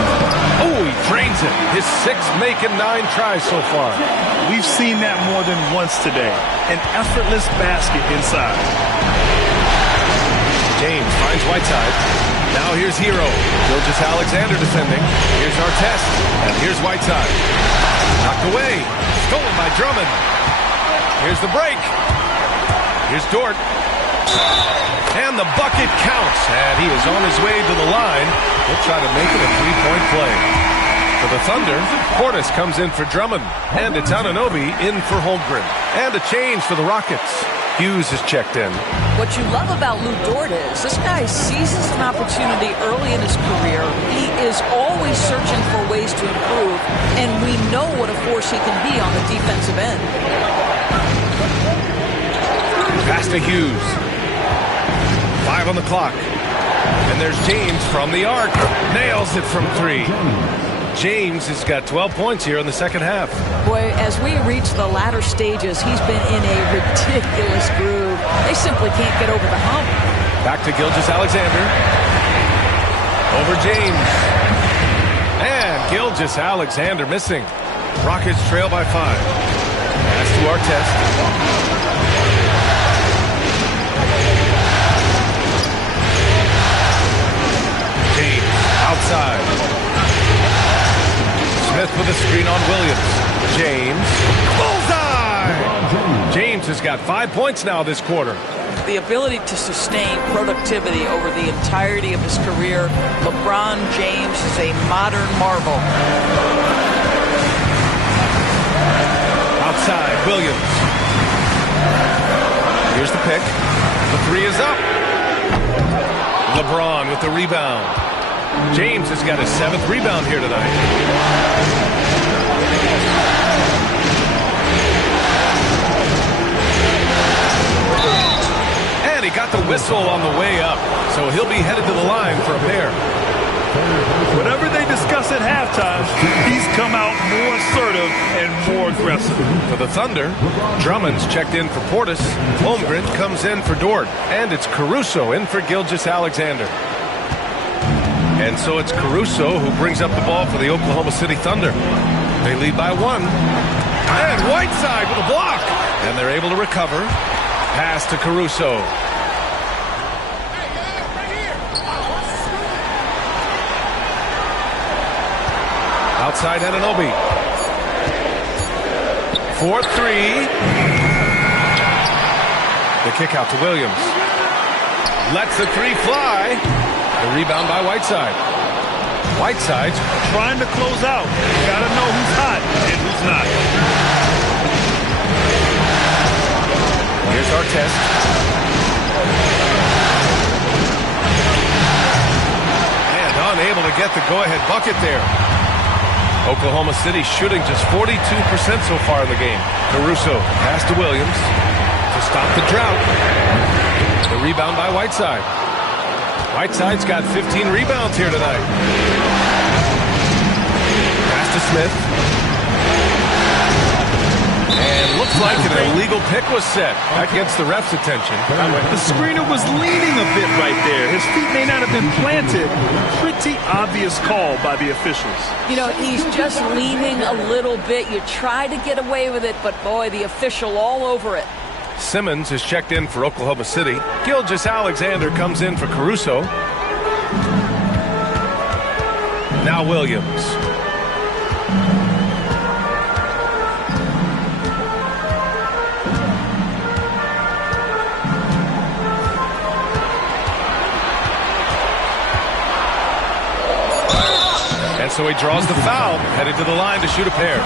Oh, he drains it. His 6th making 9 tries so far. We've seen that more than once today. An effortless basket inside. James finds Whiteside. Now here's Hero. Gilgeous-Alexander defending. Here's Artest. And here's Whiteside. Knocked away. Stolen by Drummond. Here's the break. Here's Dort. And the bucket counts. And he is on his way to the line. He'll try to make it a three-point play. For the Thunder, Portis comes in for Drummond. And it's Anunoby in for Holmgren. And a change for the Rockets. Hughes is checked in. What you love about Lou Dort is this guy seizes an opportunity early in his career. He is always searching for ways to improve, and we know what a force he can be on the defensive end. Pass to Hughes. 5 on the clock. And there's James from the arc. Nails it from 3. James has got 12 points here in the second half. Boy, as we reach the latter stages, he's been in a ridiculous groove. They simply can't get over the hump. Back to Gilgeous-Alexander. Over James. And Gilgeous-Alexander missing. Rockets trail by 5. Pass to Artest. James outside. Smith with a screen on Williams. James. Bullseye! James has got 5 points now this quarter. The ability to sustain productivity over the entirety of his career, LeBron James is a modern marvel. Outside, Williams. Here's the pick. The 3 is up. LeBron with the rebound. James has got his 7th rebound here tonight. And he got the whistle on the way up, so he'll be headed to the line for a pair. Whatever they discuss at halftime, he's come out more assertive and more aggressive. For the Thunder, Drummond's checked in for Portis. Holmgren comes in for Dort. And it's Caruso in for Gilgeous-Alexander. And so it's Caruso who brings up the ball for the Oklahoma City Thunder. They lead by 1. And Whiteside with a block. And they're able to recover. Pass to Caruso. Outside Anunoby. 4-3. The kick out to Williams. Lets the 3 fly. The rebound by Whiteside. Whiteside's trying to close out. Gotta know who's hot and who's not. Here's Artest. And unable to get the go-ahead bucket there. Oklahoma City shooting just 42% so far in the game. Caruso pass to Williams to stop the drought. The rebound by Whiteside. Whiteside's got 15 rebounds here tonight. Pass to Smith. And looks like an illegal pick was set. That gets the ref's attention. The screener was leaning a bit right there. His feet may not have been planted. Pretty obvious call by the officials. You know, he's just leaning a little bit. You try to get away with it, but boy, the official all over it. Simmons is checked in for Oklahoma City. Gilgeous-Alexander comes in for Caruso. Now Williams. And so he draws the foul, headed to the line to shoot a pair.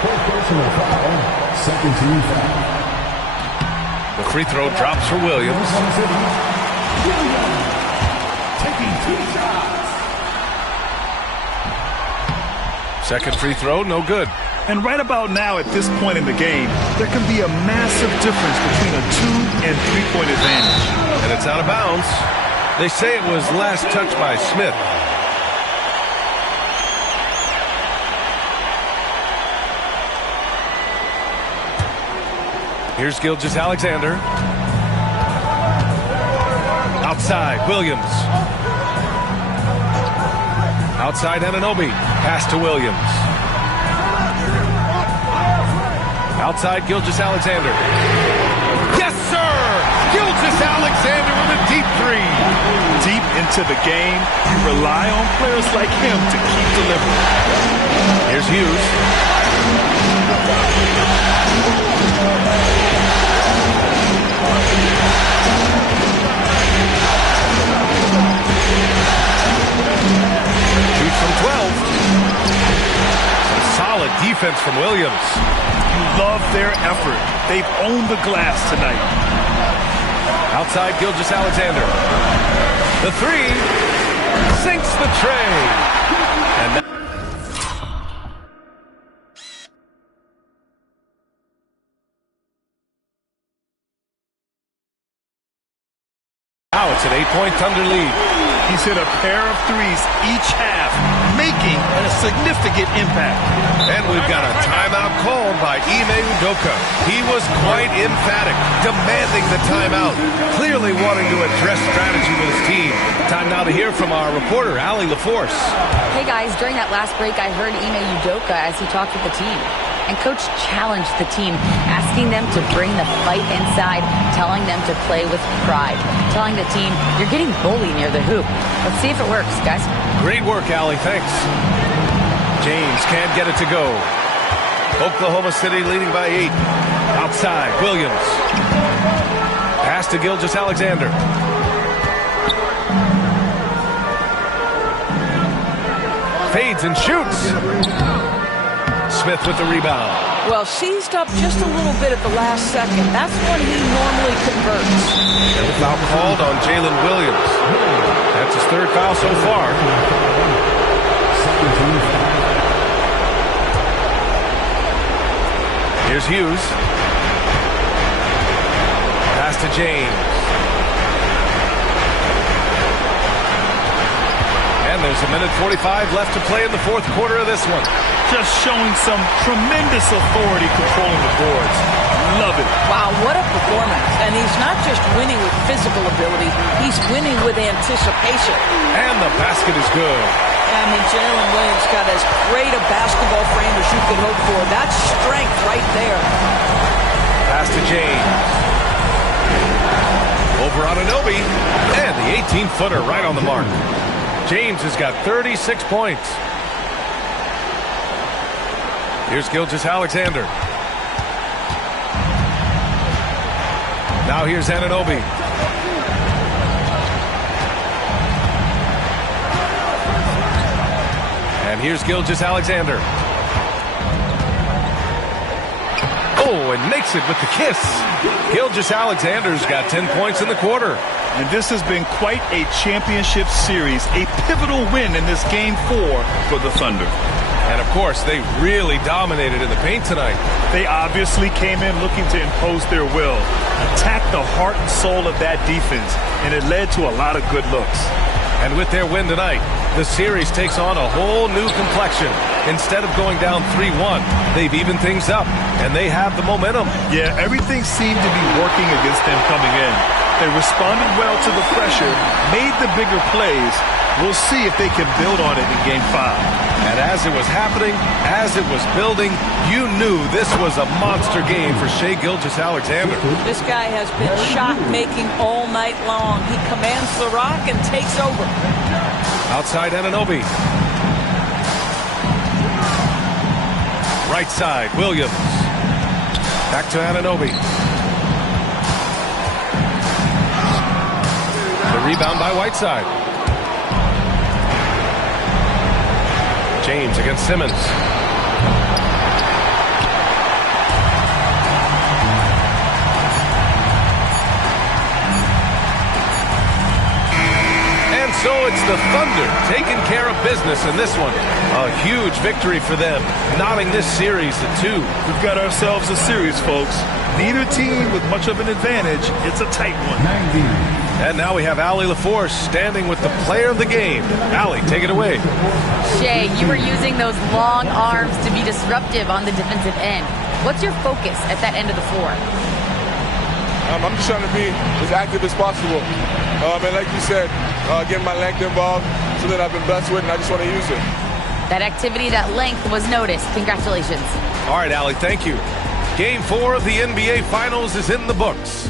Personal foul, second team foul. The free throw drops for Williams. Taking 2 shots. Second free throw, no good. And right about now, at this point in the game, there can be a massive difference between a 2- and 3-point advantage. And it's out of bounds. They say it was last touched by Smith. Here's Gilgeous-Alexander. Outside, Williams. Outside Anunoby. Pass to Williams. Outside Gilgeous-Alexander. Yes, sir! Gilgeous-Alexander with a deep 3. Deep into the game, you rely on players like him to keep delivering. Here's Hughes. from Williams. You love their effort. They've owned the glass tonight. Outside Gilgeous-Alexander. The three sinks the tray. And now it's an 8-point Thunder lead. He's hit a pair of threes each half, making a significant impact. And we've got a timeout called by Ime Udoka. He was quite emphatic, demanding the timeout, clearly wanting to address strategy with his team. Time now to hear from our reporter, Allie LaForce. Hey guys, during that last break, I heard Ime Udoka as he talked with the team. And Coach challenged the team, asking them to bring the fight inside, telling them to play with pride, telling the team, you're getting bullied near the hoop. Let's see if it works, guys. Great work, Allie. Thanks. James can't get it to go. Oklahoma City leading by 8. Outside, Williams. Pass to Gilgeous-Alexander. Fades and shoots. Smith with the rebound. Well, seized up just a little bit at the last second. That's when he normally converts. And the foul called on Jalen Williams. That's his third foul so far. Here's Hughes. Pass to James. And there's a minute 45 left to play in the fourth quarter of this one. Just showing some tremendous authority controlling the boards. Love it. Wow, what a performance. And he's not just winning with physical ability, he's winning with anticipation. And the basket is good. I mean, Jalen Williams got as great a basketball frame as you could hope for. That's strength right there. Pass to James. Over Anunoby. And the 18-footer right on the mark. James has got 36 points. Here's Gilgeous-Alexander. Now here's Anunoby. And here's Gilgeous-Alexander. Oh, and makes it with the kiss. Gilgeous-Alexander's got 10 points in the quarter. And this has been quite a championship series, a pivotal win in this Game 4 for the Thunder. And, of course, they really dominated in the paint tonight. They obviously came in looking to impose their will, attack the heart and soul of that defense, and it led to a lot of good looks. And with their win tonight, the series takes on a whole new complexion. Instead of going down 3-1, they've evened things up, and they have the momentum. Yeah, everything seemed to be working against them coming in. They responded well to the pressure, made the bigger plays. We'll see if they can build on it in Game 5. And as it was happening, as it was building, you knew this was a monster game for Shai Gilgeous-Alexander. This guy has been shot-making all night long. He commands the rock and takes over. Outside Anunoby. Right side, Williams. Back to Anunoby. The rebound by Whiteside. James against Simmons. And so it's the Thunder taking care of business in this one. A huge victory for them, knotting this series to 2. We've got ourselves a series, folks. Neither team with much of an advantage. It's a tight one. And now we have Allie LaForce standing with the player of the game. Allie, take it away. Shai, you were using those long arms to be disruptive on the defensive end. What's your focus at that end of the floor? I'm just trying to be as active as possible. And like you said, getting my length involved, so that I've been blessed with, and I just want to use it. That activity, that length was noticed. Congratulations. All right, Allie, thank you. Game 4 of the NBA Finals is in the books.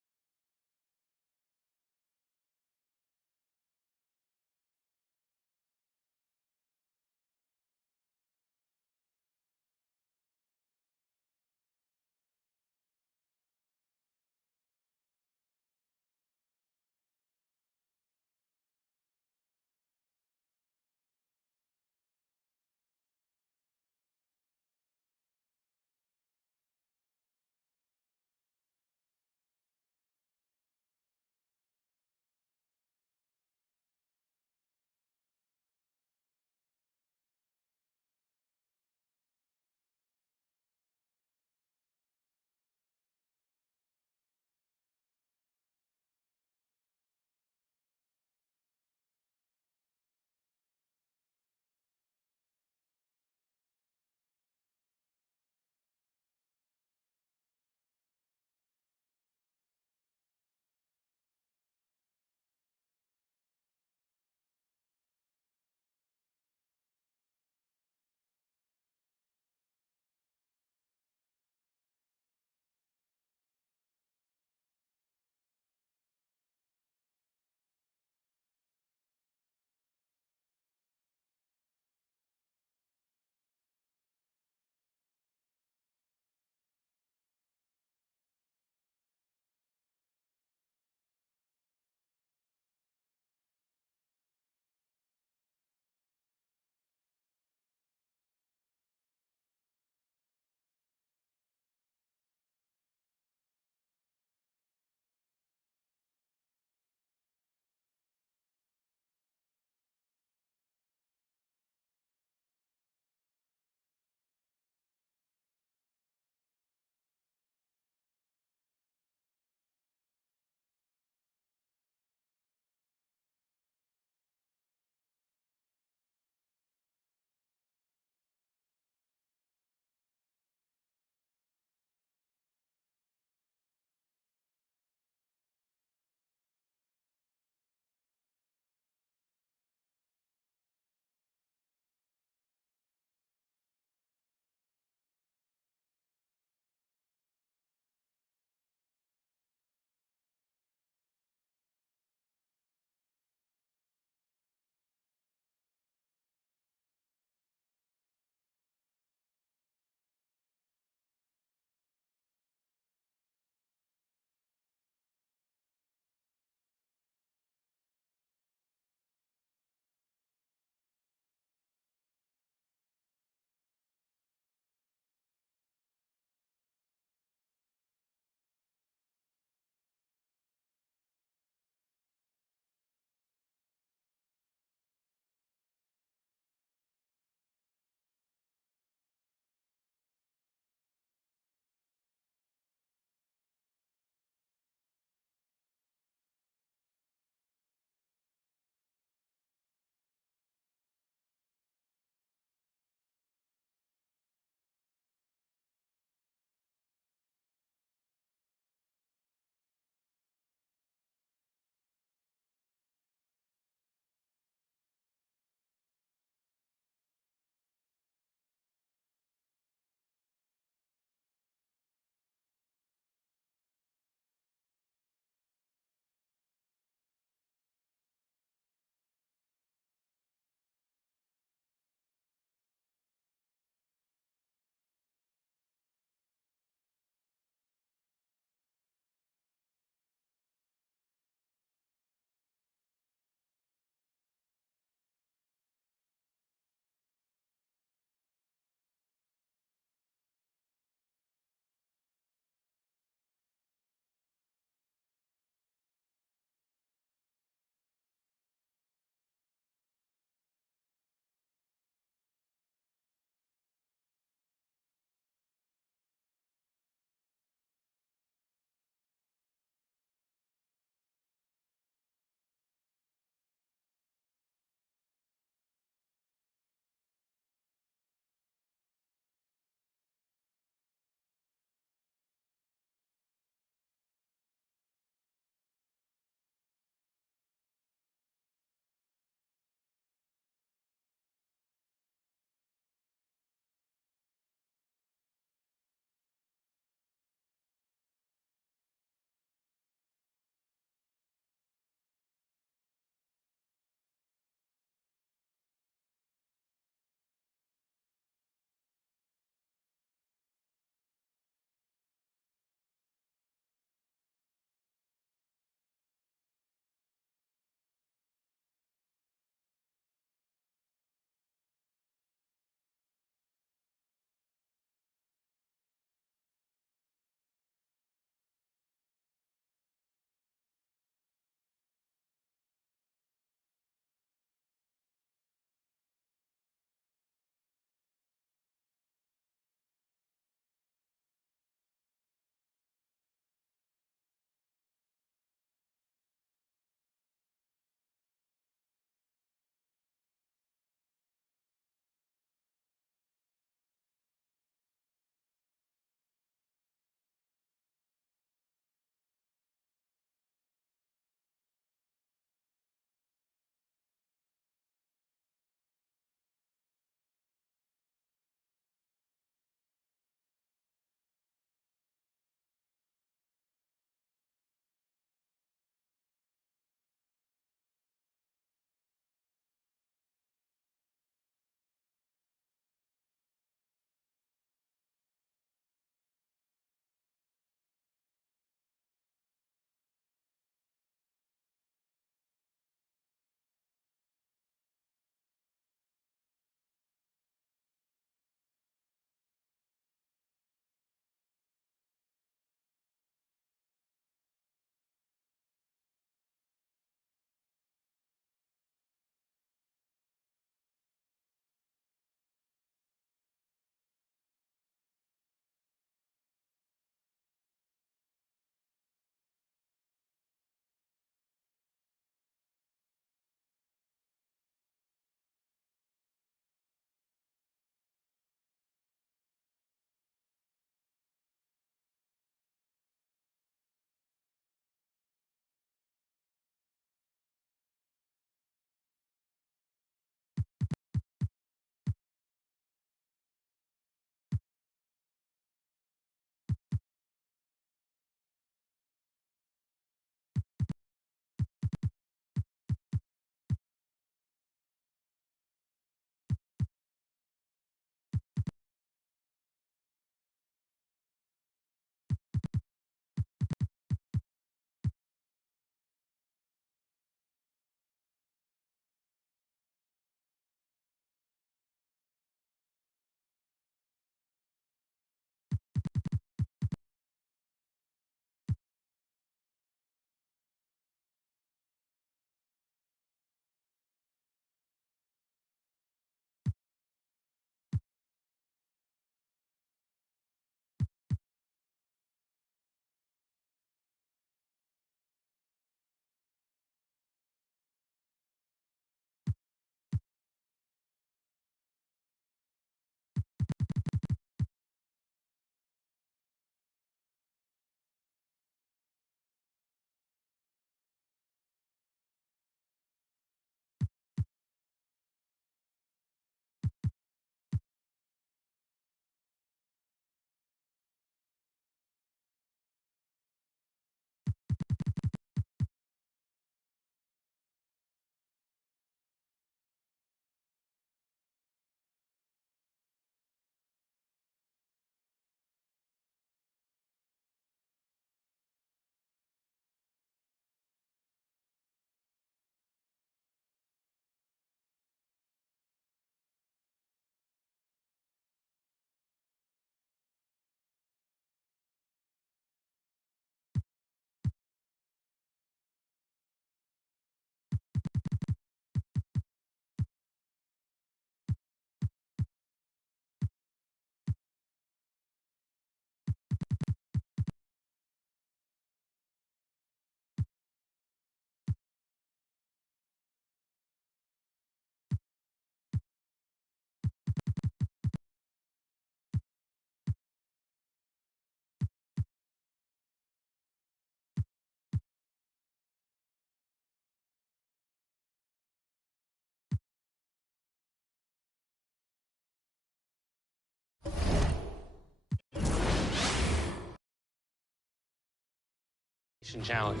challenge.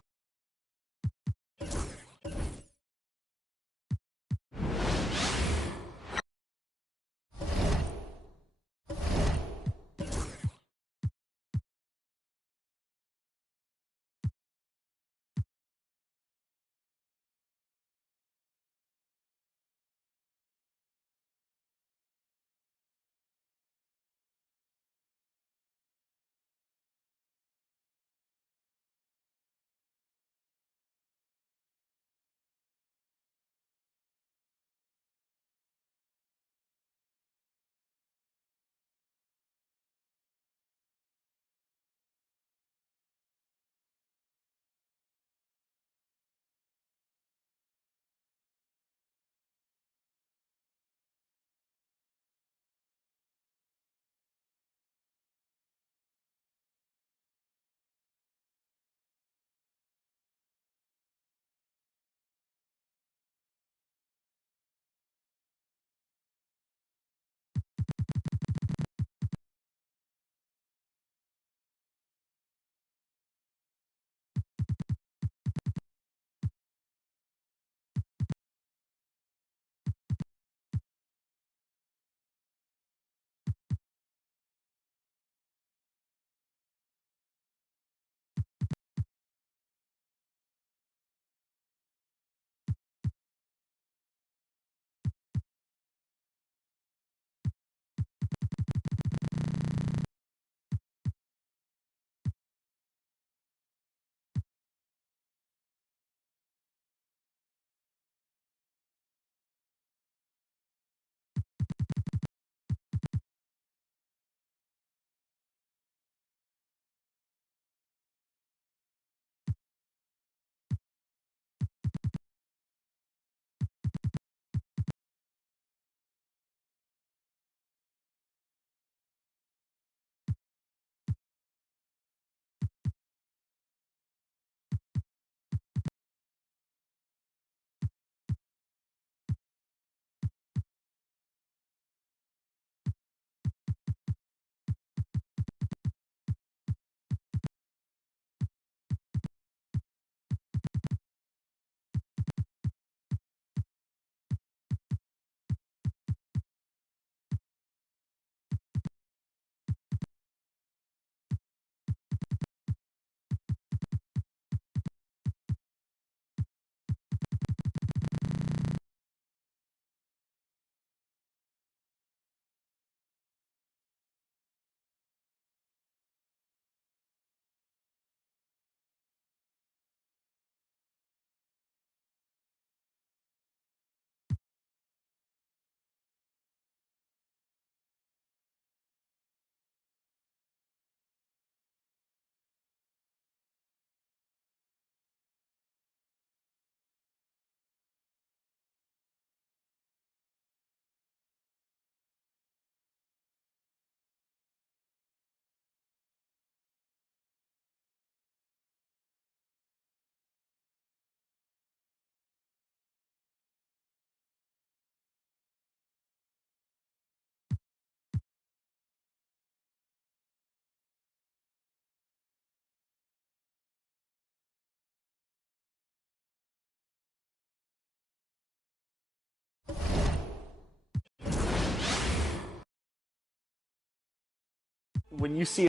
When you see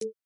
you.